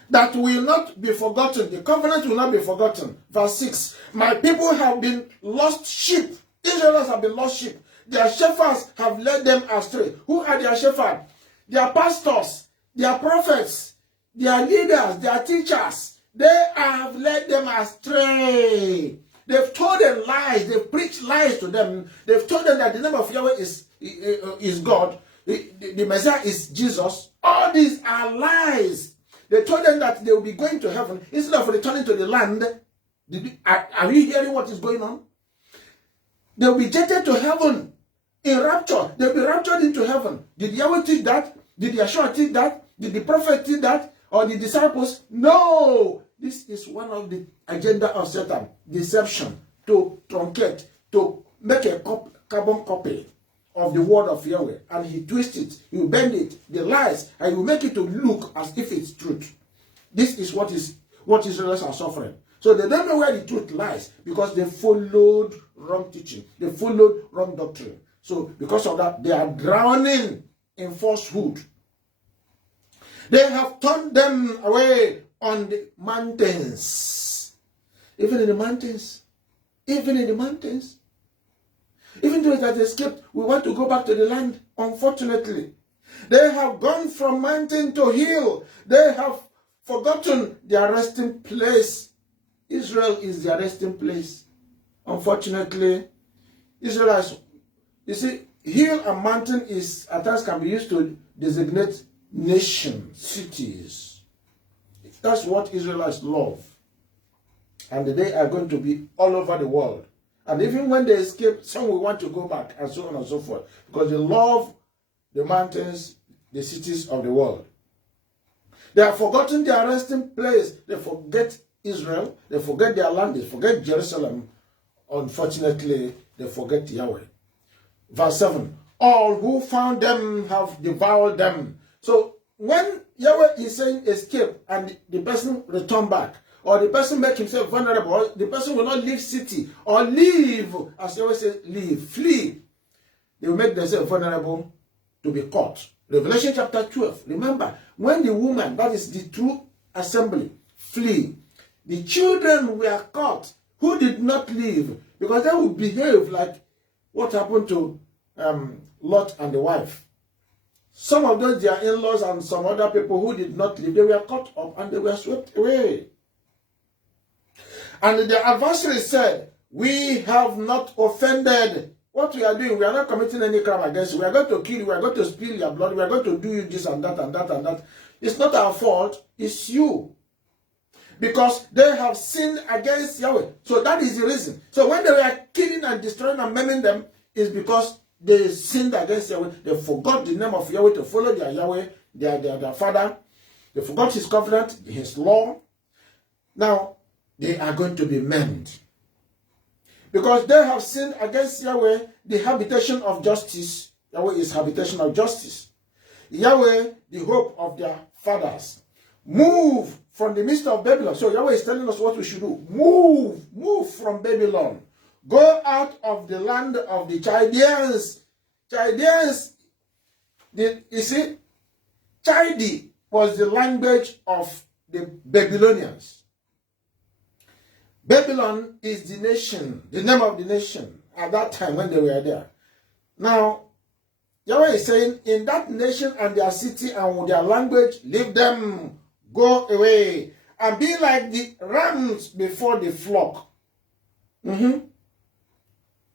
That will not be forgotten. The covenant will not be forgotten. Verse 6. My people have been lost sheep. Israelites have been lost sheep. Their shepherds have led them astray. Who are their shepherds? Their pastors, their prophets, their leaders, their teachers. They have led them astray. They've told them lies. They've preached lies to them. They've told them that the name of Yahweh is God. The Messiah is Jesus. All these are lies. They told them that they will be going to heaven instead of returning to the land. Are you hearing what is going on? They will be jetted to heaven in rapture. They will be raptured into heaven. Did Yahweh teach that? Did Yeshua teach that? Did the prophet teach that? Or the disciples? No! This is one of the agenda of Satan. Deception. To truncate. To make a carbon copy of the word of Yahweh. And he twists it. He will bend it. The lies. And he will make it to look as if it's truth. This is what Israelites are suffering. So they don't know where the truth lies. Because they followed wrong teaching. They followed wrong doctrine. So because of that, they are drowning in falsehood. They have turned them away on the mountains. Even in the mountains. Even in the mountains. Even though it has escaped, we want to go back to the land, unfortunately. They have gone from mountain to hill. They have forgotten their resting place. Israel is their resting place. Unfortunately, Israelites, you see, hill and mountain is at times can be used to designate nations, cities. That's what Israelites love. And they are going to be all over the world. And even when they escape, some will want to go back and so on and so forth. Because they love the mountains, the cities of the world. They have forgotten their resting place. They forget Israel. They forget their land. They forget Jerusalem. Unfortunately, they forget Yahweh. Verse 7. All who found them have devoured them. So when Yahweh is saying escape and the person return back, or the person make himself vulnerable, or the person will not leave city, or leave, as Yahweh says, leave, flee, they will make themselves vulnerable to be caught. Revelation chapter 12. Remember, when the woman, that is the true assembly, flee, the children were caught who did not leave, because they would behave like what happened to Lot and the wife. Some of those, their in-laws and some other people who did not leave, they were caught up and they were swept away. And the adversary said, we have not offended. What we are doing, we are not committing any crime against you. We are going to kill you. We are going to spill your blood. We are going to do you this and that and that and that. It's not our fault. It's you. Because they have sinned against Yahweh. So that is the reason. So when they were killing and destroying and maiming them, it's because they sinned against Yahweh. They forgot the name of Yahweh to follow their Yahweh, their father. They forgot his covenant, his law. Now, they are going to be mended. Because they have sinned against Yahweh, the habitation of justice. Yahweh is habitation of justice. Yahweh, the hope of their fathers. Move from the midst of Babylon. So Yahweh is telling us what we should do. Move from Babylon. Go out of the land of the Chaldeans. Chaldeans, you see, Chaldee was the language of the Babylonians. Babylon is the nation, the name of the nation at that time when they were there. Now, Yahweh is saying, in that nation and their city and with their language, leave them, go away, and be like the rams before the flock.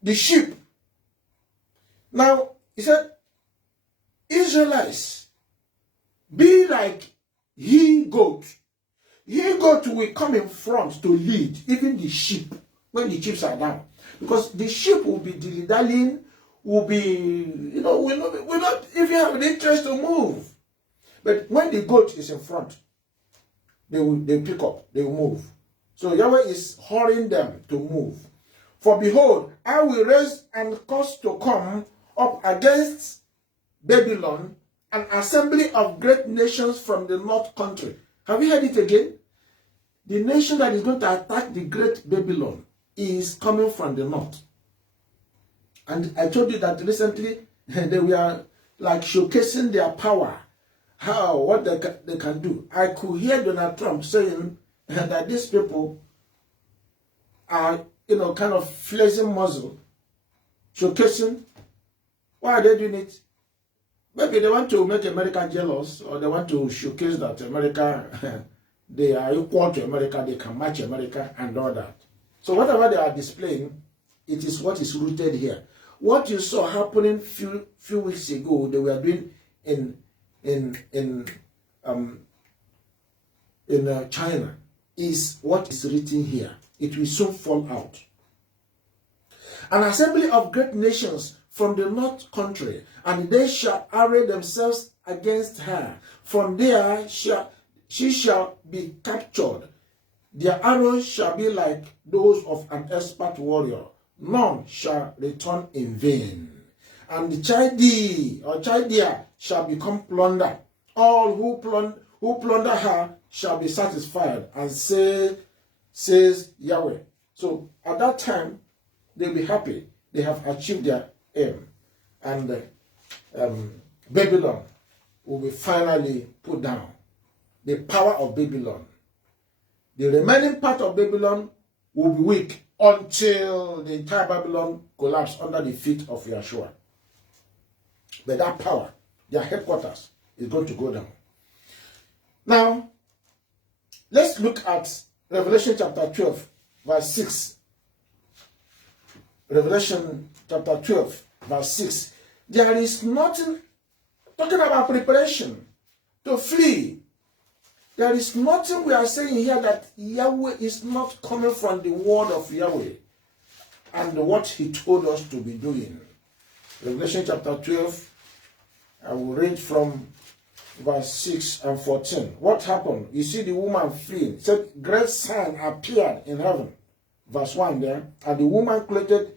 The sheep. Now, he said, Israelites, be like he-goat. He-goat will come in front to lead, even the sheep, when the sheep are down. Because the sheep will be dilly-dallying, will be, will not even have an interest to move. But when the goat is in front, they pick up, they will move. So Yahweh is hurrying them to move. For behold, I will raise and cause to come up against Babylon an assembly of great nations from the north country. Have you heard it again? The nation that is going to attack the great Babylon is coming from the north. And I told you that recently they were like showcasing their power, what they can do. I could hear Donald Trump saying that these people are, kind of flexing muscle, showcasing. Why are they doing it? Maybe they want to make America jealous, or they want to showcase that America, they are equal to America, they can match America and all that. So whatever they are displaying, it is what is rooted here. What you saw happening few weeks ago, they were doing in China, is what is written here. It will soon fall out. An assembly of great nations from the north country, and they shall array themselves against her. From there she shall be captured. Their arrows shall be like those of an expert warrior. None shall return in vain. And the Chaldee or Chaldea shall become plunder. All who plunder her shall be satisfied, and says Yahweh. So at that time, they'll be happy. They have achieved their aim. And Babylon will be finally put down. The power of Babylon. The remaining part of Babylon will be weak until the entire Babylon collapses under the feet of Yeshua. But that power, their headquarters, is going to go down. Now, let's look at Revelation chapter 12, verse 6. Revelation chapter 12, verse 6. There is nothing, talking about preparation to flee. There is nothing we are saying here that Yahweh is not coming from the word of Yahweh and what he told us to be doing. Revelation chapter 12, I will read from verse 6 and 14. What happened? You see the woman fleeing. It said, great sign appeared in heaven. Verse 1 there. And the woman clothed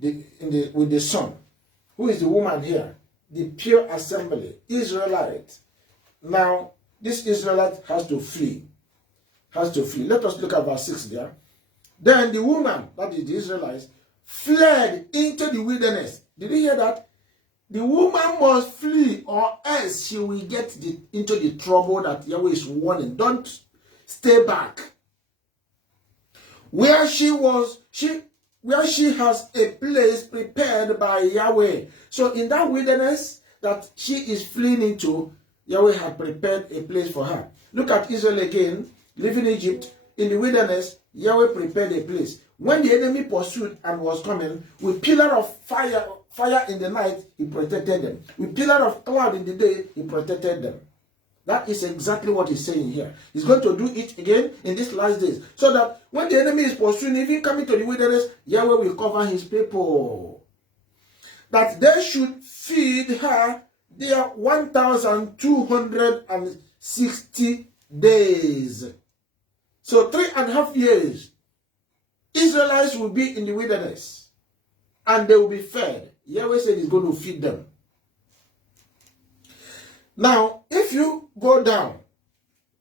with the sun. Who is the woman here? The pure assembly, Israelite. Now, this Israelite has to flee. Let us look at verse 6 there. Then the woman, that is the Israelites, fled into the wilderness. Did you hear that? The woman must flee, or else she will get into the trouble that Yahweh is warning. Don't stay back. Where she has a place prepared by Yahweh. So in that wilderness that she is fleeing into, Yahweh had prepared a place for her. Look at Israel again, living in Egypt. In the wilderness, Yahweh prepared a place. When the enemy pursued and was coming, with pillar of fire in the night, he protected them. With pillar of cloud in the day, he protected them. That is exactly what he's saying here. He's going to do it again in these last days. So that when the enemy is pursuing, even coming to the wilderness, Yahweh will cover his people. that they should feed her their 1,260 days. So 3.5 years, Israelites will be in the wilderness and they will be fed. Yahweh said he's going to feed them. Now, if you go down,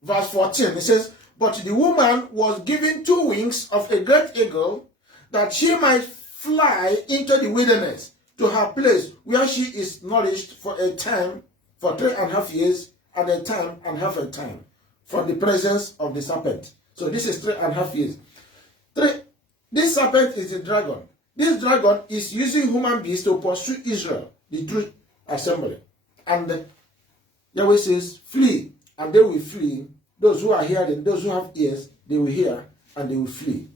verse 14, it says, but the woman was given 2 wings of a great eagle, that she might fly into the wilderness to her place where she is nourished for a time, for 3.5 years, and a time and half a time, from the presence of the serpent. So this is 3.5 years. This serpent is the dragon. This dragon is using human beings to pursue Israel, the true assembly. And Yahweh says, flee, and they will flee. Those who are hearing, those who have ears, they will hear, and they will flee.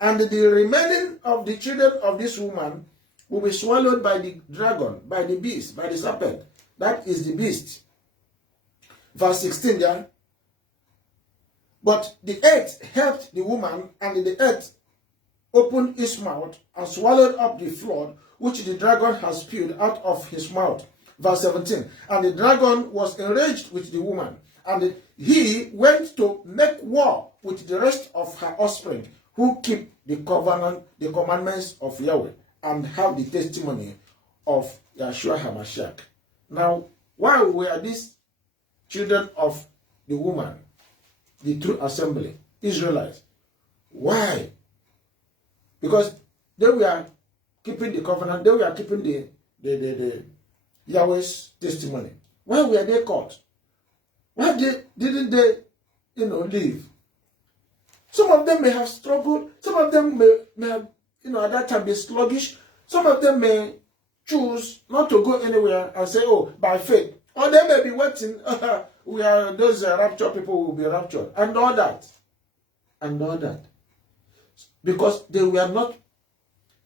And the remaining of the children of this woman will be swallowed by the dragon, by the beast, by the serpent. That is the beast. Verse 16 there. But the earth helped the woman, and the earth opened its mouth and swallowed up the flood which the dragon has spewed out of his mouth. Verse 17. And the dragon was enraged with the woman, and he went to make war with the rest of her offspring, who keep the covenant, the commandments of Yahweh, and have the testimony of Yahshua HaMashiach. Now, why were these children of the woman, the true assembly, Israelites? Why? Because they were keeping the covenant, they were keeping the Yahweh's testimony. Why were they caught? Why didn't they, leave? Some of them may have struggled. Some of them may have, at that time be sluggish. Some of them may choose not to go anywhere and say, oh, by faith. Or they may be waiting. Those raptured people will be raptured. And all that. And all that. Because they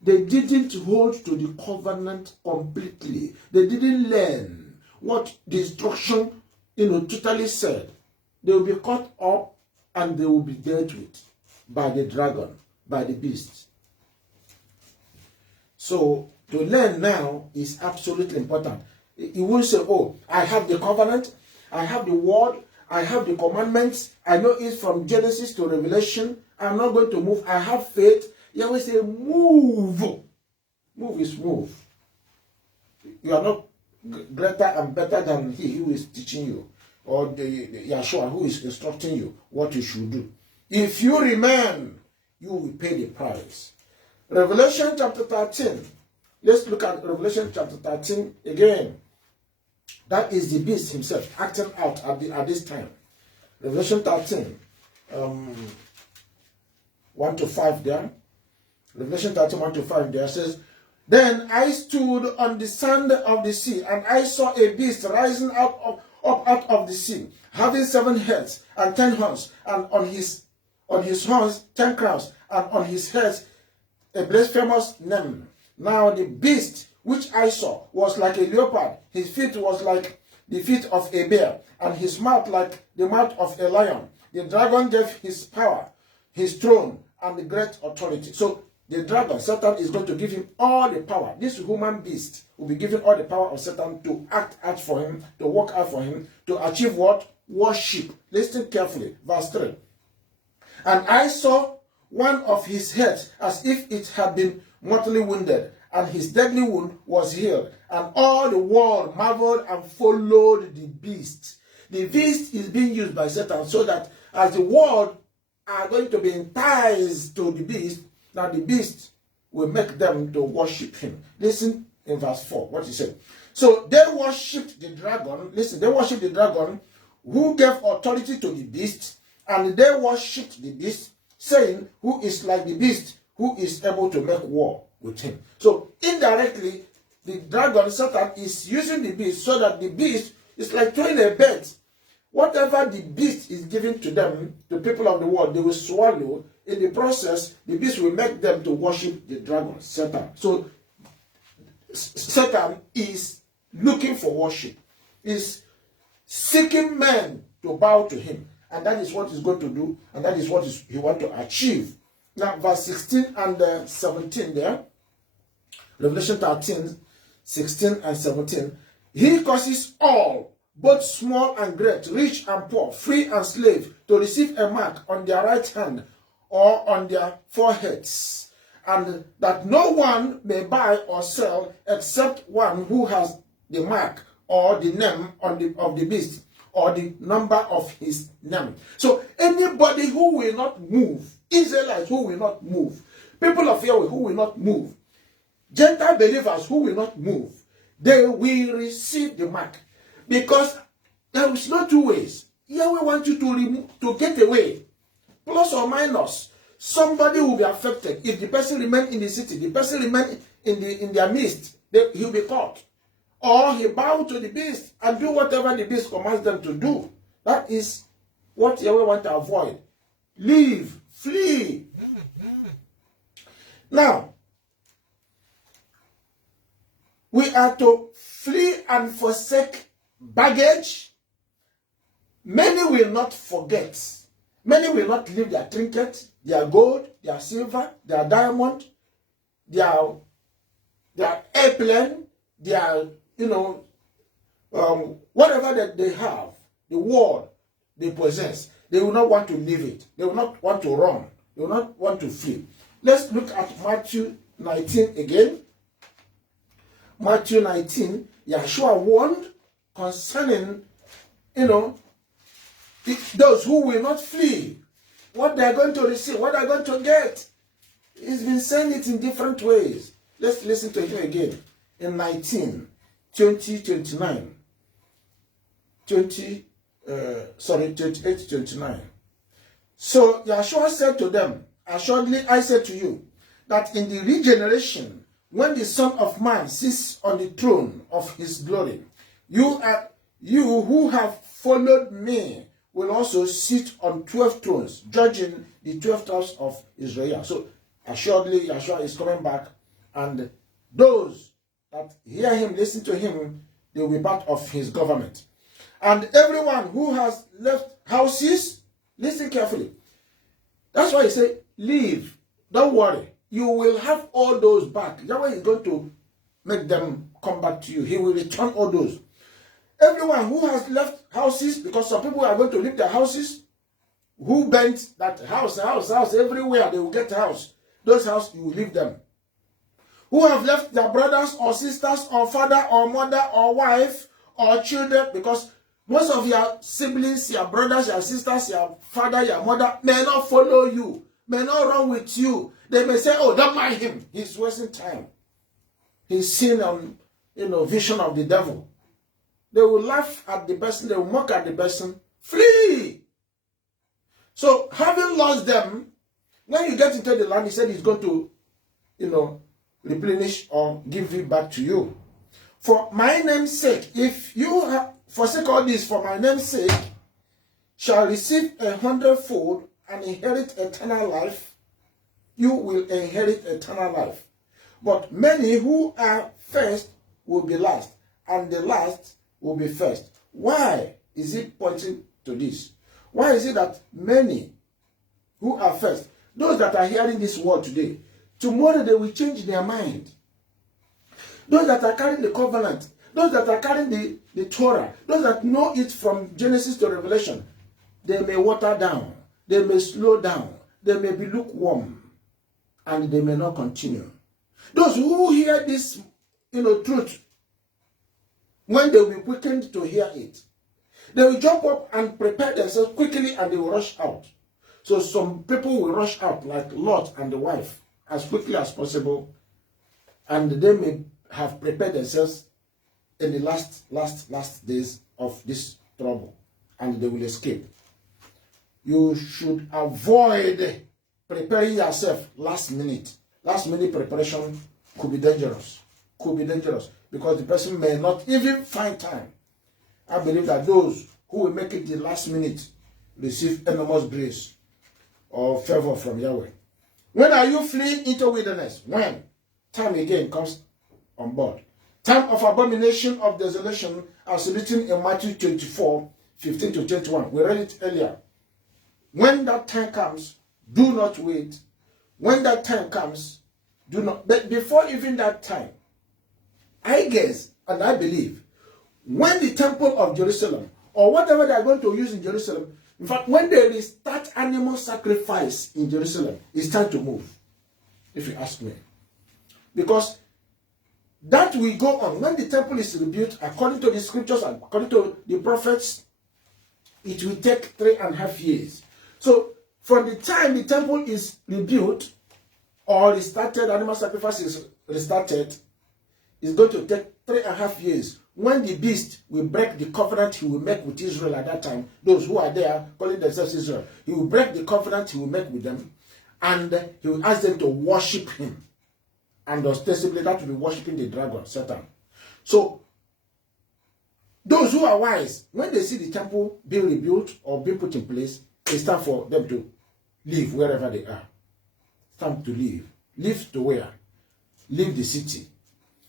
didn't hold to the covenant completely. They didn't learn what the instruction, totally said. They will be caught up and they will be dealt with by the dragon, by the beast. So, to learn now is absolutely important. You won't say, oh, I have the covenant, I have the word, I have the commandments, I know it from Genesis to Revelation, I'm not going to move, I have faith. Yahweh say, move. Move is move. You are not greater and better than he who is teaching you, or the Yahshua who is instructing you what you should do. If you remain, you will pay the price. Revelation chapter 13. Let's look at Revelation chapter 13 again. That is the beast himself acting out at this time. Revelation 13, 1 to 5 there. Revelation 13, 1 to 5 there says, then I stood on the sand of the sea, and I saw a beast rising up out of the sea, having 7 heads and 10 horns, and on his horns 10 crowns, and on his heads a blasphemous name. Now the beast which I saw was like a leopard, his feet was like the feet of a bear, and his mouth like the mouth of a lion. The dragon gave his power, his throne, and the great authority. So the dragon, Satan, is going to give him all the power. This human beast will be given all the power of Satan to act out for him, to work out for him, to achieve what? Worship. Listen carefully. Verse 3. And I saw one of his heads as if it had been mortally wounded, and his deadly wound was healed. And all the world marveled and followed the beast. The beast is being used by Satan so that as the world are going to be enticed to the beast, now the beast will make them to worship him. Listen in verse 4, what he said. So they worshipped the dragon. Listen, they worshipped the dragon who gave authority to the beast, and they worshipped the beast, saying, who is like the beast, who is able to make war with him. So indirectly, the dragon, Satan, is using the beast so that the beast is like throwing a bet. Whatever the beast is giving to them, the people of the world, they will swallow. In the process, the beast will make them to worship the dragon, Satan. So Satan is looking for worship. Is seeking men to bow to him. And that is what he's going to do. And that is what he wants to achieve. Now, verse 16 and 17 there. Revelation 13, 16 and 17. He causes all, both small and great, rich and poor, free and slave, to receive a mark on their right hand or on their foreheads, and that no one may buy or sell except one who has the mark or the name of the beast or the number of his name. So anybody who will not move, Israelites who will not move, people of Yahweh who will not move, Gentile believers who will not move, they will receive the mark. Because there is no two ways. Yahweh wants you to get away. Plus or minus, somebody will be affected. If the person remains in the city, the person remains in their midst, he'll be caught. Or he bow to the beast and do whatever the beast commands them to do. That is what Yahweh wants to avoid. Leave, flee. Now, we are to flee and forsake baggage. Many will not forget. Many will not leave their trinket, their gold, their silver, their diamond, their airplane, their, whatever that they have, the world they possess. They will not want to leave it. They will not want to run. They will not want to flee. Let's look at Matthew 19 again. Matthew 19, Yeshua warned concerning, those who will not flee, what they are going to receive, what they are going to get. He's been saying it in different ways. Let's listen to him again. In 19, 20, 29. 28, 29. So Yeshua said to them, assuredly I said to you, that in the regeneration, when the Son of Man sits on the throne of his glory, you who have followed me will also sit on 12 thrones, judging the 12 tribes of Israel. So assuredly, Yeshua is coming back, and those that hear him, listen to him, they will be part of his government. And everyone who has left houses, listen carefully. That's why he said, leave. Don't worry. You will have all those back. Yahweh is going to make them come back to you. He will return all those. Everyone who has left houses, because some people are going to leave their houses, who bent that house, everywhere they will get a house. Those houses, you will leave them. Who have left their brothers or sisters or father or mother or wife or children, because most of your siblings, your brothers, your sisters, your father, your mother may not follow you, may not run with you. They may say, oh, don't mind him. He's wasting time. He's seen vision of the devil. They will laugh at the person. They will mock at the person. Flee. So having lost them, when you get into the land, he said he's going to, replenish or give it back to you. For my name's sake, if you forsake all this for my name's sake, shall receive 100-fold and inherit eternal life. You will inherit eternal life. But many who are first will be last, and the last will be first. Why is it pointing to this? Why is it that many who are first, those that are hearing this word today, tomorrow they will change their mind? Those that are carrying the covenant, those that are carrying the Torah, those that know it from Genesis to Revelation, they may water down, they may slow down, they may be lukewarm, and they may not continue. Those who hear this, truth, when they will be quickened to hear it, they will jump up and prepare themselves quickly, and they will rush out. So some people will rush out, like Lot and the wife, as quickly as possible, and they may have prepared themselves in the last days of this trouble, and they will escape. You should avoid preparing yourself last minute. Last minute preparation could be dangerous. Because the person may not even find time. I believe that those who will make it the last minute receive enormous grace or favor from Yahweh. When are you fleeing into wilderness? When? Time again comes on board. Time of abomination of desolation, as written in Matthew 24, 15 to 21. We read it earlier. When that time comes, do not wait. When that time comes, do not. But before even that time, I guess and I believe when the temple of Jerusalem or whatever they are going to use in Jerusalem, in fact, when they restart animal sacrifice in Jerusalem, it's time to move, if you ask me. Because that will go on. When the temple is rebuilt, according to the scriptures and according to the prophets, it will take 3.5 years. So, from the time the temple is rebuilt or restarted, animal sacrifice is restarted, it's going to take 3.5 years. When the beast will break the covenant he will make with Israel at that time, those who are there calling themselves Israel, he will break the covenant he will make with them, and he will ask them to worship him. And ostensibly that will be worshiping the dragon, Satan. So, those who are wise, when they see the temple being rebuilt or being put in place, it's time for them to leave wherever they are. It's time to leave. Leave to where? Leave the city.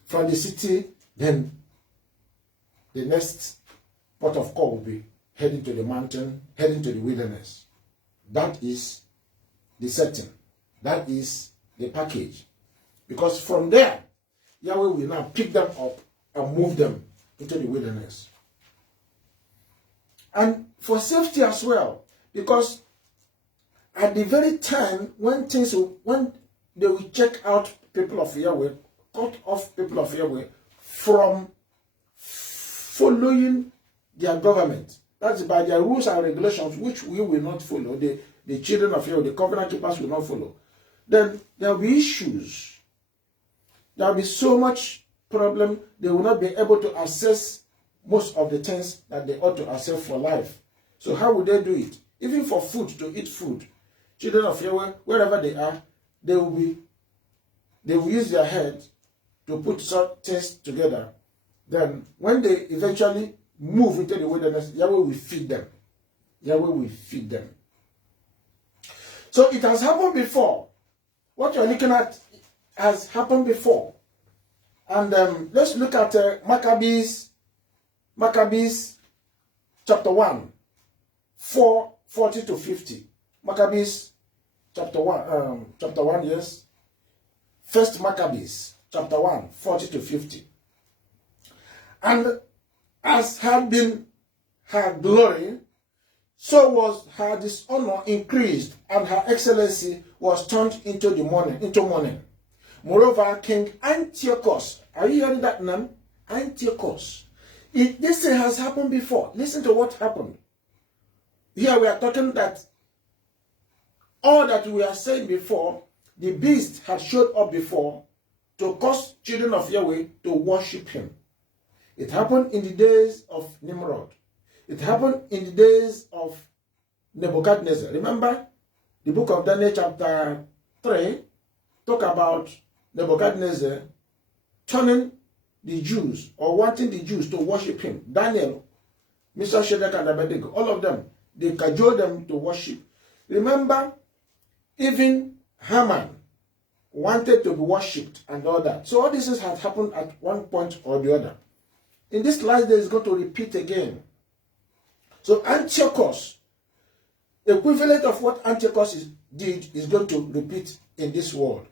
From the city, then the next port of call will be heading to the mountain, heading to the wilderness. That is the setting. That is the package. Because from there, Yahweh will now pick them up and move them into the wilderness. And for safety as well, because at the very time when they will check out people of Yahweh, cut off people of Yahweh from following their government. That's by their rules and regulations, which we will not follow. The children of Yahweh, the covenant keepers will not follow. Then there will be issues. There will be so much problem, they will not be able to access most of the things that they ought to access for life. So how will they do it? Even for food, to eat food. Children of Yahweh, wherever they are, they will use their head to put some things together. Then when they eventually move into the wilderness, Yahweh will feed them. Yahweh will feed them. So it has happened before. What you're looking at has happened before. And let's look at Maccabees chapter 1, 40 to 50. Maccabees chapter 1, yes. First Maccabees chapter 1, 40 to 50. And as had been her glory, so was her dishonor increased, and her excellency was turned into mourning. Moreover, King Antiochus, are you hearing that name? Antiochus. This thing has happened before. Listen to what happened. Here we are talking that all that we are saying before, the beast had showed up before to cause children of Yahweh to worship him. It happened in the days of Nimrod. It happened in the days of Nebuchadnezzar. Remember, the book of Daniel chapter 3 talk about Nebuchadnezzar turning the Jews or wanting the Jews to worship him. Daniel, Mr. Shadrach and Abednego, all of them, they cajoled them to worship. Remember, even Haman wanted to be worshipped and all that. So all this had happened at one point or the other. In this last day, it's going to repeat again. So Antiochus, the equivalent of what Antiochus did, is going to repeat in this world.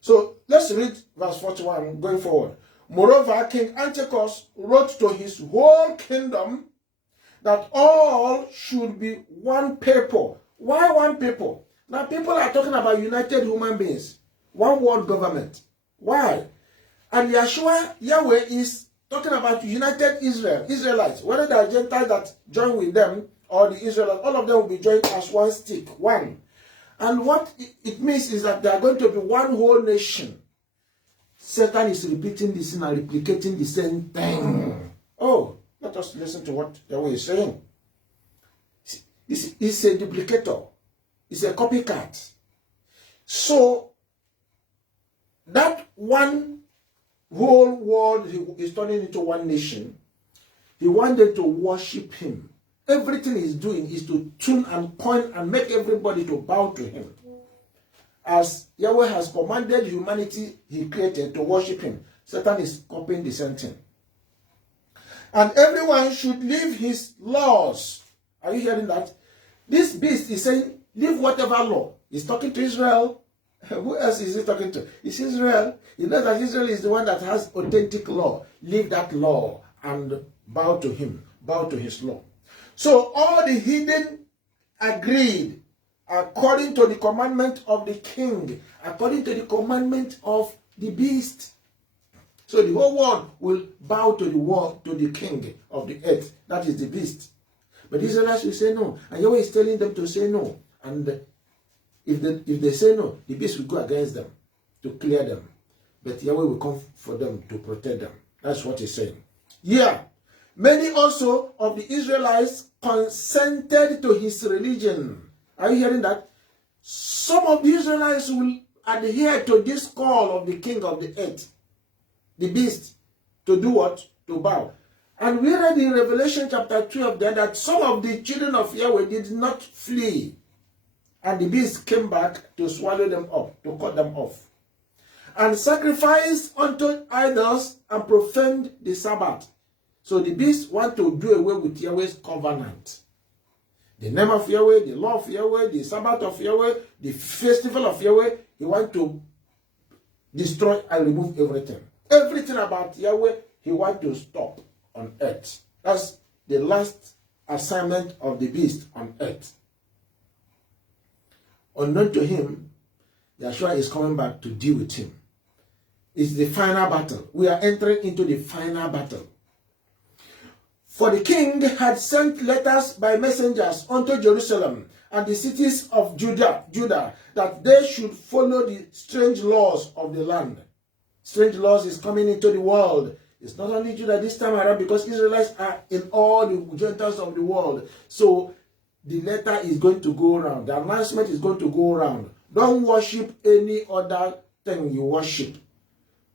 So let's read verse 41 going forward. Moreover, King Antiochus wrote to his whole kingdom that all should be one people. Why one people? Now people are talking about united human beings, one world government. Why? And Yahshua, Yahweh, is talking about united Israelites. Whether they are Gentiles that join with them or the Israelites, all of them will be joined as one stick, one. And what it means is that they are going to be one whole nation. Satan is repeating this and replicating the same thing. Oh, let us listen to what Yahweh is saying. It's a duplicator. It's a copycat. So, that one whole world is turning into one nation. He wanted to worship him. Everything he's doing is to tune and point and make everybody to bow to him. As Yahweh has commanded humanity he created to worship him, Satan is copying the same thing. And everyone should live his laws. Are you hearing that? This beast is saying, live whatever law. He's talking to Israel, Who else is he talking to? It's Israel. You know that Israel is the one that has authentic law. Leave that law and bow to him, bow to his law. So all the heathen agreed according to the commandment of the king, according to the commandment of the beast. So the whole world will bow to the king of the earth, that is the beast. But the Israelites will say no, and Yahweh is telling them to say no. And if they say no, the beast will go against them to clear them. But Yahweh will come for them to protect them. That's what he's saying. Yeah. Many also of the Israelites consented to his religion. Are you hearing that? Some of the Israelites will adhere to this call of the king of the earth, the beast, to do what? To bow. And we read in Revelation chapter 12 there that some of the children of Yahweh did not flee. And the beast came back to swallow them up, to cut them off. And sacrificed unto idols and profaned the Sabbath. So the beast want to do away with Yahweh's covenant. The name of Yahweh, the law of Yahweh, the Sabbath of Yahweh, the festival of Yahweh. He want to destroy and remove everything. Everything about Yahweh, he want to stop on earth. That's the last assignment of the beast on earth. Unknown to him, Yeshua is coming back to deal with him. It's the final battle. We are entering into the final battle. For the king had sent letters by messengers unto Jerusalem and the cities of Judah, that they should follow the strange laws of the land. Strange laws is coming into the world. It's not only Judah this time around, because Israelites are in all the Gentiles of the world. So the letter is going to go around. The announcement is going to go around. Don't worship any other thing you worship.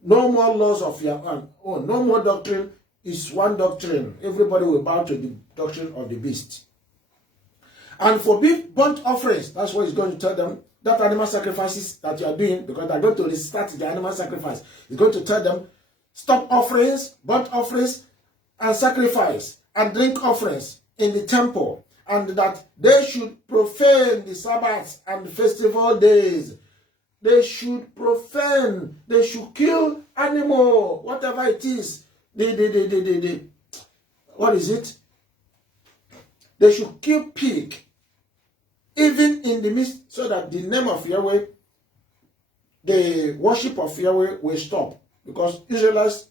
No more laws of your own. Oh, no more doctrine. It's one doctrine. Everybody will bow to the doctrine of the beast. And for burnt offerings, that's what he's going to tell them. That animal sacrifices that you are doing, because they're going to restart the animal sacrifice. He's going to tell them, stop offerings, burnt offerings, and sacrifice, and drink offerings in the temple. And that they should profane the Sabbaths and festival days. They should profane. They should kill animal, whatever it is. What is it? They should kill pig, even in the midst, so that the name of Yahweh, the worship of Yahweh will stop. Because Israelites,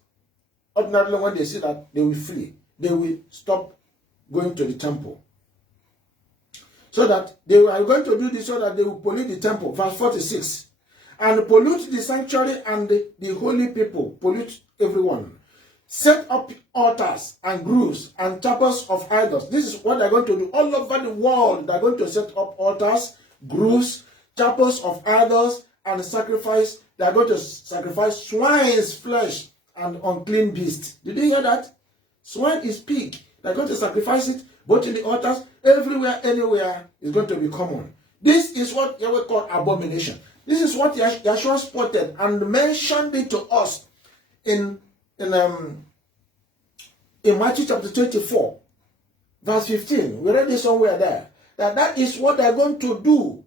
ordinarily when they see that, they will flee. They will stop going to the temple. So that they are going to do this so that they will pollute the temple. Verse 46. And pollute the sanctuary and the holy people. Pollute everyone. Set up altars and groves and chapels of idols. This is what they're going to do all over the world. They're going to set up altars, groves, chapels of idols, and sacrifice. They're going to sacrifice swine's flesh and unclean beasts. Did you hear that? Swine is pig. They're going to sacrifice it both in the altars, everywhere, anywhere. Is going to be common. This is what Yahweh called abomination. This is what Yeshua spotted and mentioned it to us in Matthew chapter 24, verse 15. We read it somewhere there. That is what they're going to do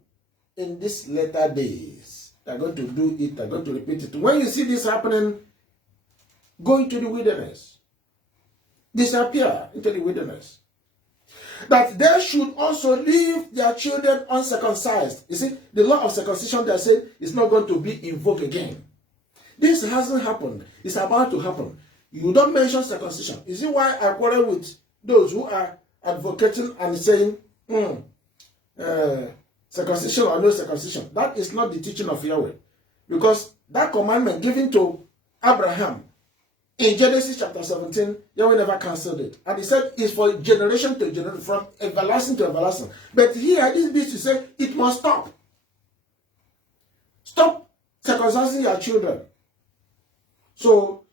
in these latter days. They're going to do it. They're going to repeat it. When you see this happening, go into the wilderness. Disappear into the wilderness. That they should also leave their children uncircumcised. You see, the law of circumcision, they said, is not going to be invoked again. This hasn't happened. It's about to happen. You don't mention circumcision. You see why I quarrel with those who are advocating and saying, circumcision or no circumcision. That is not the teaching of Yahweh. Because that commandment given to Abraham in Genesis chapter 17, Yahweh never cancelled it. And he said it's for generation to generation, from everlasting to everlasting. But here, this beast to say, it must stop. Stop circumcising your children. So,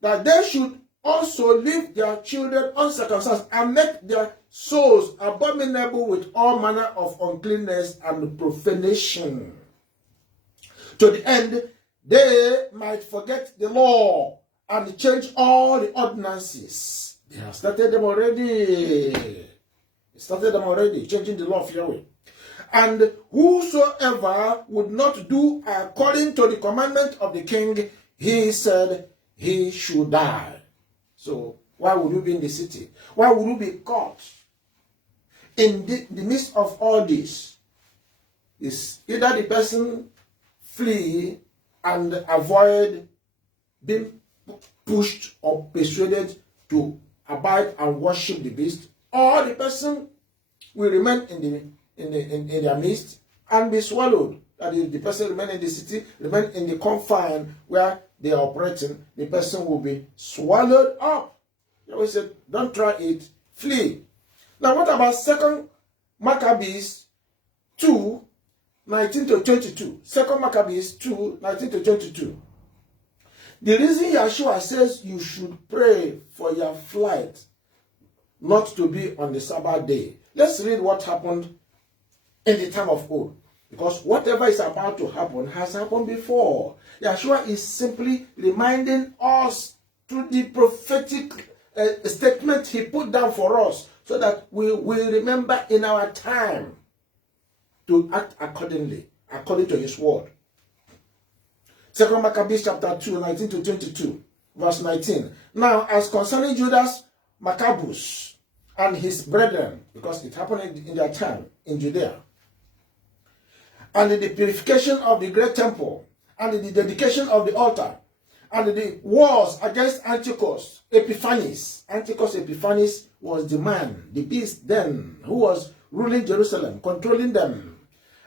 that they should also leave their children uncircumcised and make their souls abominable with all manner of uncleanness and profanation, to the end they might forget the law and change all the ordinances. They have started them already. Changing the law of Yahweh. And whosoever would not do according to the commandment of the king, he said he should die. So why would you be in the city? Why would you be caught in the midst of all this? Is either the person flee and avoid being pushed or persuaded to abide and worship the beast, or the person will remain in their midst and be swallowed. That is, the person remain in the city, remain in the confine where they are operating, the person will be swallowed up. He always said, don't try it, flee. Now what about 2 Maccabees 2, 19 to 22? 2 Maccabees 2, 19 to 22. The reason Yeshua says you should pray for your flight not to be on the Sabbath day. Let's read what happened in the time of old. Because whatever is about to happen has happened before. Yeshua is simply reminding us through the prophetic statement he put down for us so that we will remember in our time to act accordingly, according to his word. 2 Maccabees chapter 2, 19 to 22, verse 19. Now, as concerning Judas Maccabeus and his brethren, because it happened in their time in Judea, and the purification of the great temple, and the dedication of the altar, and the wars against Antiochus Epiphanes. Antiochus Epiphanes was the man, the beast then, who was ruling Jerusalem, controlling them.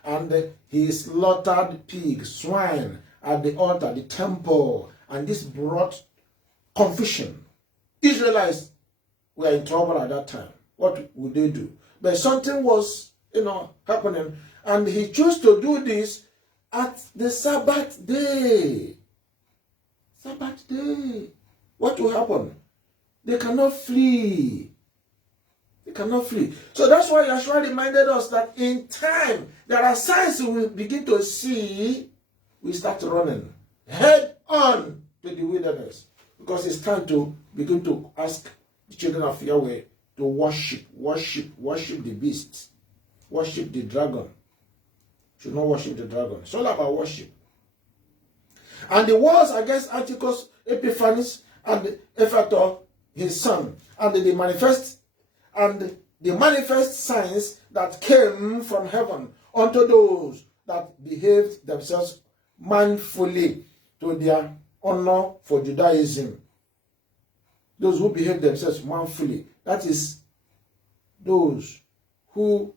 And he slaughtered pigs, swine, at the altar, the temple, and this brought confusion. Israelites were in trouble at that time. What would they do? But something was, happening, and he chose to do this at the Sabbath day. Sabbath day. What will happen? They cannot flee. They cannot flee. So that's why Yeshua reminded us that in time, there are signs we will begin to see. We start running head on to the wilderness, because it's time to begin to ask the children of Yahweh to worship the beast, worship the dragon. Should not worship the dragon. It's all about worship. And the wars against Antiochus Epiphanes and Ephator, his son, and the manifest signs that came from heaven unto those that behaved themselves manfully to their honor for Judaism. Those who behave themselves manfully, that is, those who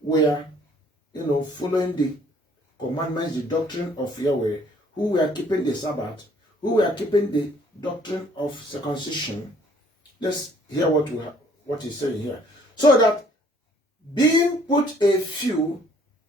were, following the commandments, the doctrine of Yahweh, who were keeping the Sabbath, who were keeping the doctrine of circumcision. Let's hear what he's saying here. So that being put a few,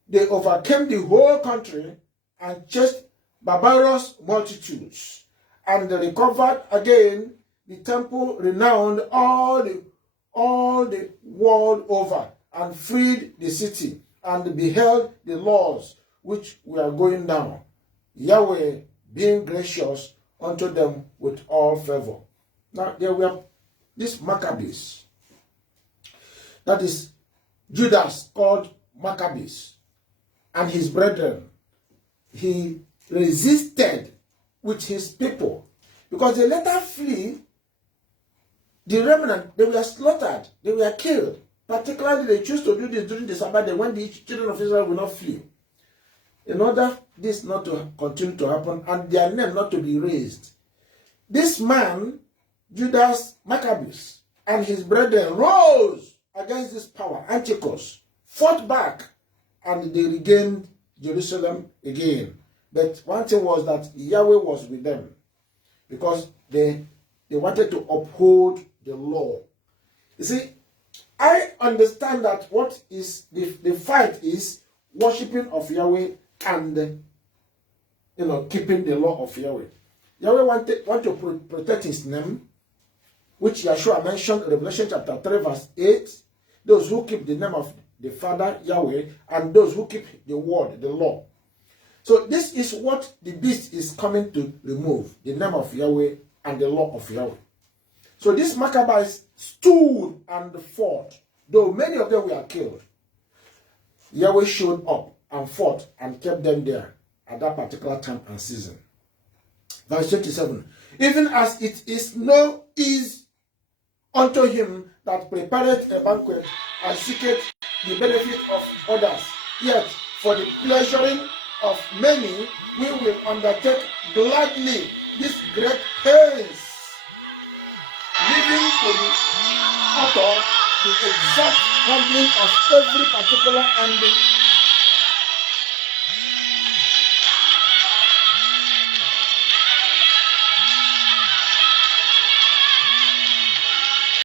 they overcame the whole country and chased barbarous multitudes, and they recovered again the temple renowned all the world over, and freed the city, and beheld the laws which were going down, Yahweh being gracious unto them with all favor. Now there were these Maccabees, that is Judas called Maccabees, and his brethren. He resisted with his people, because they later flee. The remnant, they were slaughtered, they were killed. Particularly, they choose to do this during the Sabbath day, when the children of Israel will not flee. In order this not to continue to happen and their name not to be raised, this man, Judas Maccabeus, and his brethren rose against this power, Antiochus, fought back, and they regained Jerusalem again. But one thing was that Yahweh was with them, because they wanted to uphold the law. You see, I understand that what is the fight is worshiping of Yahweh and keeping the law of Yahweh. Yahweh want to protect his name, which Yeshua mentioned in Revelation chapter 3 verse 8. Those who keep the name of the Father Yahweh, and those who keep the word, the law. So this is what the beast is coming to remove, the name of Yahweh and the law of Yahweh. So these Maccabees stood and fought, though many of them were killed. Yahweh showed up and fought and kept them there at that particular time and season. Verse 27. Even as it is no ease unto him that prepareth a banquet and seeketh the benefit of others, yet for the pleasuring of many we will undertake gladly this great pains, leaving to the author the exact handling of every particular ending